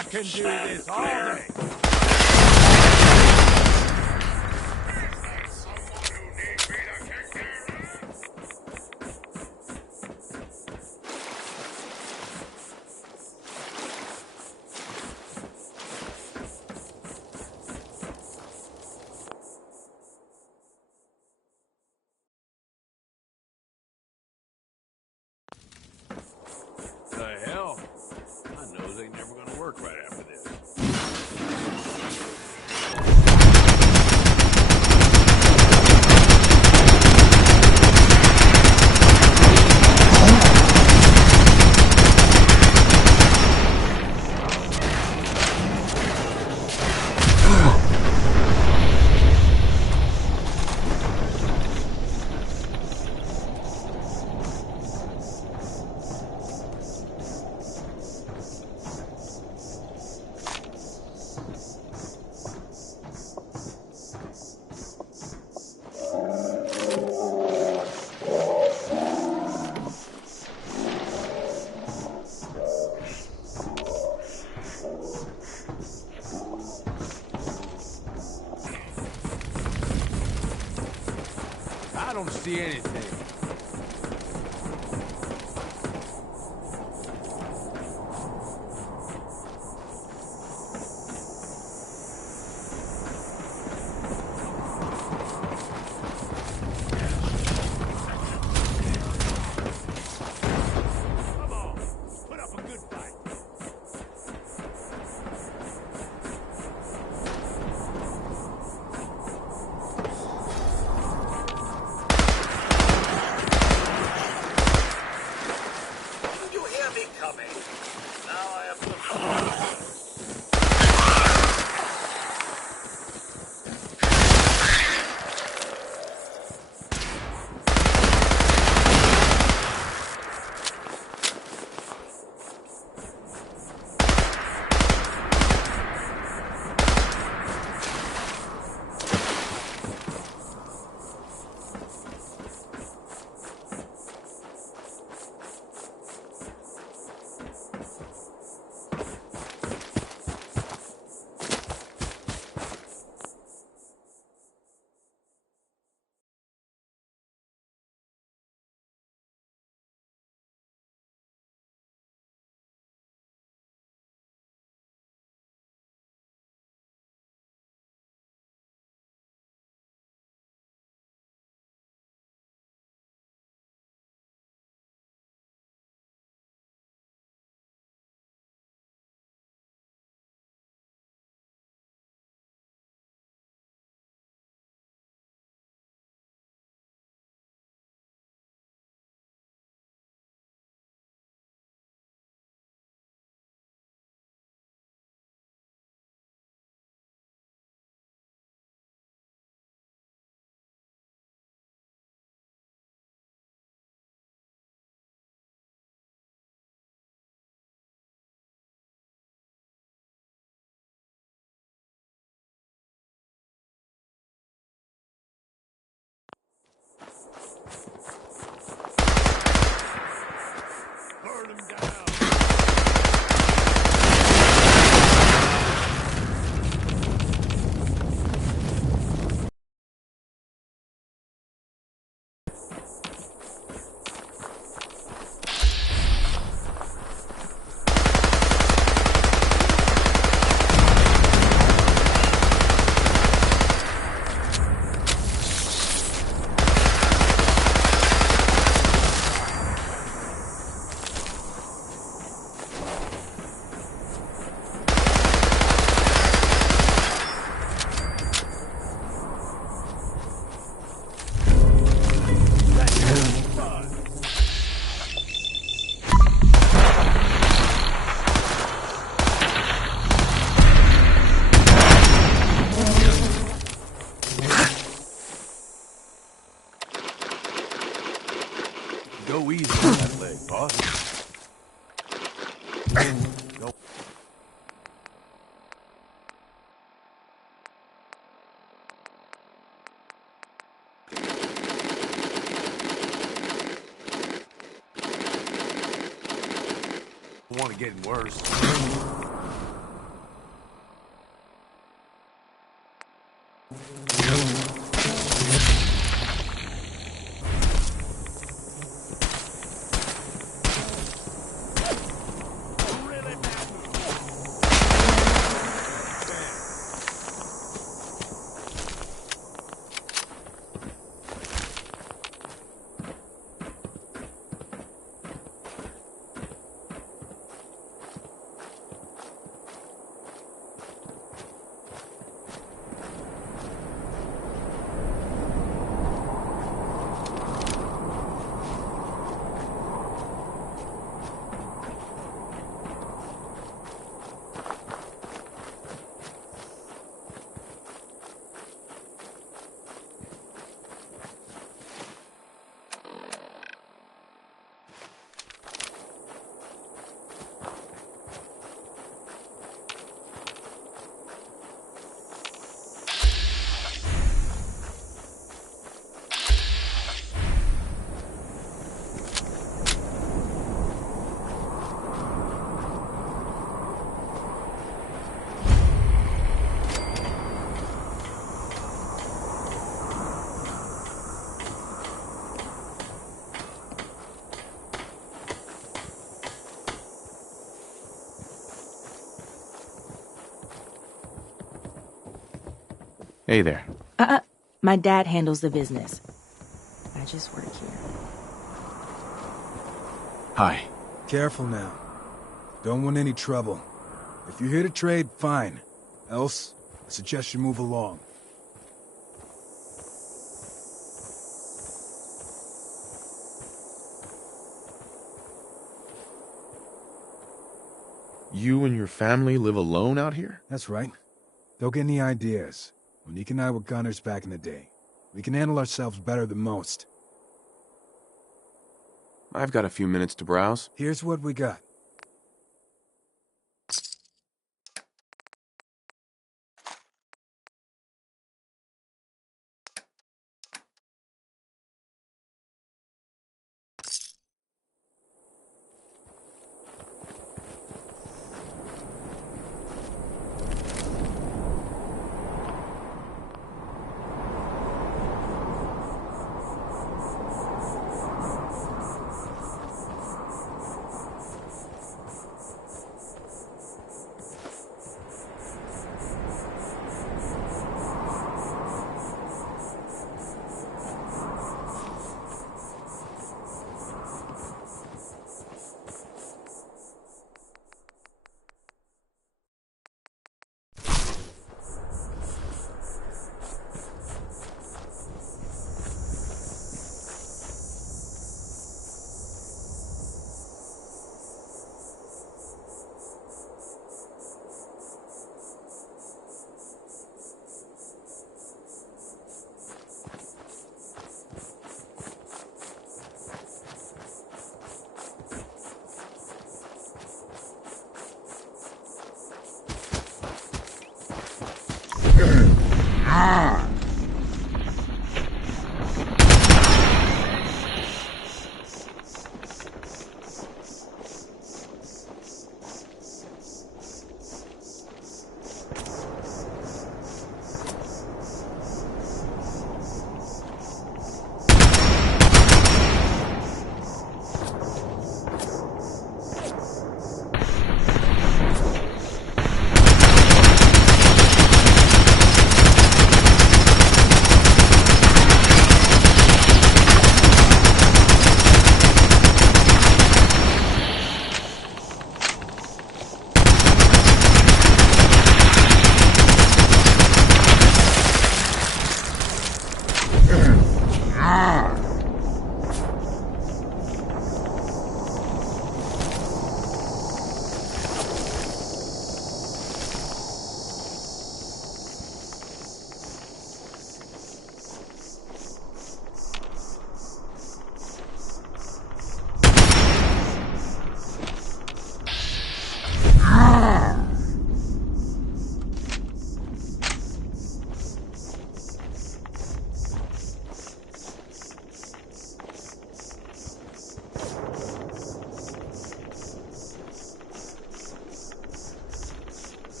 I can do this all day. The hell? My nose ain't never gonna work right after this. I don't see anything. Come on, put up a good fight. Didn't you hear me coming? Now I have to... Burn him down. Go easy on that leg, boss. Go. I want to get worse. Hey there. My dad handles the business. I just work here. Hi. Careful now. Don't want any trouble. If you're here to trade, fine. Else, I suggest you move along. You and your family live alone out here? That's right. Don't get any ideas. Monique and I were gunners back in the day. We can handle ourselves better than most. I've got a few minutes to browse. Here's what we got.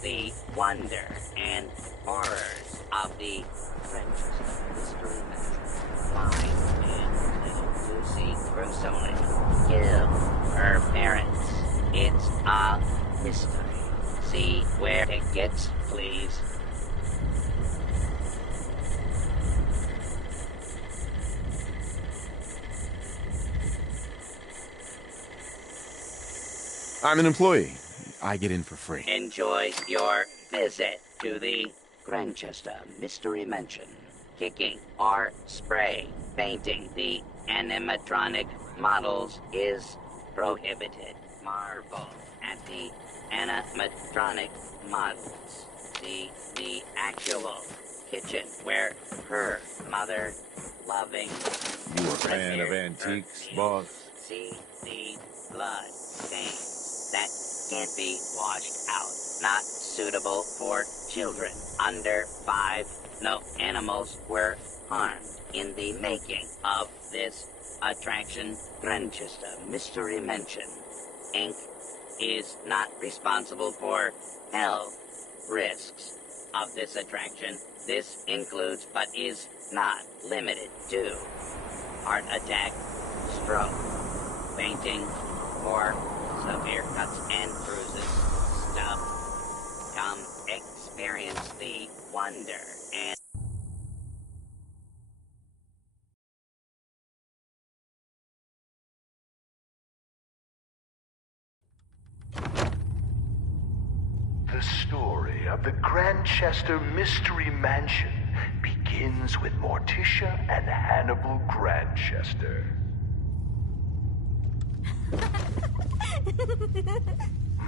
The wonder and horrors of the trenches of history find and little Lucy gruesomely kill her parents. It's a mystery. See where it gets, please. I'm an employee. I get in for free. Enjoy your visit to the Grantchester Mystery Mansion. Kicking or spray painting the animatronic models is prohibited. Marvel at the animatronic models. See the actual kitchen where her mother loving. You a fan of antiques, boss? See the blood stain that can't be washed out. Not suitable for children under 5. No animals were harmed in the making of this attraction. Grantchester Mystery Mansion, Inc. is not responsible for health risks of this attraction. This includes, but is not limited to, heart attack, stroke, fainting, or severe cuts and bruises. Stop. Come experience the wonder and The story of the Grantchester Mystery Mansion begins with Morticia and Hannibal Grantchester.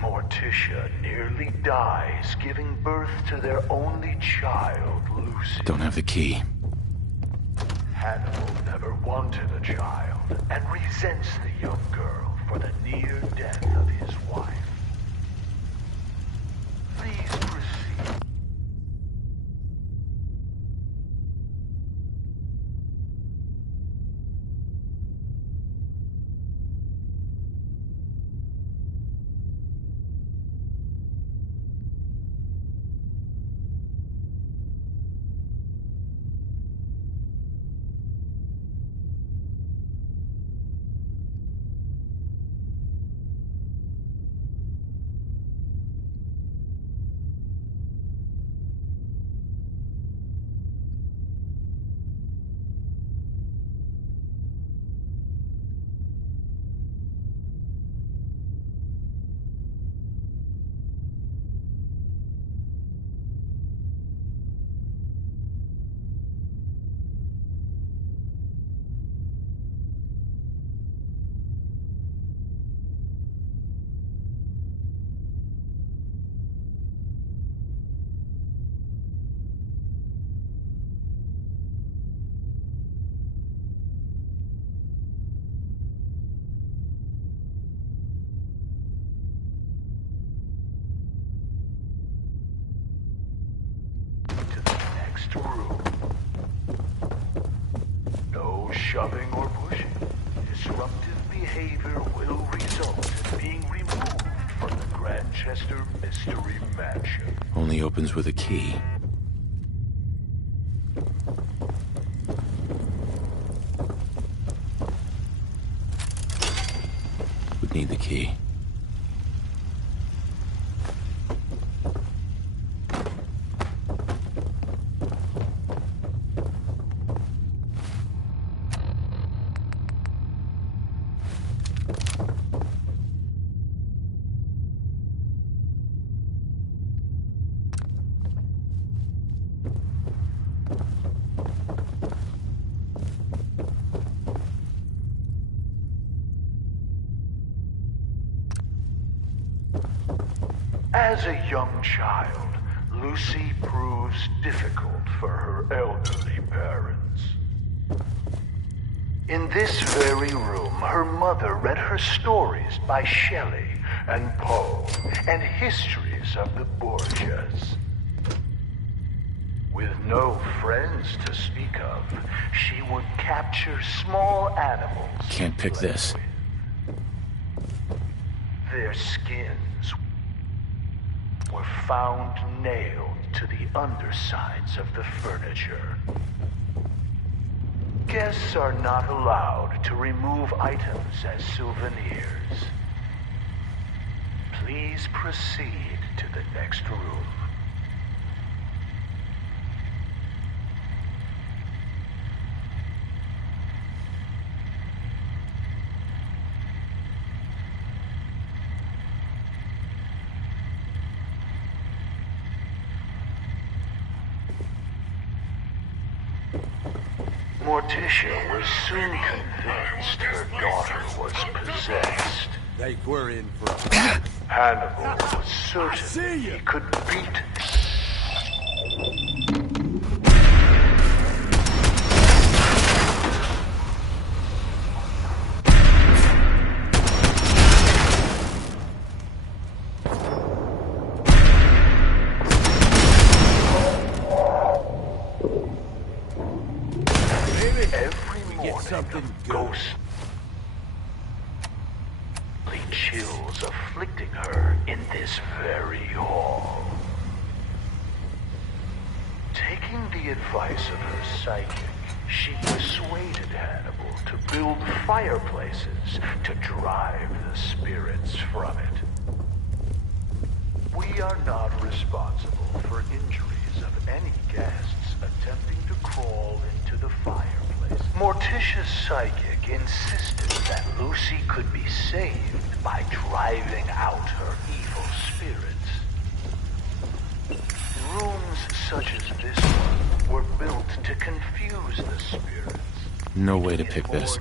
Morticia nearly dies giving birth to their only child, Lucy. Don't have the key. Hannibal never wanted a child and resents the young girl for the near death of his wife. Please proceed. Room. No shoving or pushing. Disruptive behavior will result in being removed from the Grantchester Mystery Mansion. Only opens with a key. Would need the key. As a young child, Lucy proves difficult for her elderly parents. In this very room, her mother read her stories by Shelley and Poe and histories of the Borgias. With no friends to speak of, she would capture small animals. Can't pick this. Their skins were found nailed to the undersides of the furniture. Guests are not allowed to remove items as souvenirs. Please proceed to the next room. Morticia was soon convinced her daughter was possessed. They were in for Hannibal was certain he could beat. Every morning, ghostly chills afflicting her in this very hall. Taking the advice of her psychic, she persuaded Hannibal to build fireplaces to drive the spirits from it. We are not responsible for injuries of any guests attempting to crawl into the fireplace. Morticia's psychic insisted that Lucy could be saved by driving out her evil spirits. Rooms such as this one were built to confuse the spirits. No way to pick this.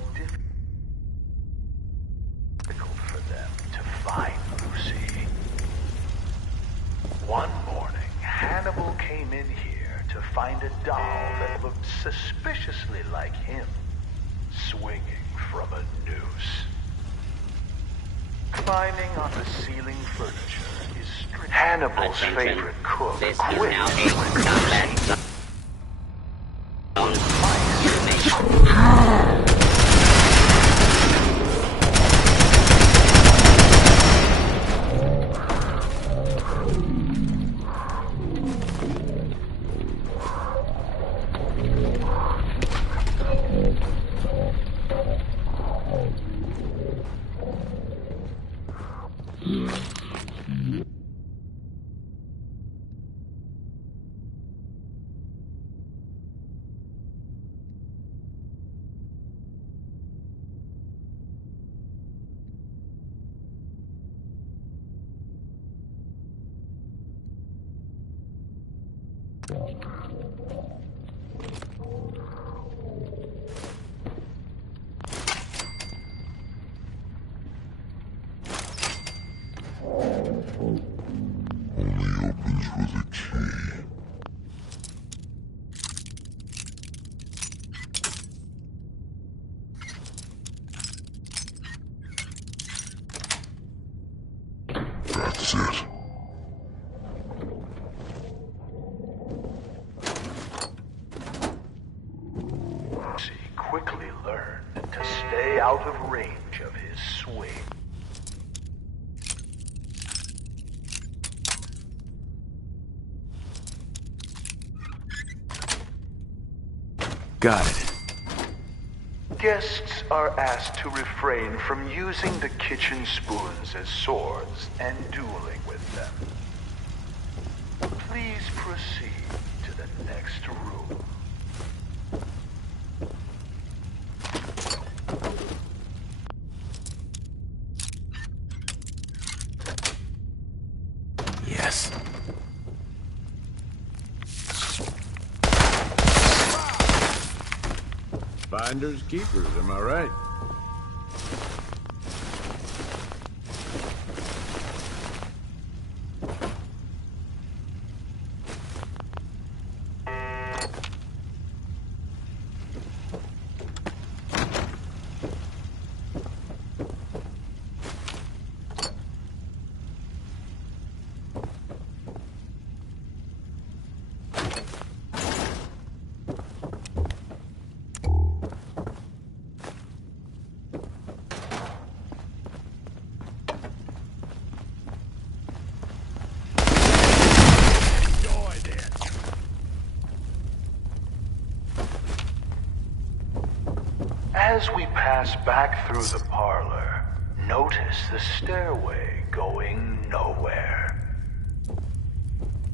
Difficult for them to find Lucy. One morning, Hannibal came in here to find a doll that looked suspiciously like him, swinging from a noose. Climbing on the ceiling furniture is strict. Hannibal's favorite cook. This is now a combat zone. That's it. She quickly learned to stay out of range of his swing. Got it. Guests are asked to refrain from using the kitchen spoons as swords and dueling with them. Please proceed to the next room. Yes. Finders keepers, am I right? As we pass back through the parlor, notice the stairway going nowhere.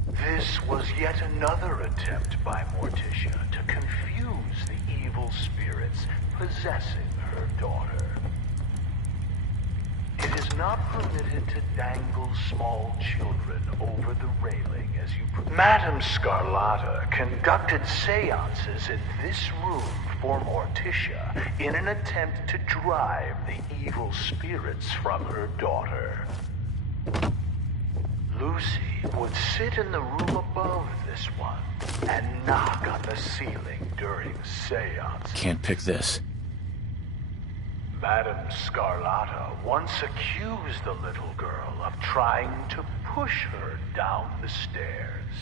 This was yet another attempt by Morticia to confuse the evil spirits possessing her daughter. It is not permitted to dangle small children over the railing as you... Madame Scarlata conducted seances in this room for Morticia in an attempt to drive the evil spirits from her daughter. Lucy would sit in the room above this one and knock on the ceiling during seances. Can't pick this. Madame Scarlata once accused the little girl of trying to push her down the stairs.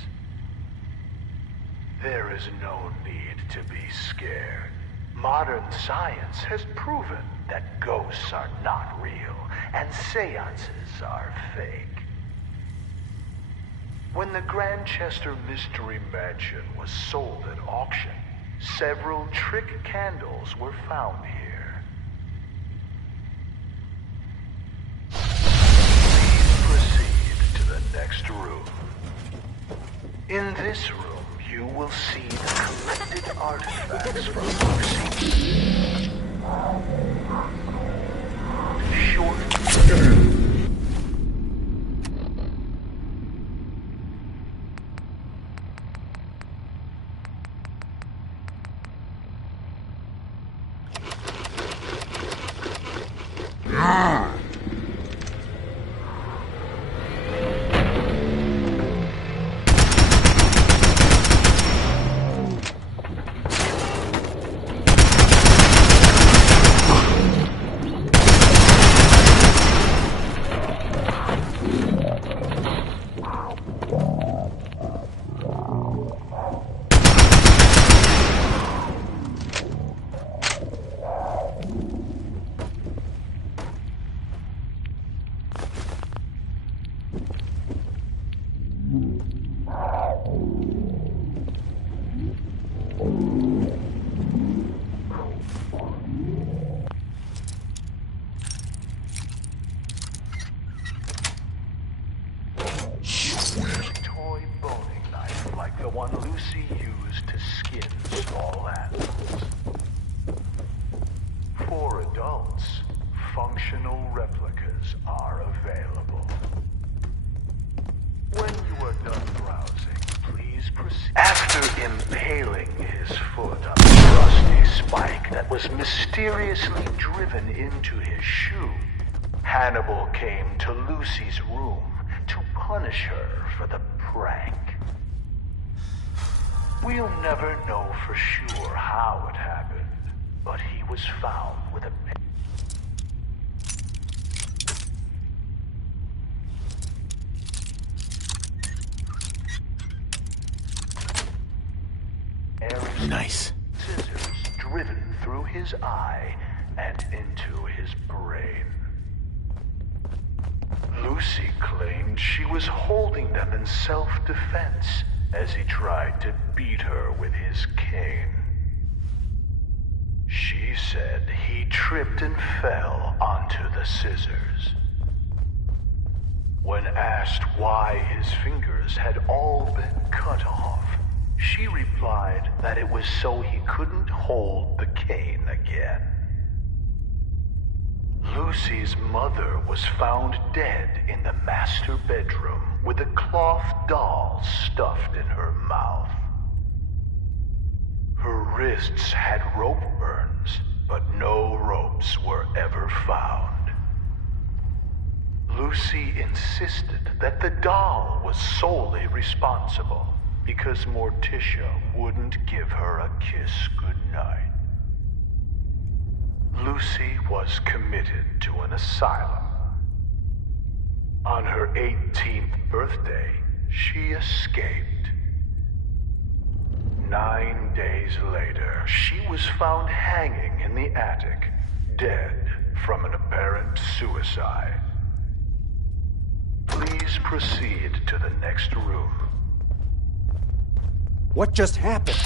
There is no need to be scared. Modern science has proven that ghosts are not real and seances are fake. When the Grantchester Mystery Mansion was sold at auction, several trick candles were found here. Next room. In this room, you will see the collected artifacts from Lucy. Short. Toy boning knife like the one Lucy used to skin small animals. For adults, functional replicas are available. When you are done browsing, please proceed. After impaling his foot on the rusty spike that was mysteriously driven into his shoe, Hannibal came to Lucy's room to punish her for the prank. We'll never know for sure how it happened, but he was found with a... Nice. Scissors driven through his eye and into his brain. Lucy claimed she was holding them in self-defense as he tried to beat her with his cane. She said he tripped and fell onto the scissors. When asked why his fingers had all been cut off, she replied that it was so he couldn't hold the cane again. Lucy's mother was found dead in the master bedroom with a cloth doll stuffed in her mouth. Her wrists had rope burns, but no ropes were ever found. Lucy insisted that the doll was solely responsible because Morticia wouldn't give her a kiss goodnight. Lucy was committed to an asylum. On her 18th birthday, she escaped. 9 days later, she was found hanging in the attic, dead from an apparent suicide. Please proceed to the next room. What just happened?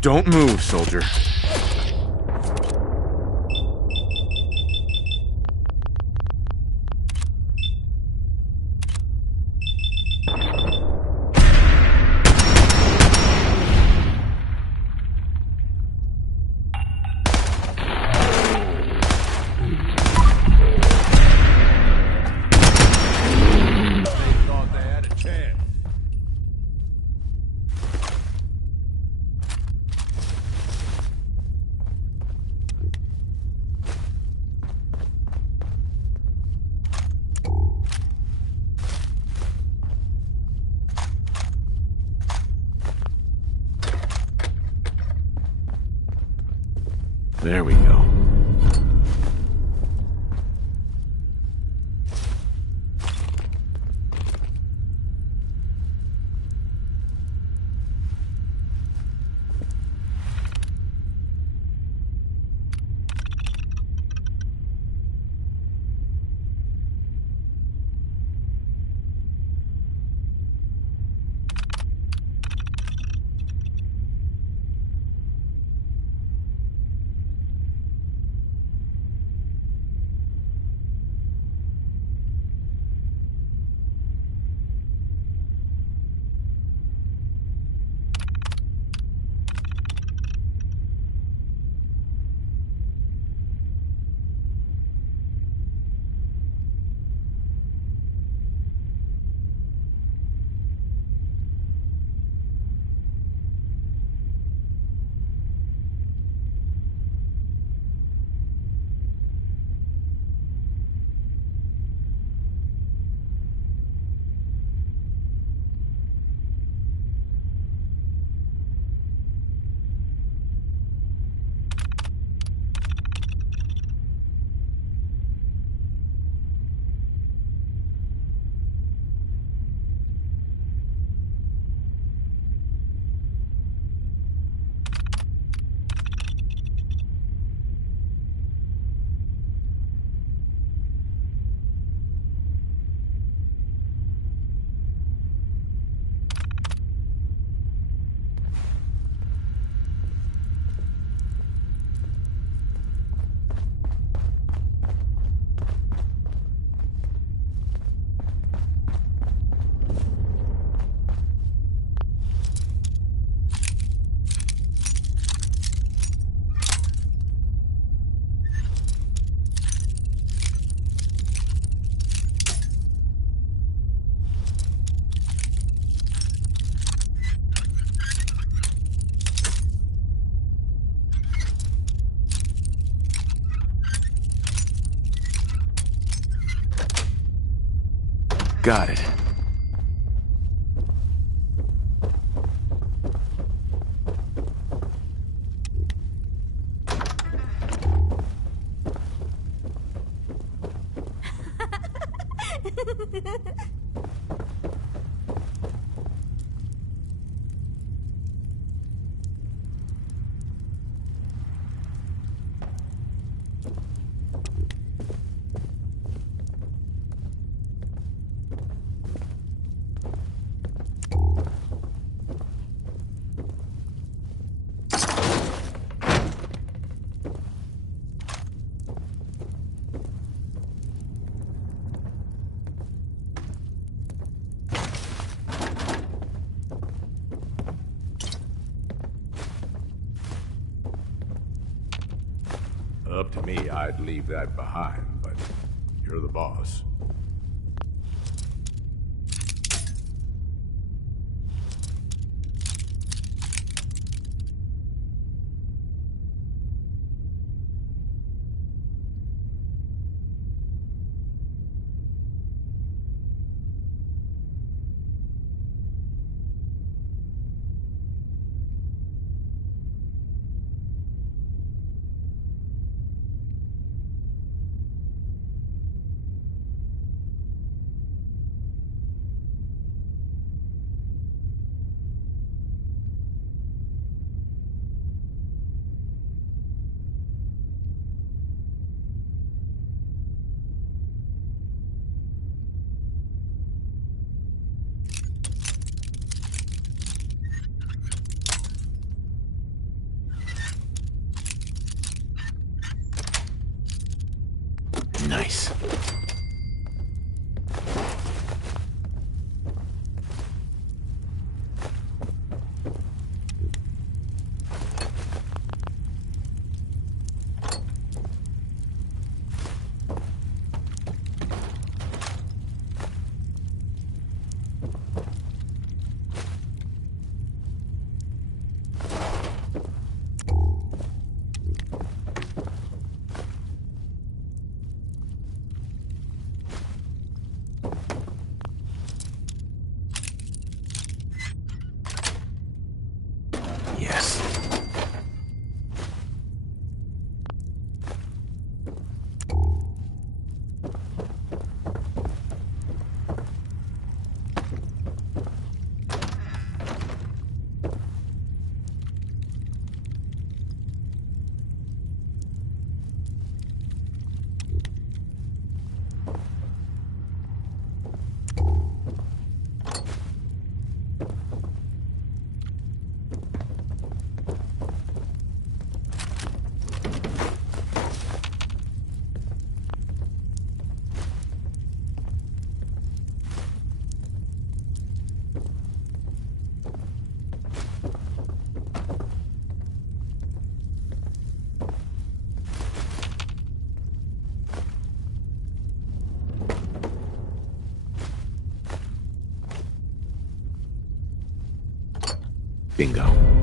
Don't move, soldier. There we go. Got it. Up to me, I'd leave that behind, but you're the boss. Nice. Bingo.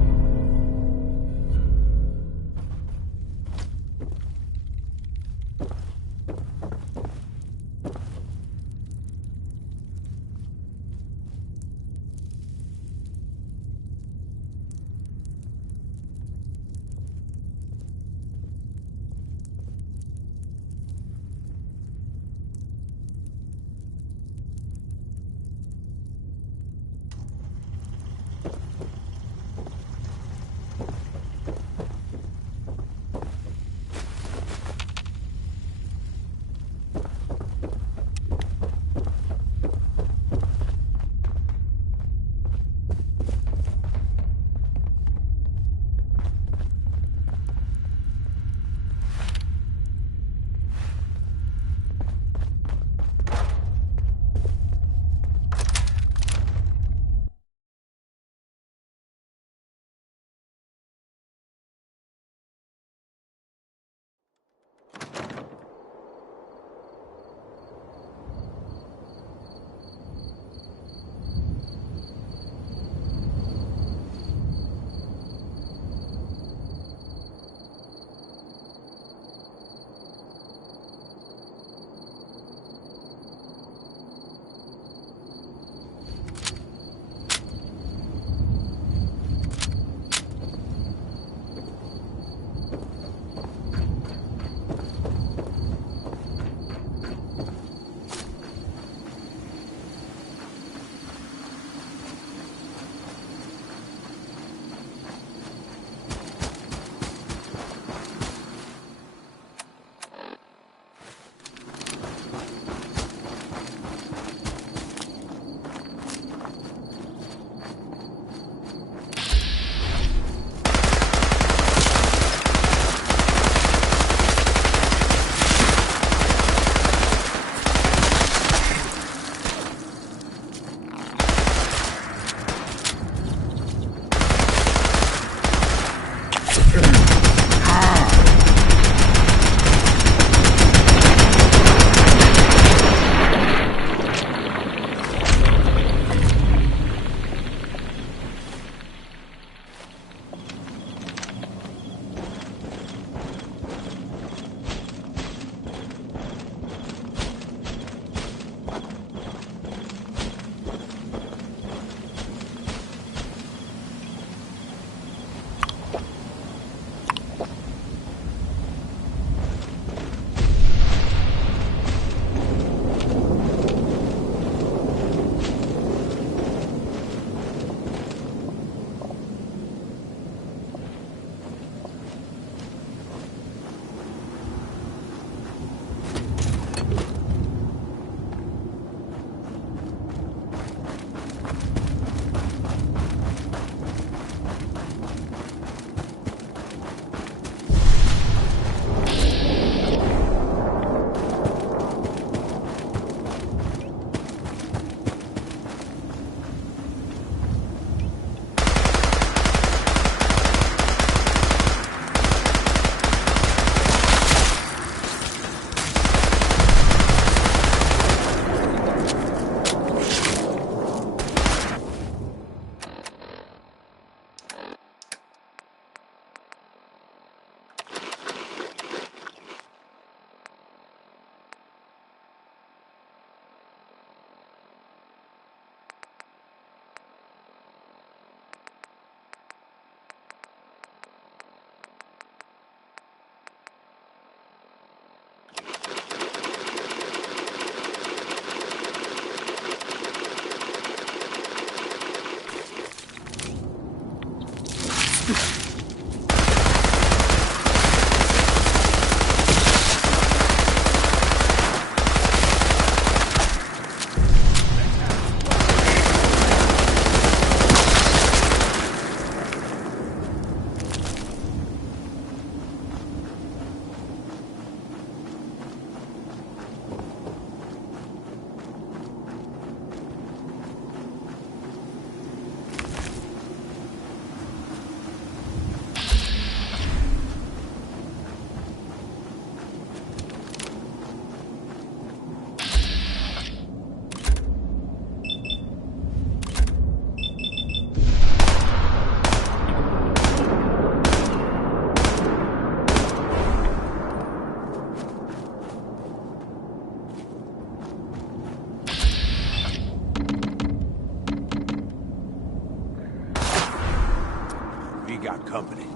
company.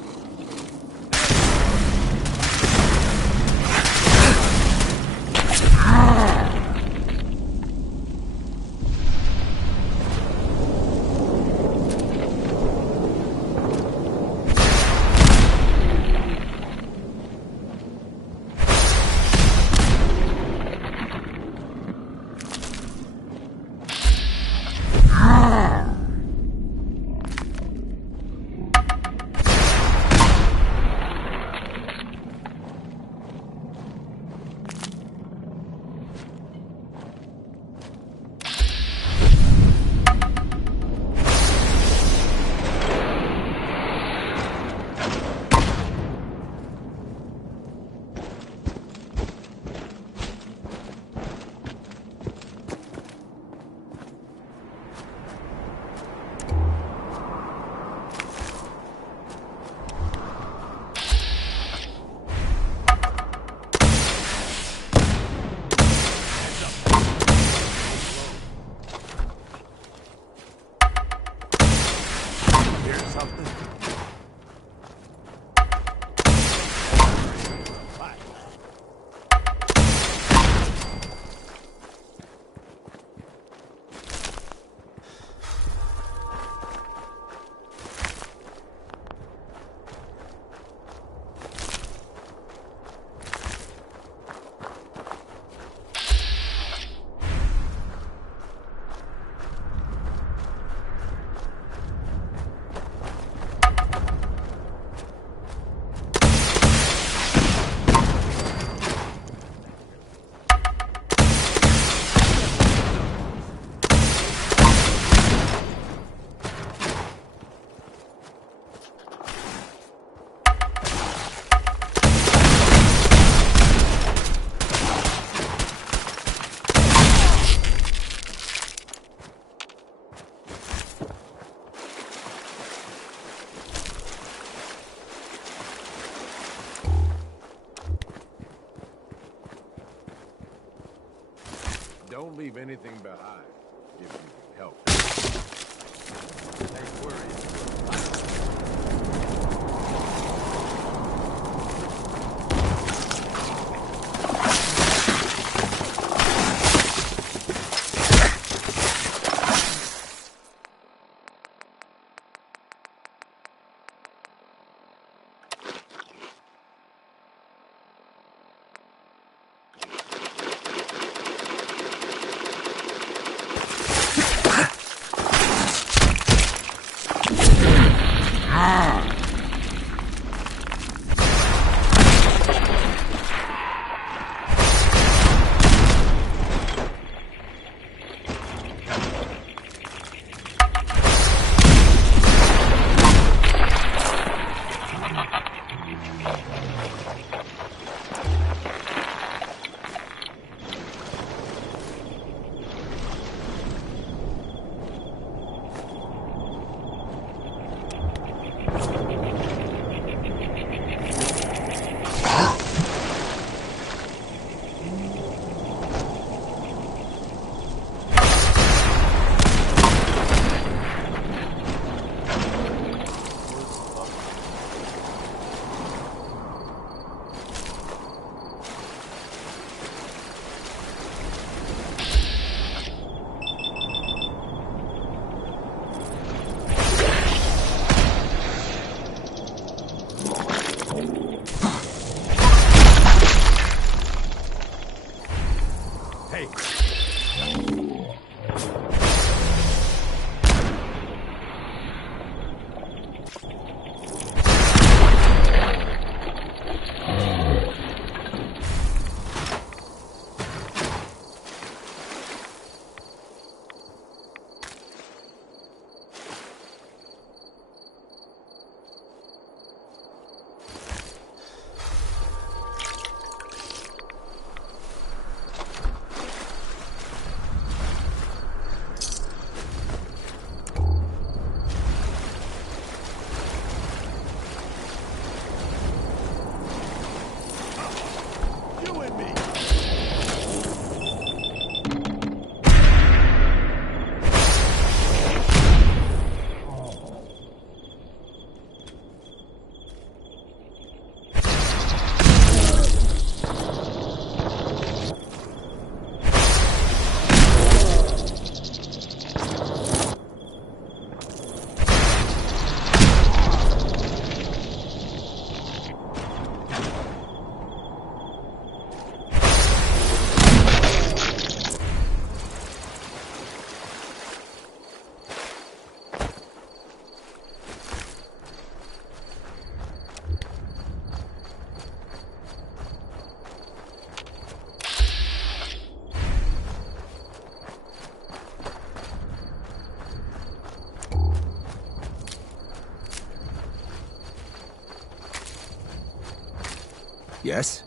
Don't leave anything behind if you can help it. Ain't worried. Yes?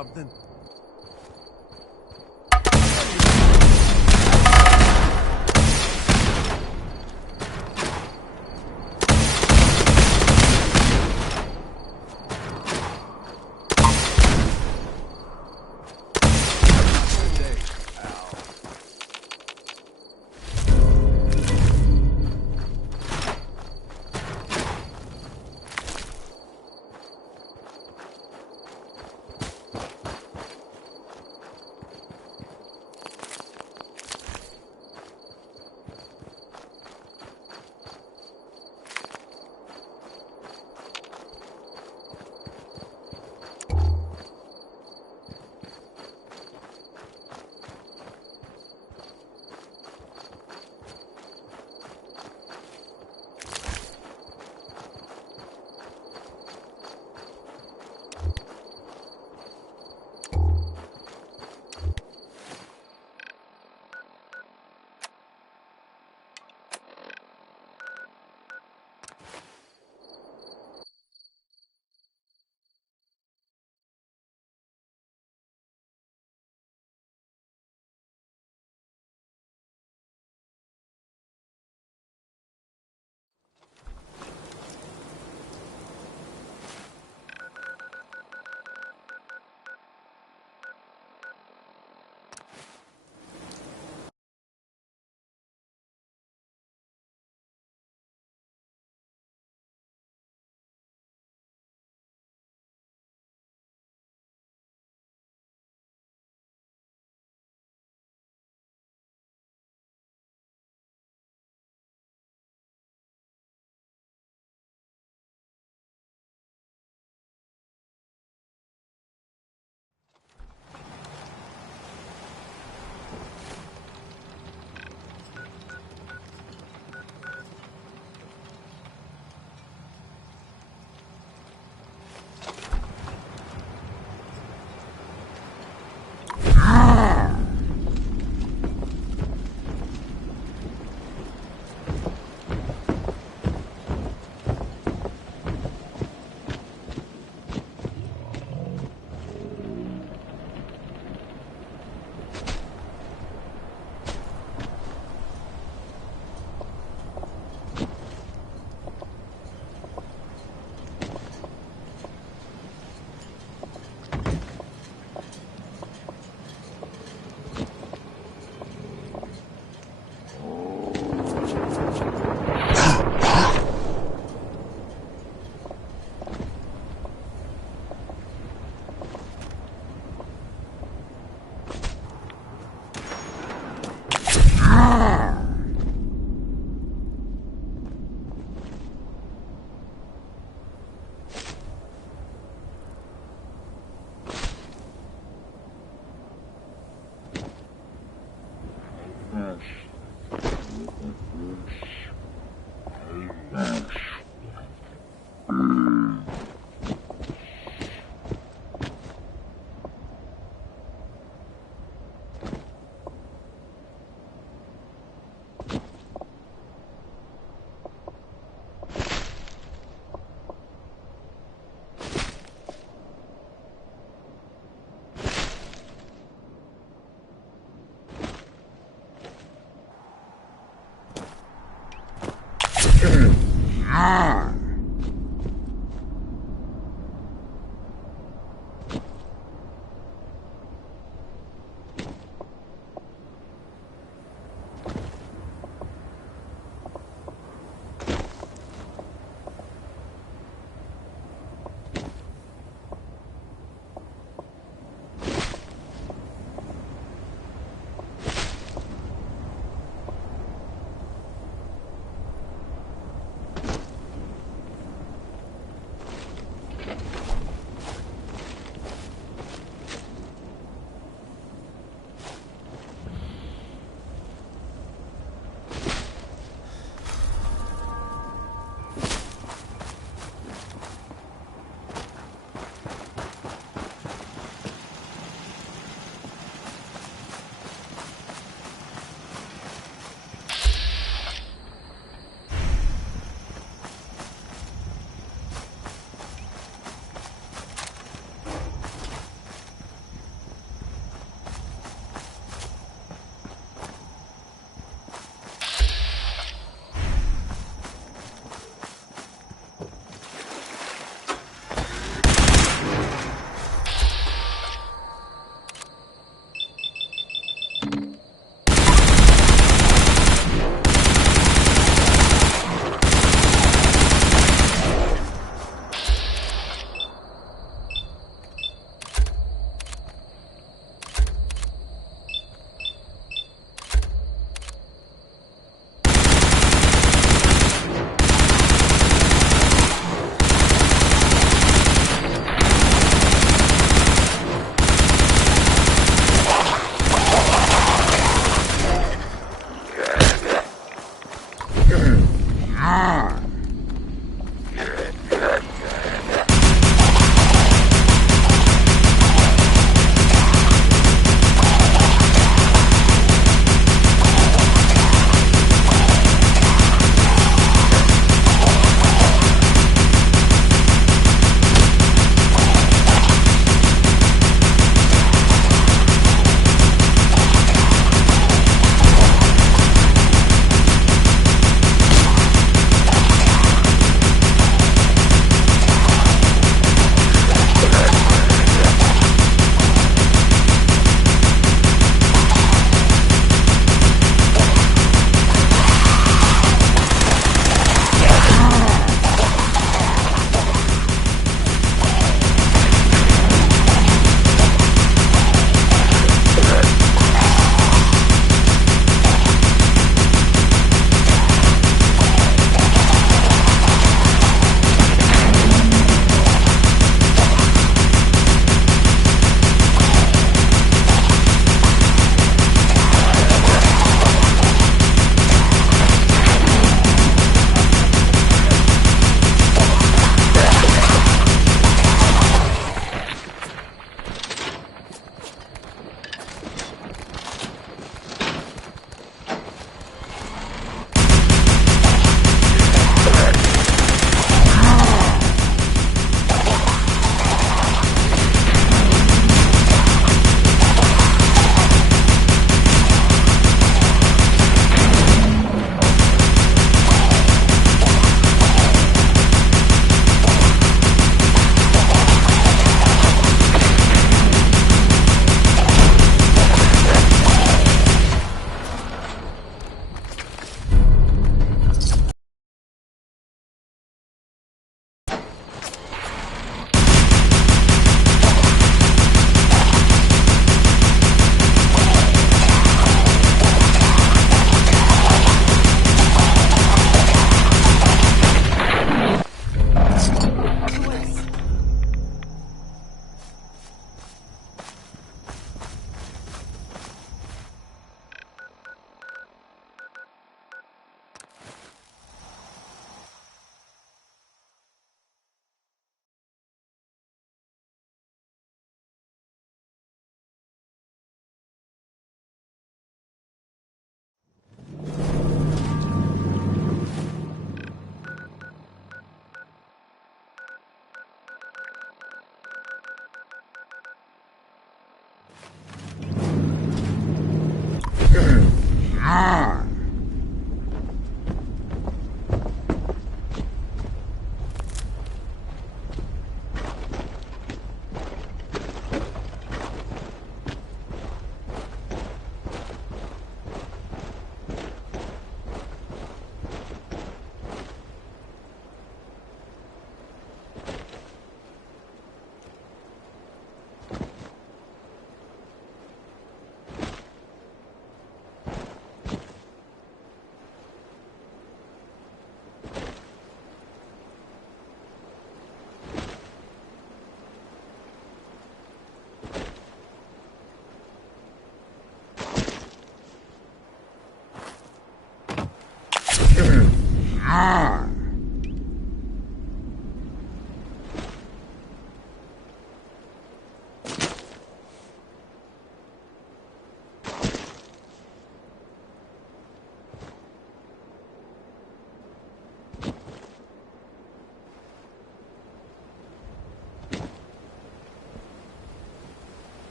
something?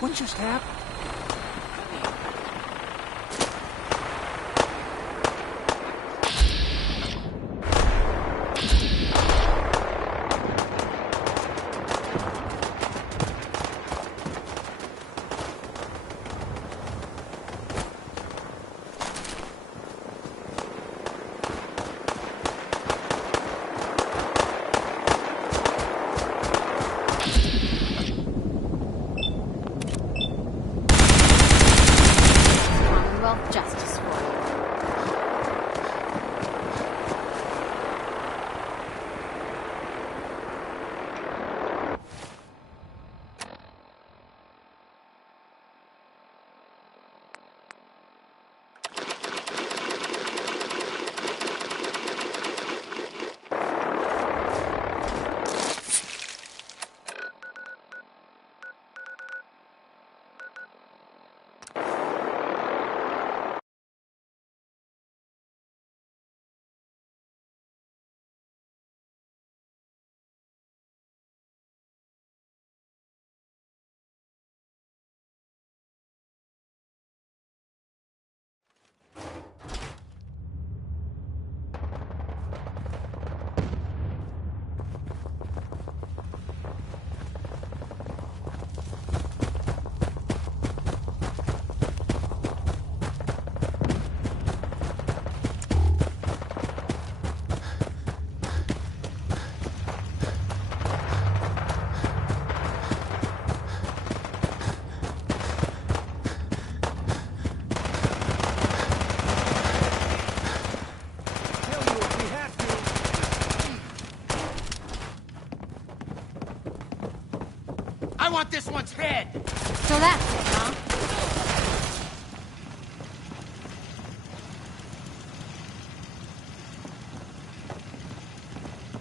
What just happened? Commonwealth Justice for you. I want this one's head! So that's it, huh?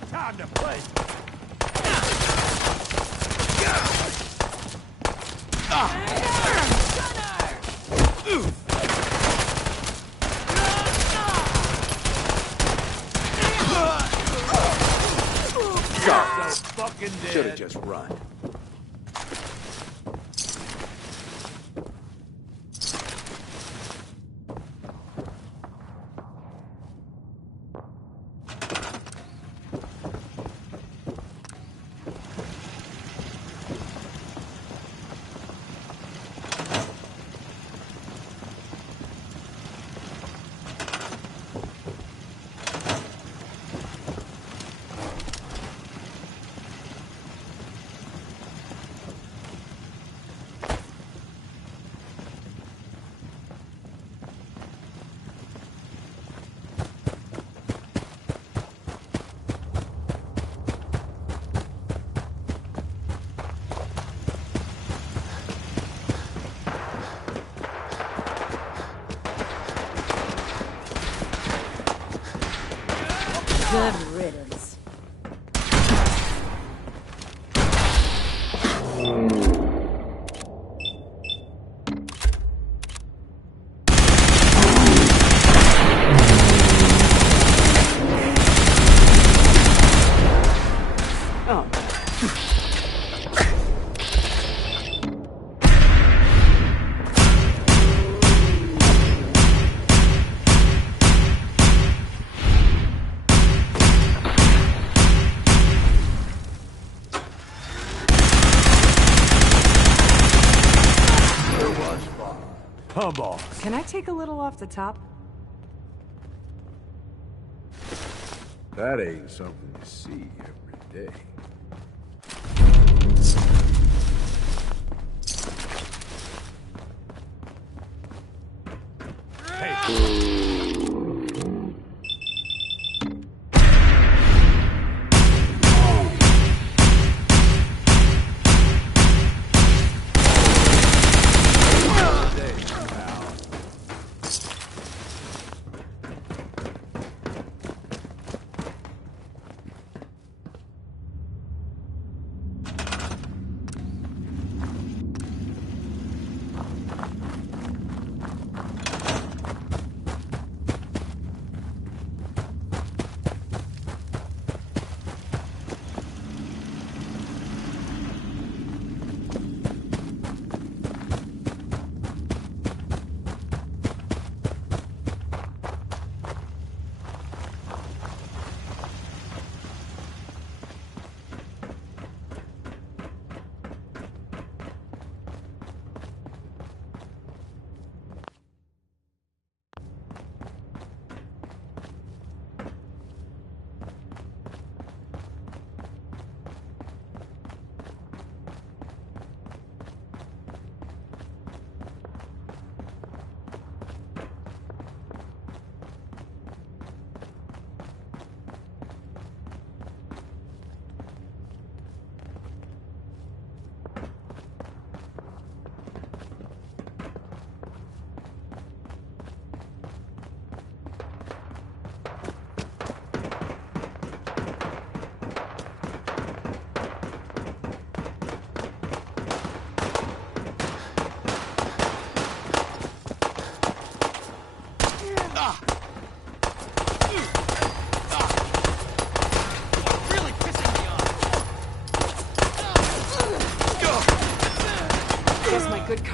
Time to play! Should've just run. Good riddance. Can I take a little off the top? That ain't something you see every day.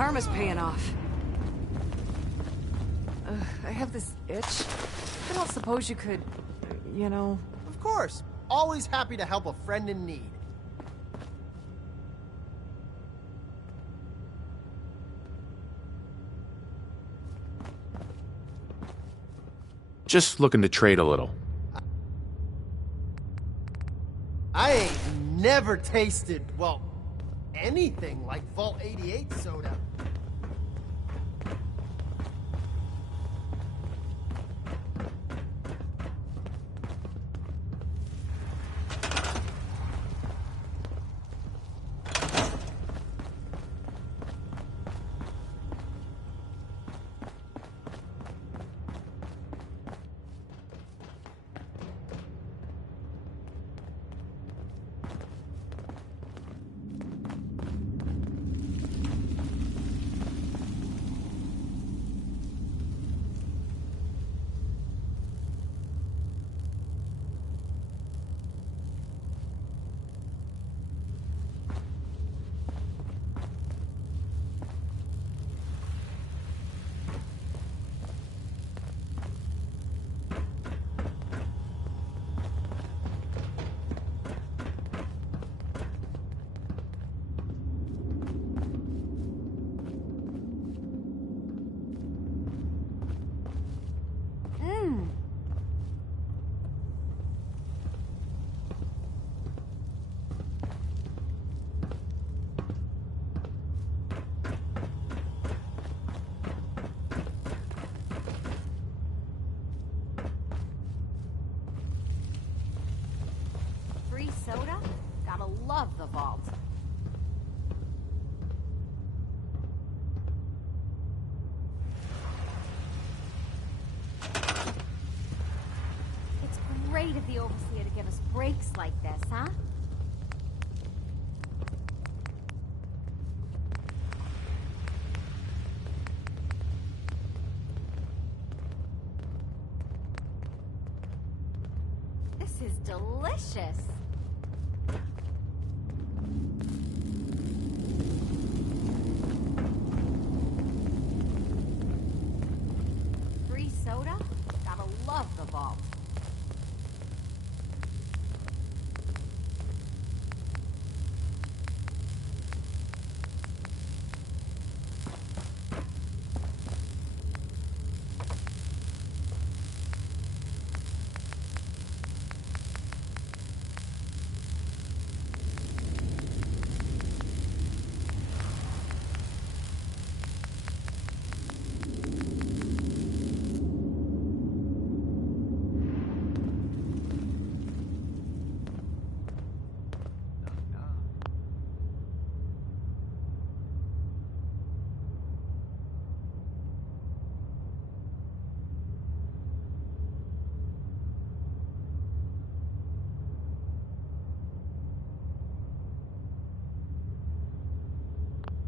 karma's paying off. I have this itch. I don't suppose you could, you know... Of course. Always happy to help a friend in need. Just looking to trade a little. I ain't never tasted, well, anything like Vault 88 soda. Free soda? Gotta love the vault. It's great of the Overseer to give us breaks like this, huh? This is delicious. Free soda? Gotta love the vault.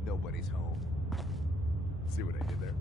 Nobody's home. See what I did there?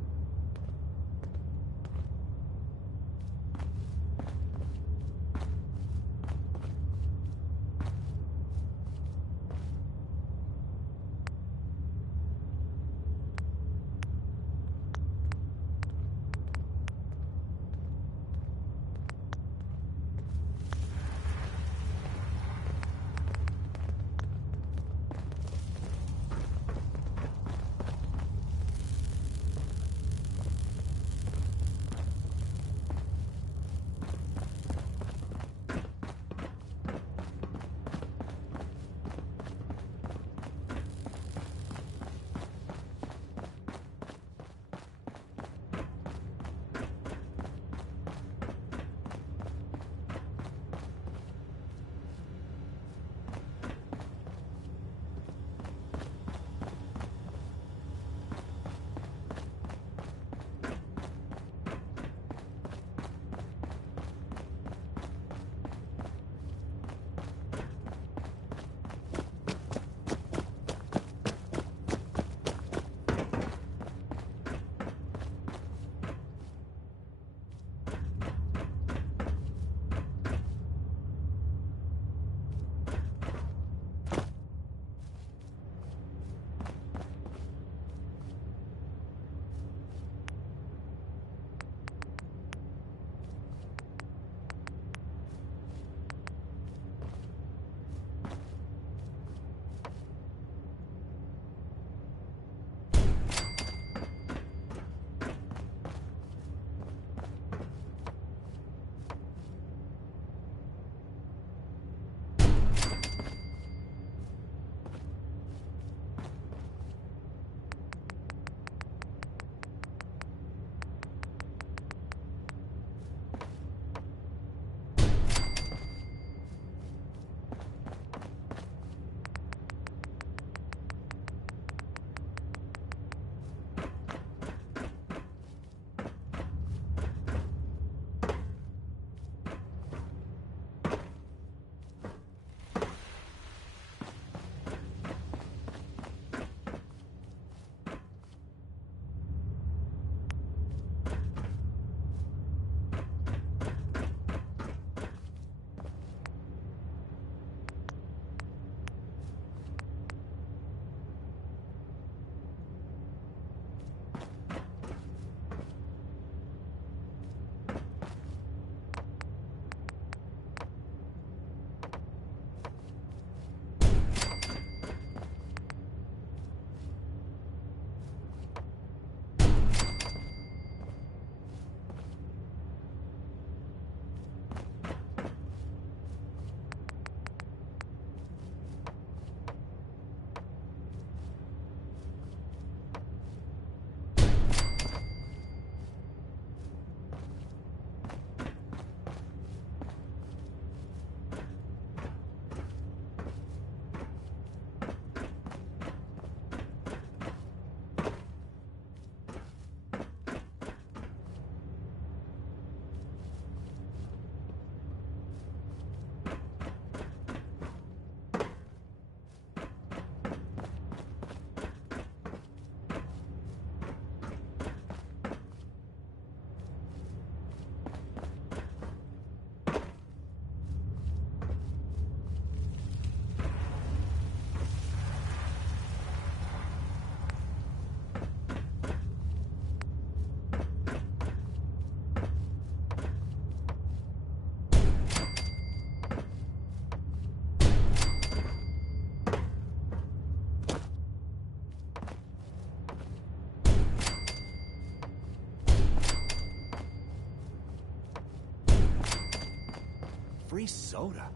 Free soda.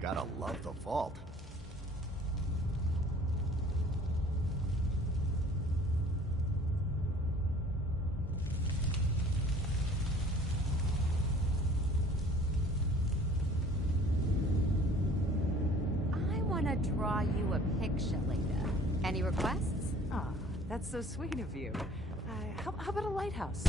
Gotta love the vault. I want to draw you a picture later. Any requests? Ah, that's so sweet of you. How about a lighthouse?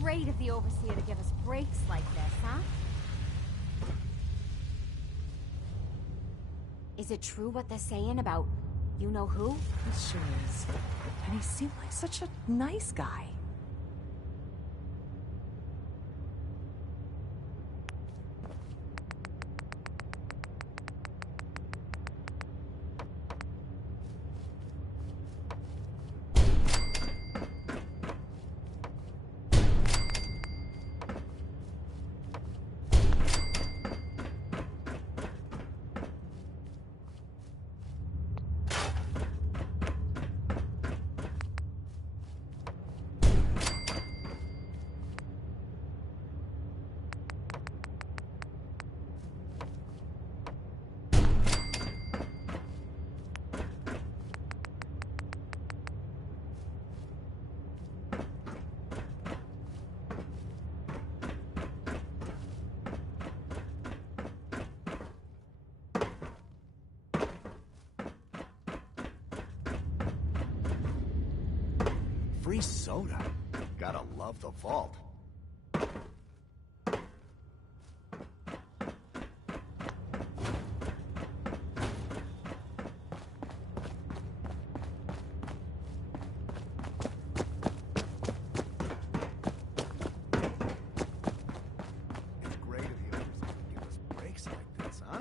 Great of the Overseer to give us breaks like this, huh? Is it true what they're saying about you-know-who? It sure is. And he seemed like such a nice guy. Free soda. Gotta love the vault. It's great of you to give us breaks like this, huh?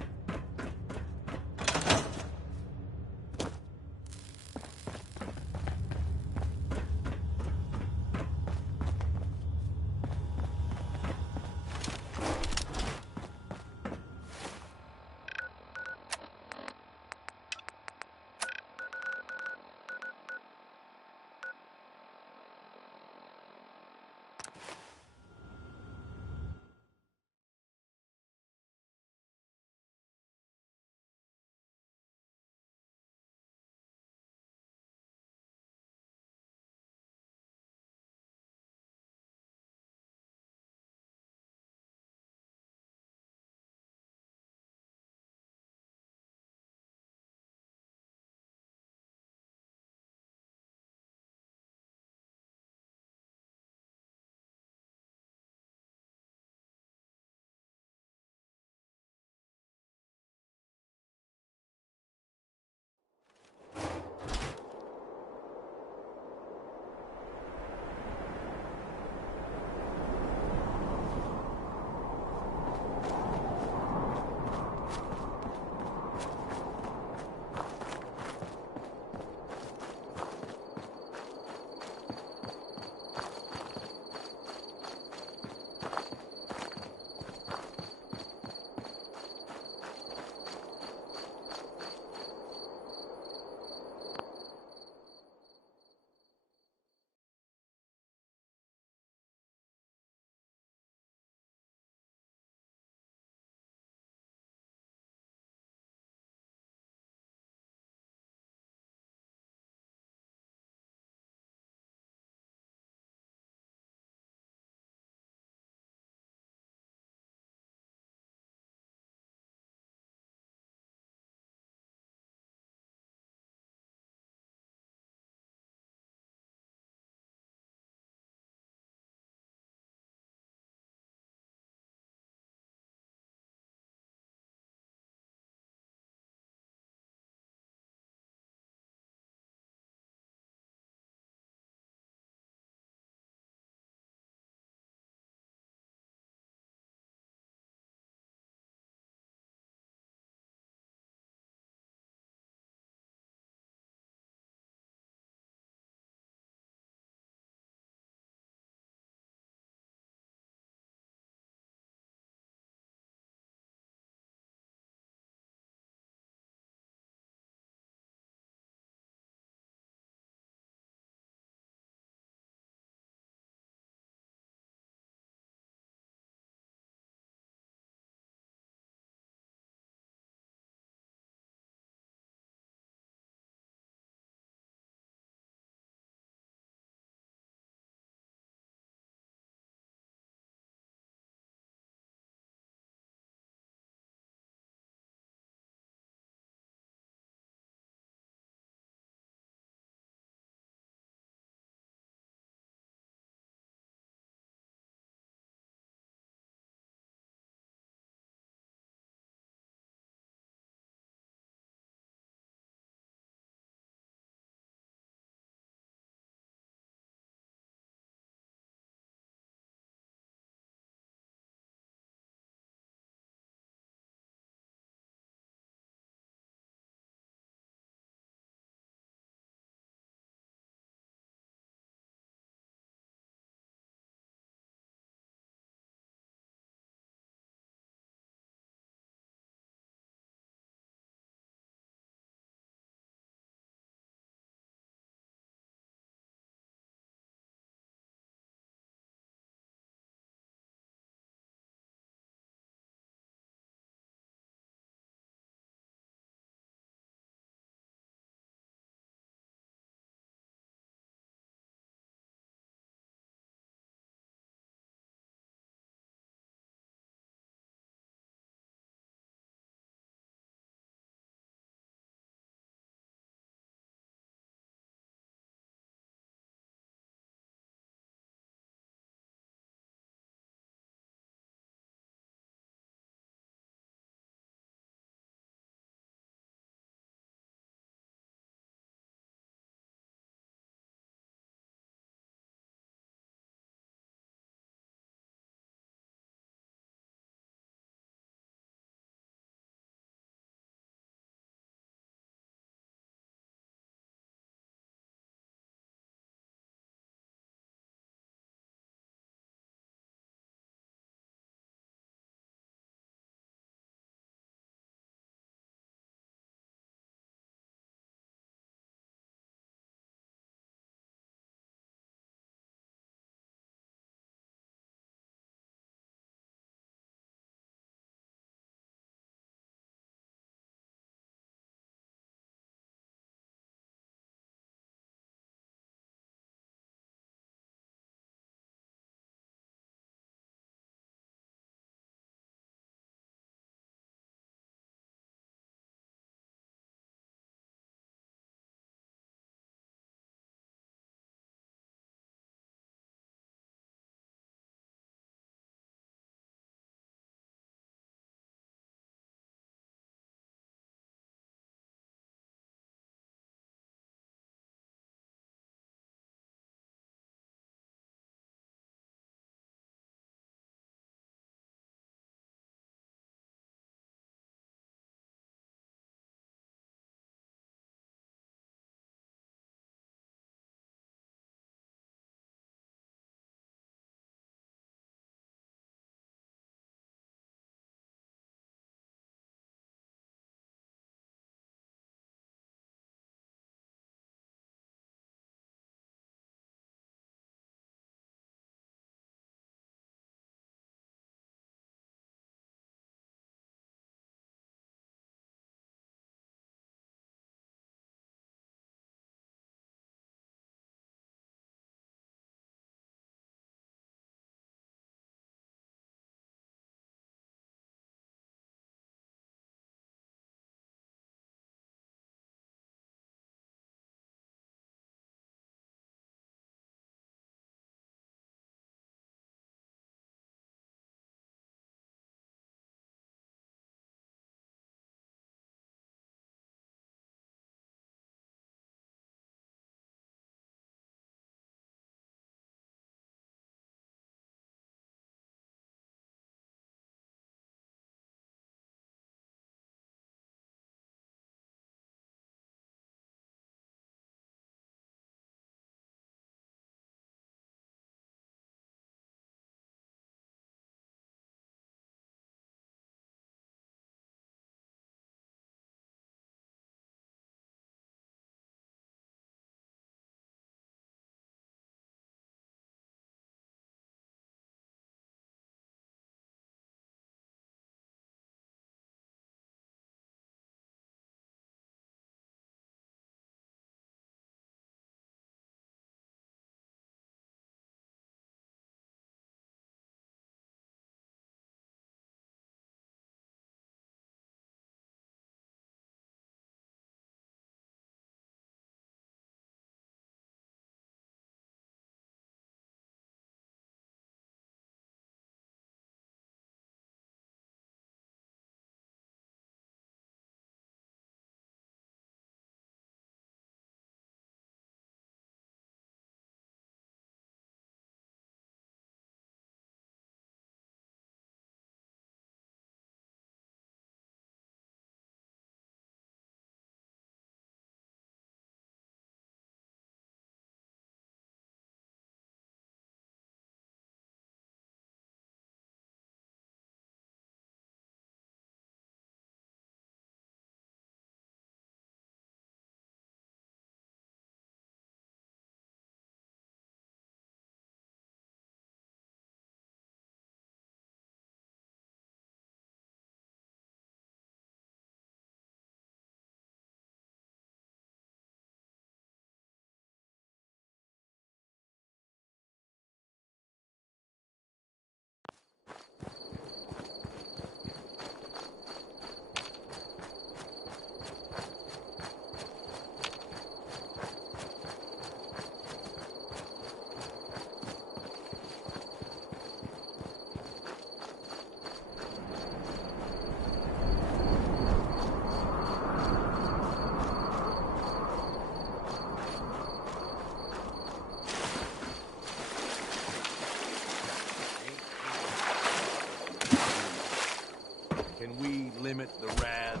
Can we limit the rads?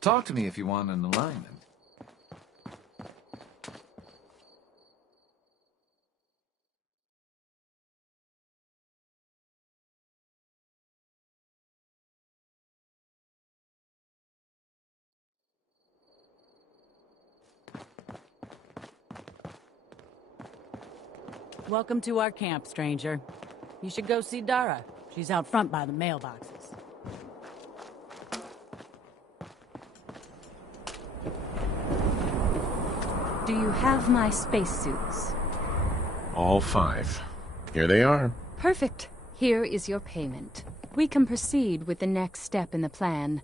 Talk to me if you want an alignment. Welcome to our camp, stranger. You should go see Dara. She's out front by the mailboxes. Do you have my spacesuits? All 5. Here they are. Perfect. Here is your payment. We can proceed with the next step in the plan.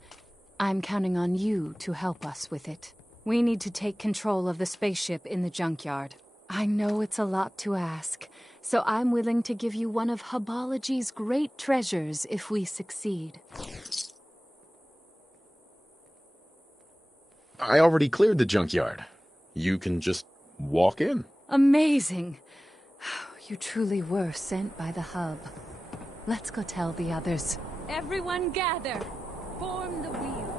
I'm counting on you to help us with it. We need to take control of the spaceship in the junkyard. I know it's a lot to ask, so I'm willing to give you one of Hubology's great treasures if we succeed. I already cleared the junkyard. You can just walk in. Amazing! You truly were sent by the Hub. Let's go tell the others. Everyone gather! Form the wheel.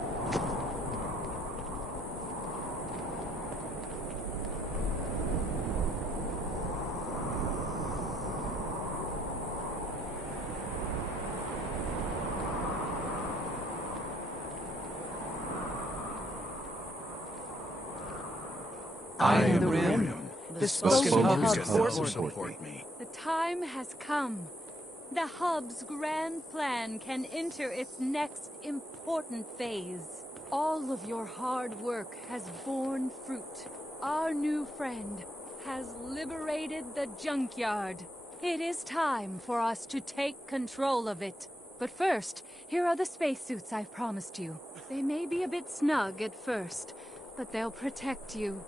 I am the Rim. The spoken Hub support me. The time has come. The Hub's grand plan can enter its next important phase. All of your hard work has borne fruit. Our new friend has liberated the junkyard. It is time for us to take control of it. But first, here are the spacesuits I've promised you. They may be a bit snug at first, but they'll protect you.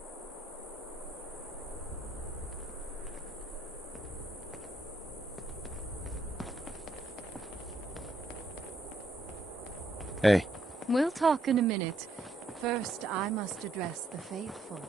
Hey. We'll talk in a minute. First, I must address the faithful.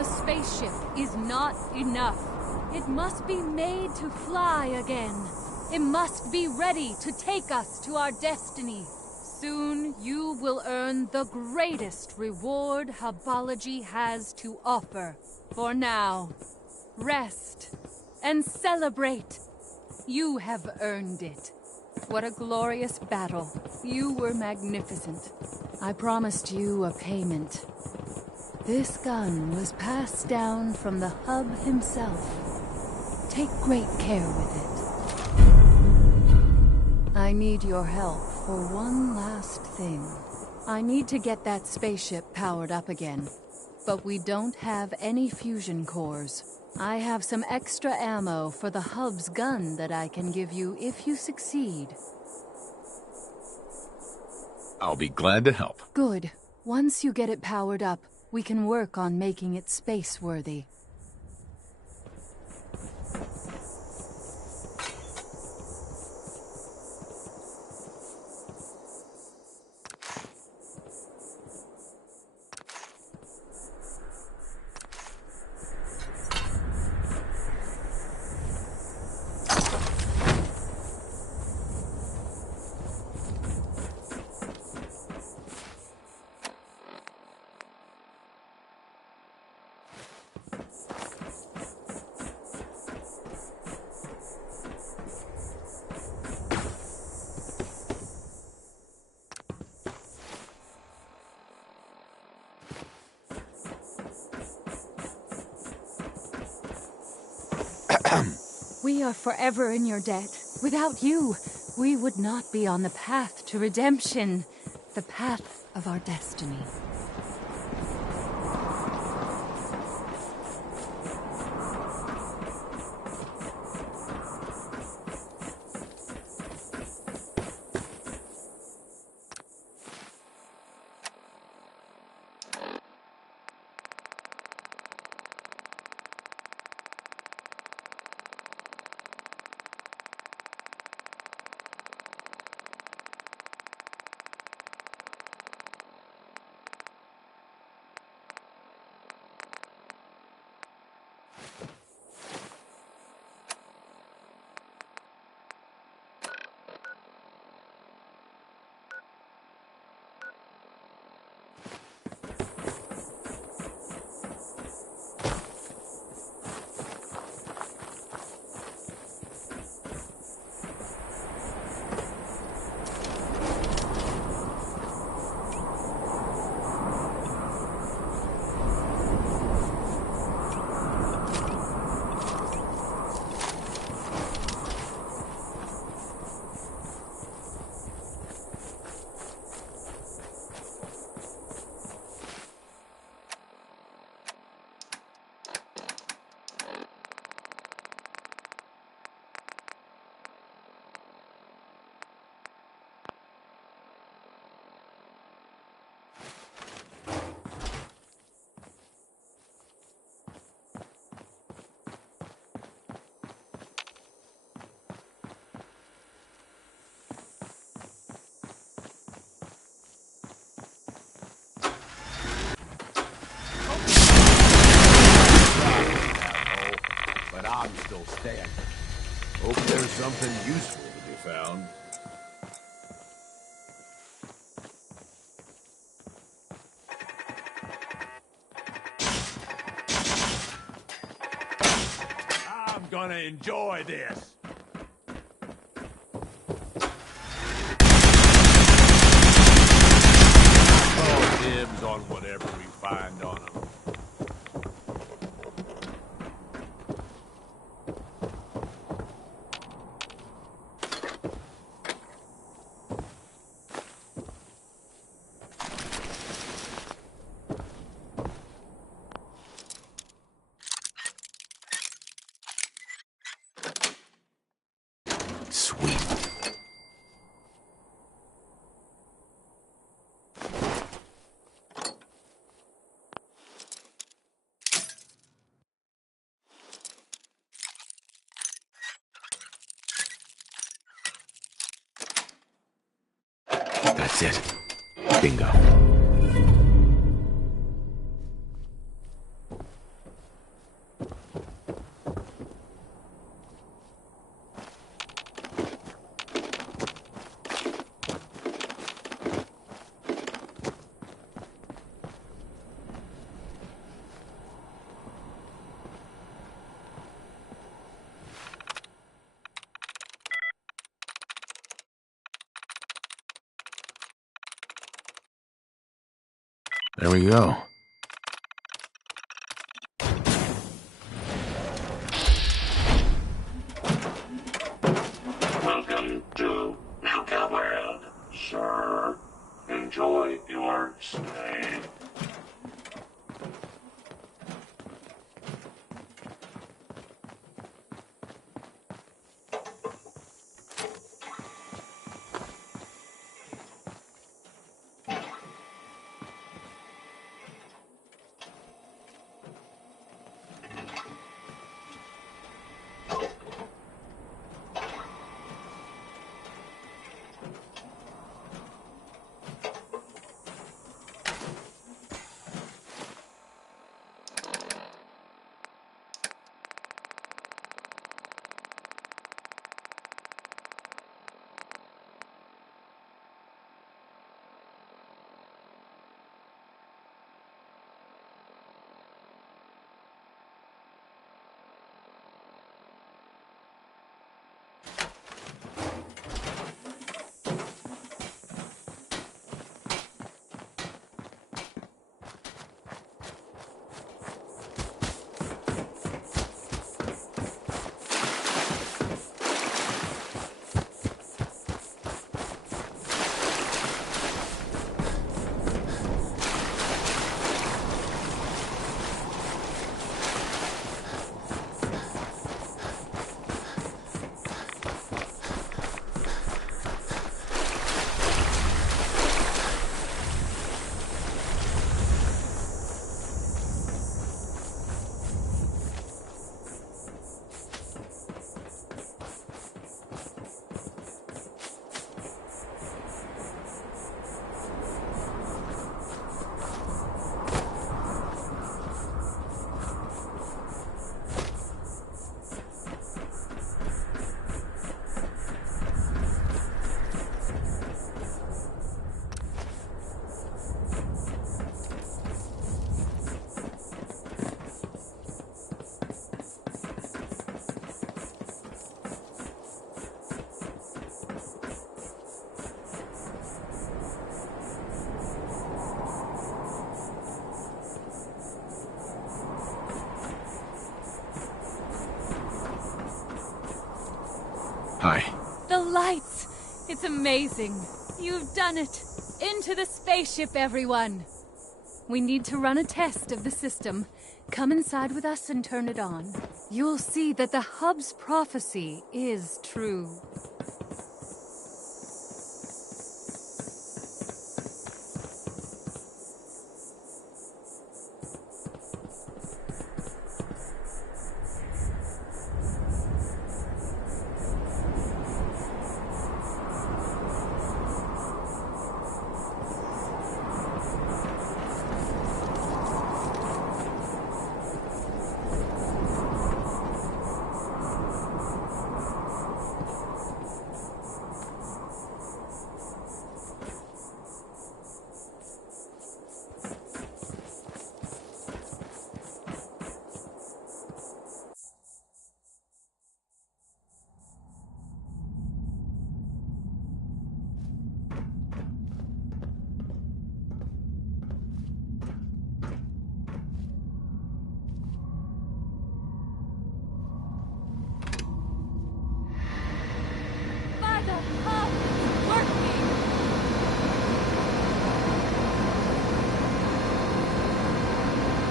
the spaceship is not enough. It must be made to fly again. It must be ready to take us to our destiny. Soon you will earn the greatest reward Hubology has to offer. For now, rest and celebrate. You have earned it. What a glorious battle. You were magnificent. I promised you a payment. This gun was passed down from the Hub himself. Take great care with it. I need your help for one last thing. I need to get that spaceship powered up again. But we don't have any fusion cores. I have some extra ammo for the Hub's gun that I can give you if you succeed. I'll be glad to help. Good. Once you get it powered up, we can work on making it space-worthy. We are forever in your debt. Without you, we would not be on the path to redemption, the path of our destiny. I'm still standing. Hope there's something useful to be found. I'm gonna enjoy this. Call dibs on whatever we find on them. That's it. Bingo. There we go. Welcome to Nuka World, sir. Enjoy your stay. Hi. The lights! It's amazing. You've done it. Into the spaceship, everyone. We need to run a test of the system. Come inside with us and turn it on. You'll see that the hub's prophecy is true.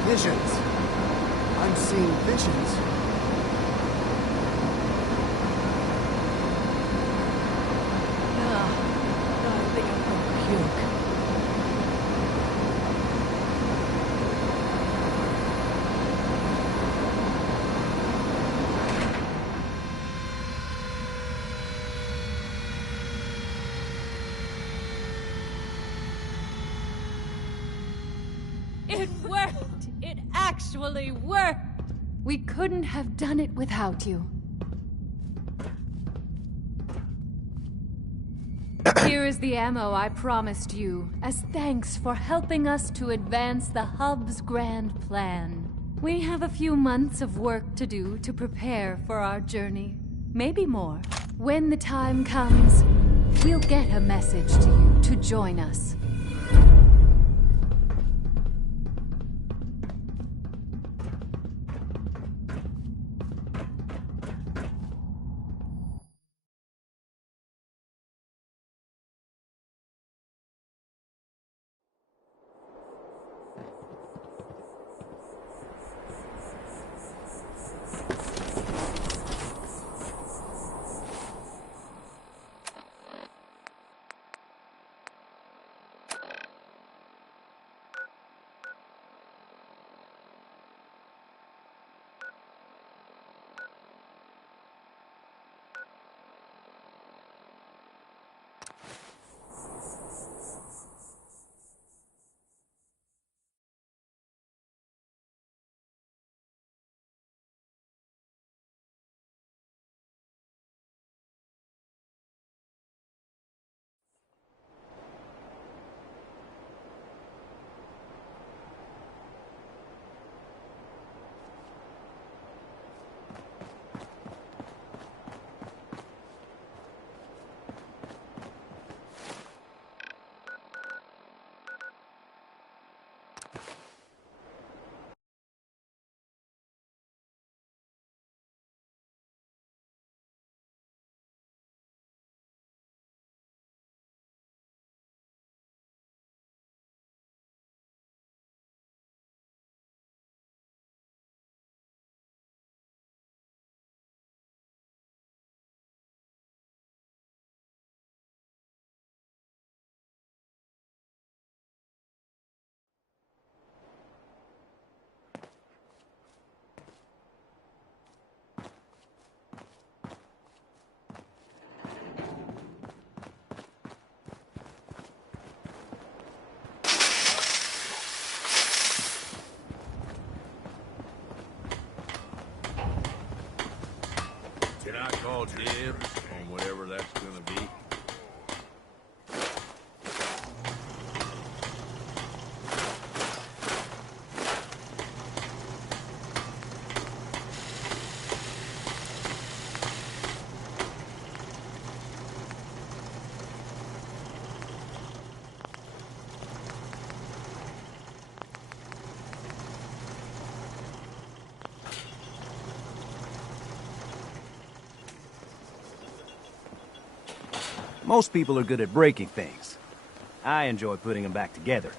Visions. I'm seeing visions. I think I'm gonna puke. It worked! It actually worked! We couldn't have done it without you. Here is the ammo I promised you, as thanks for helping us to advance the hub's grand plan. We have a few months of work to do to prepare for our journey. Maybe more. When the time comes, we'll get a message to you to join us. call dibs on whatever that's gonna be? Most people are good at breaking things. I enjoy putting them back together.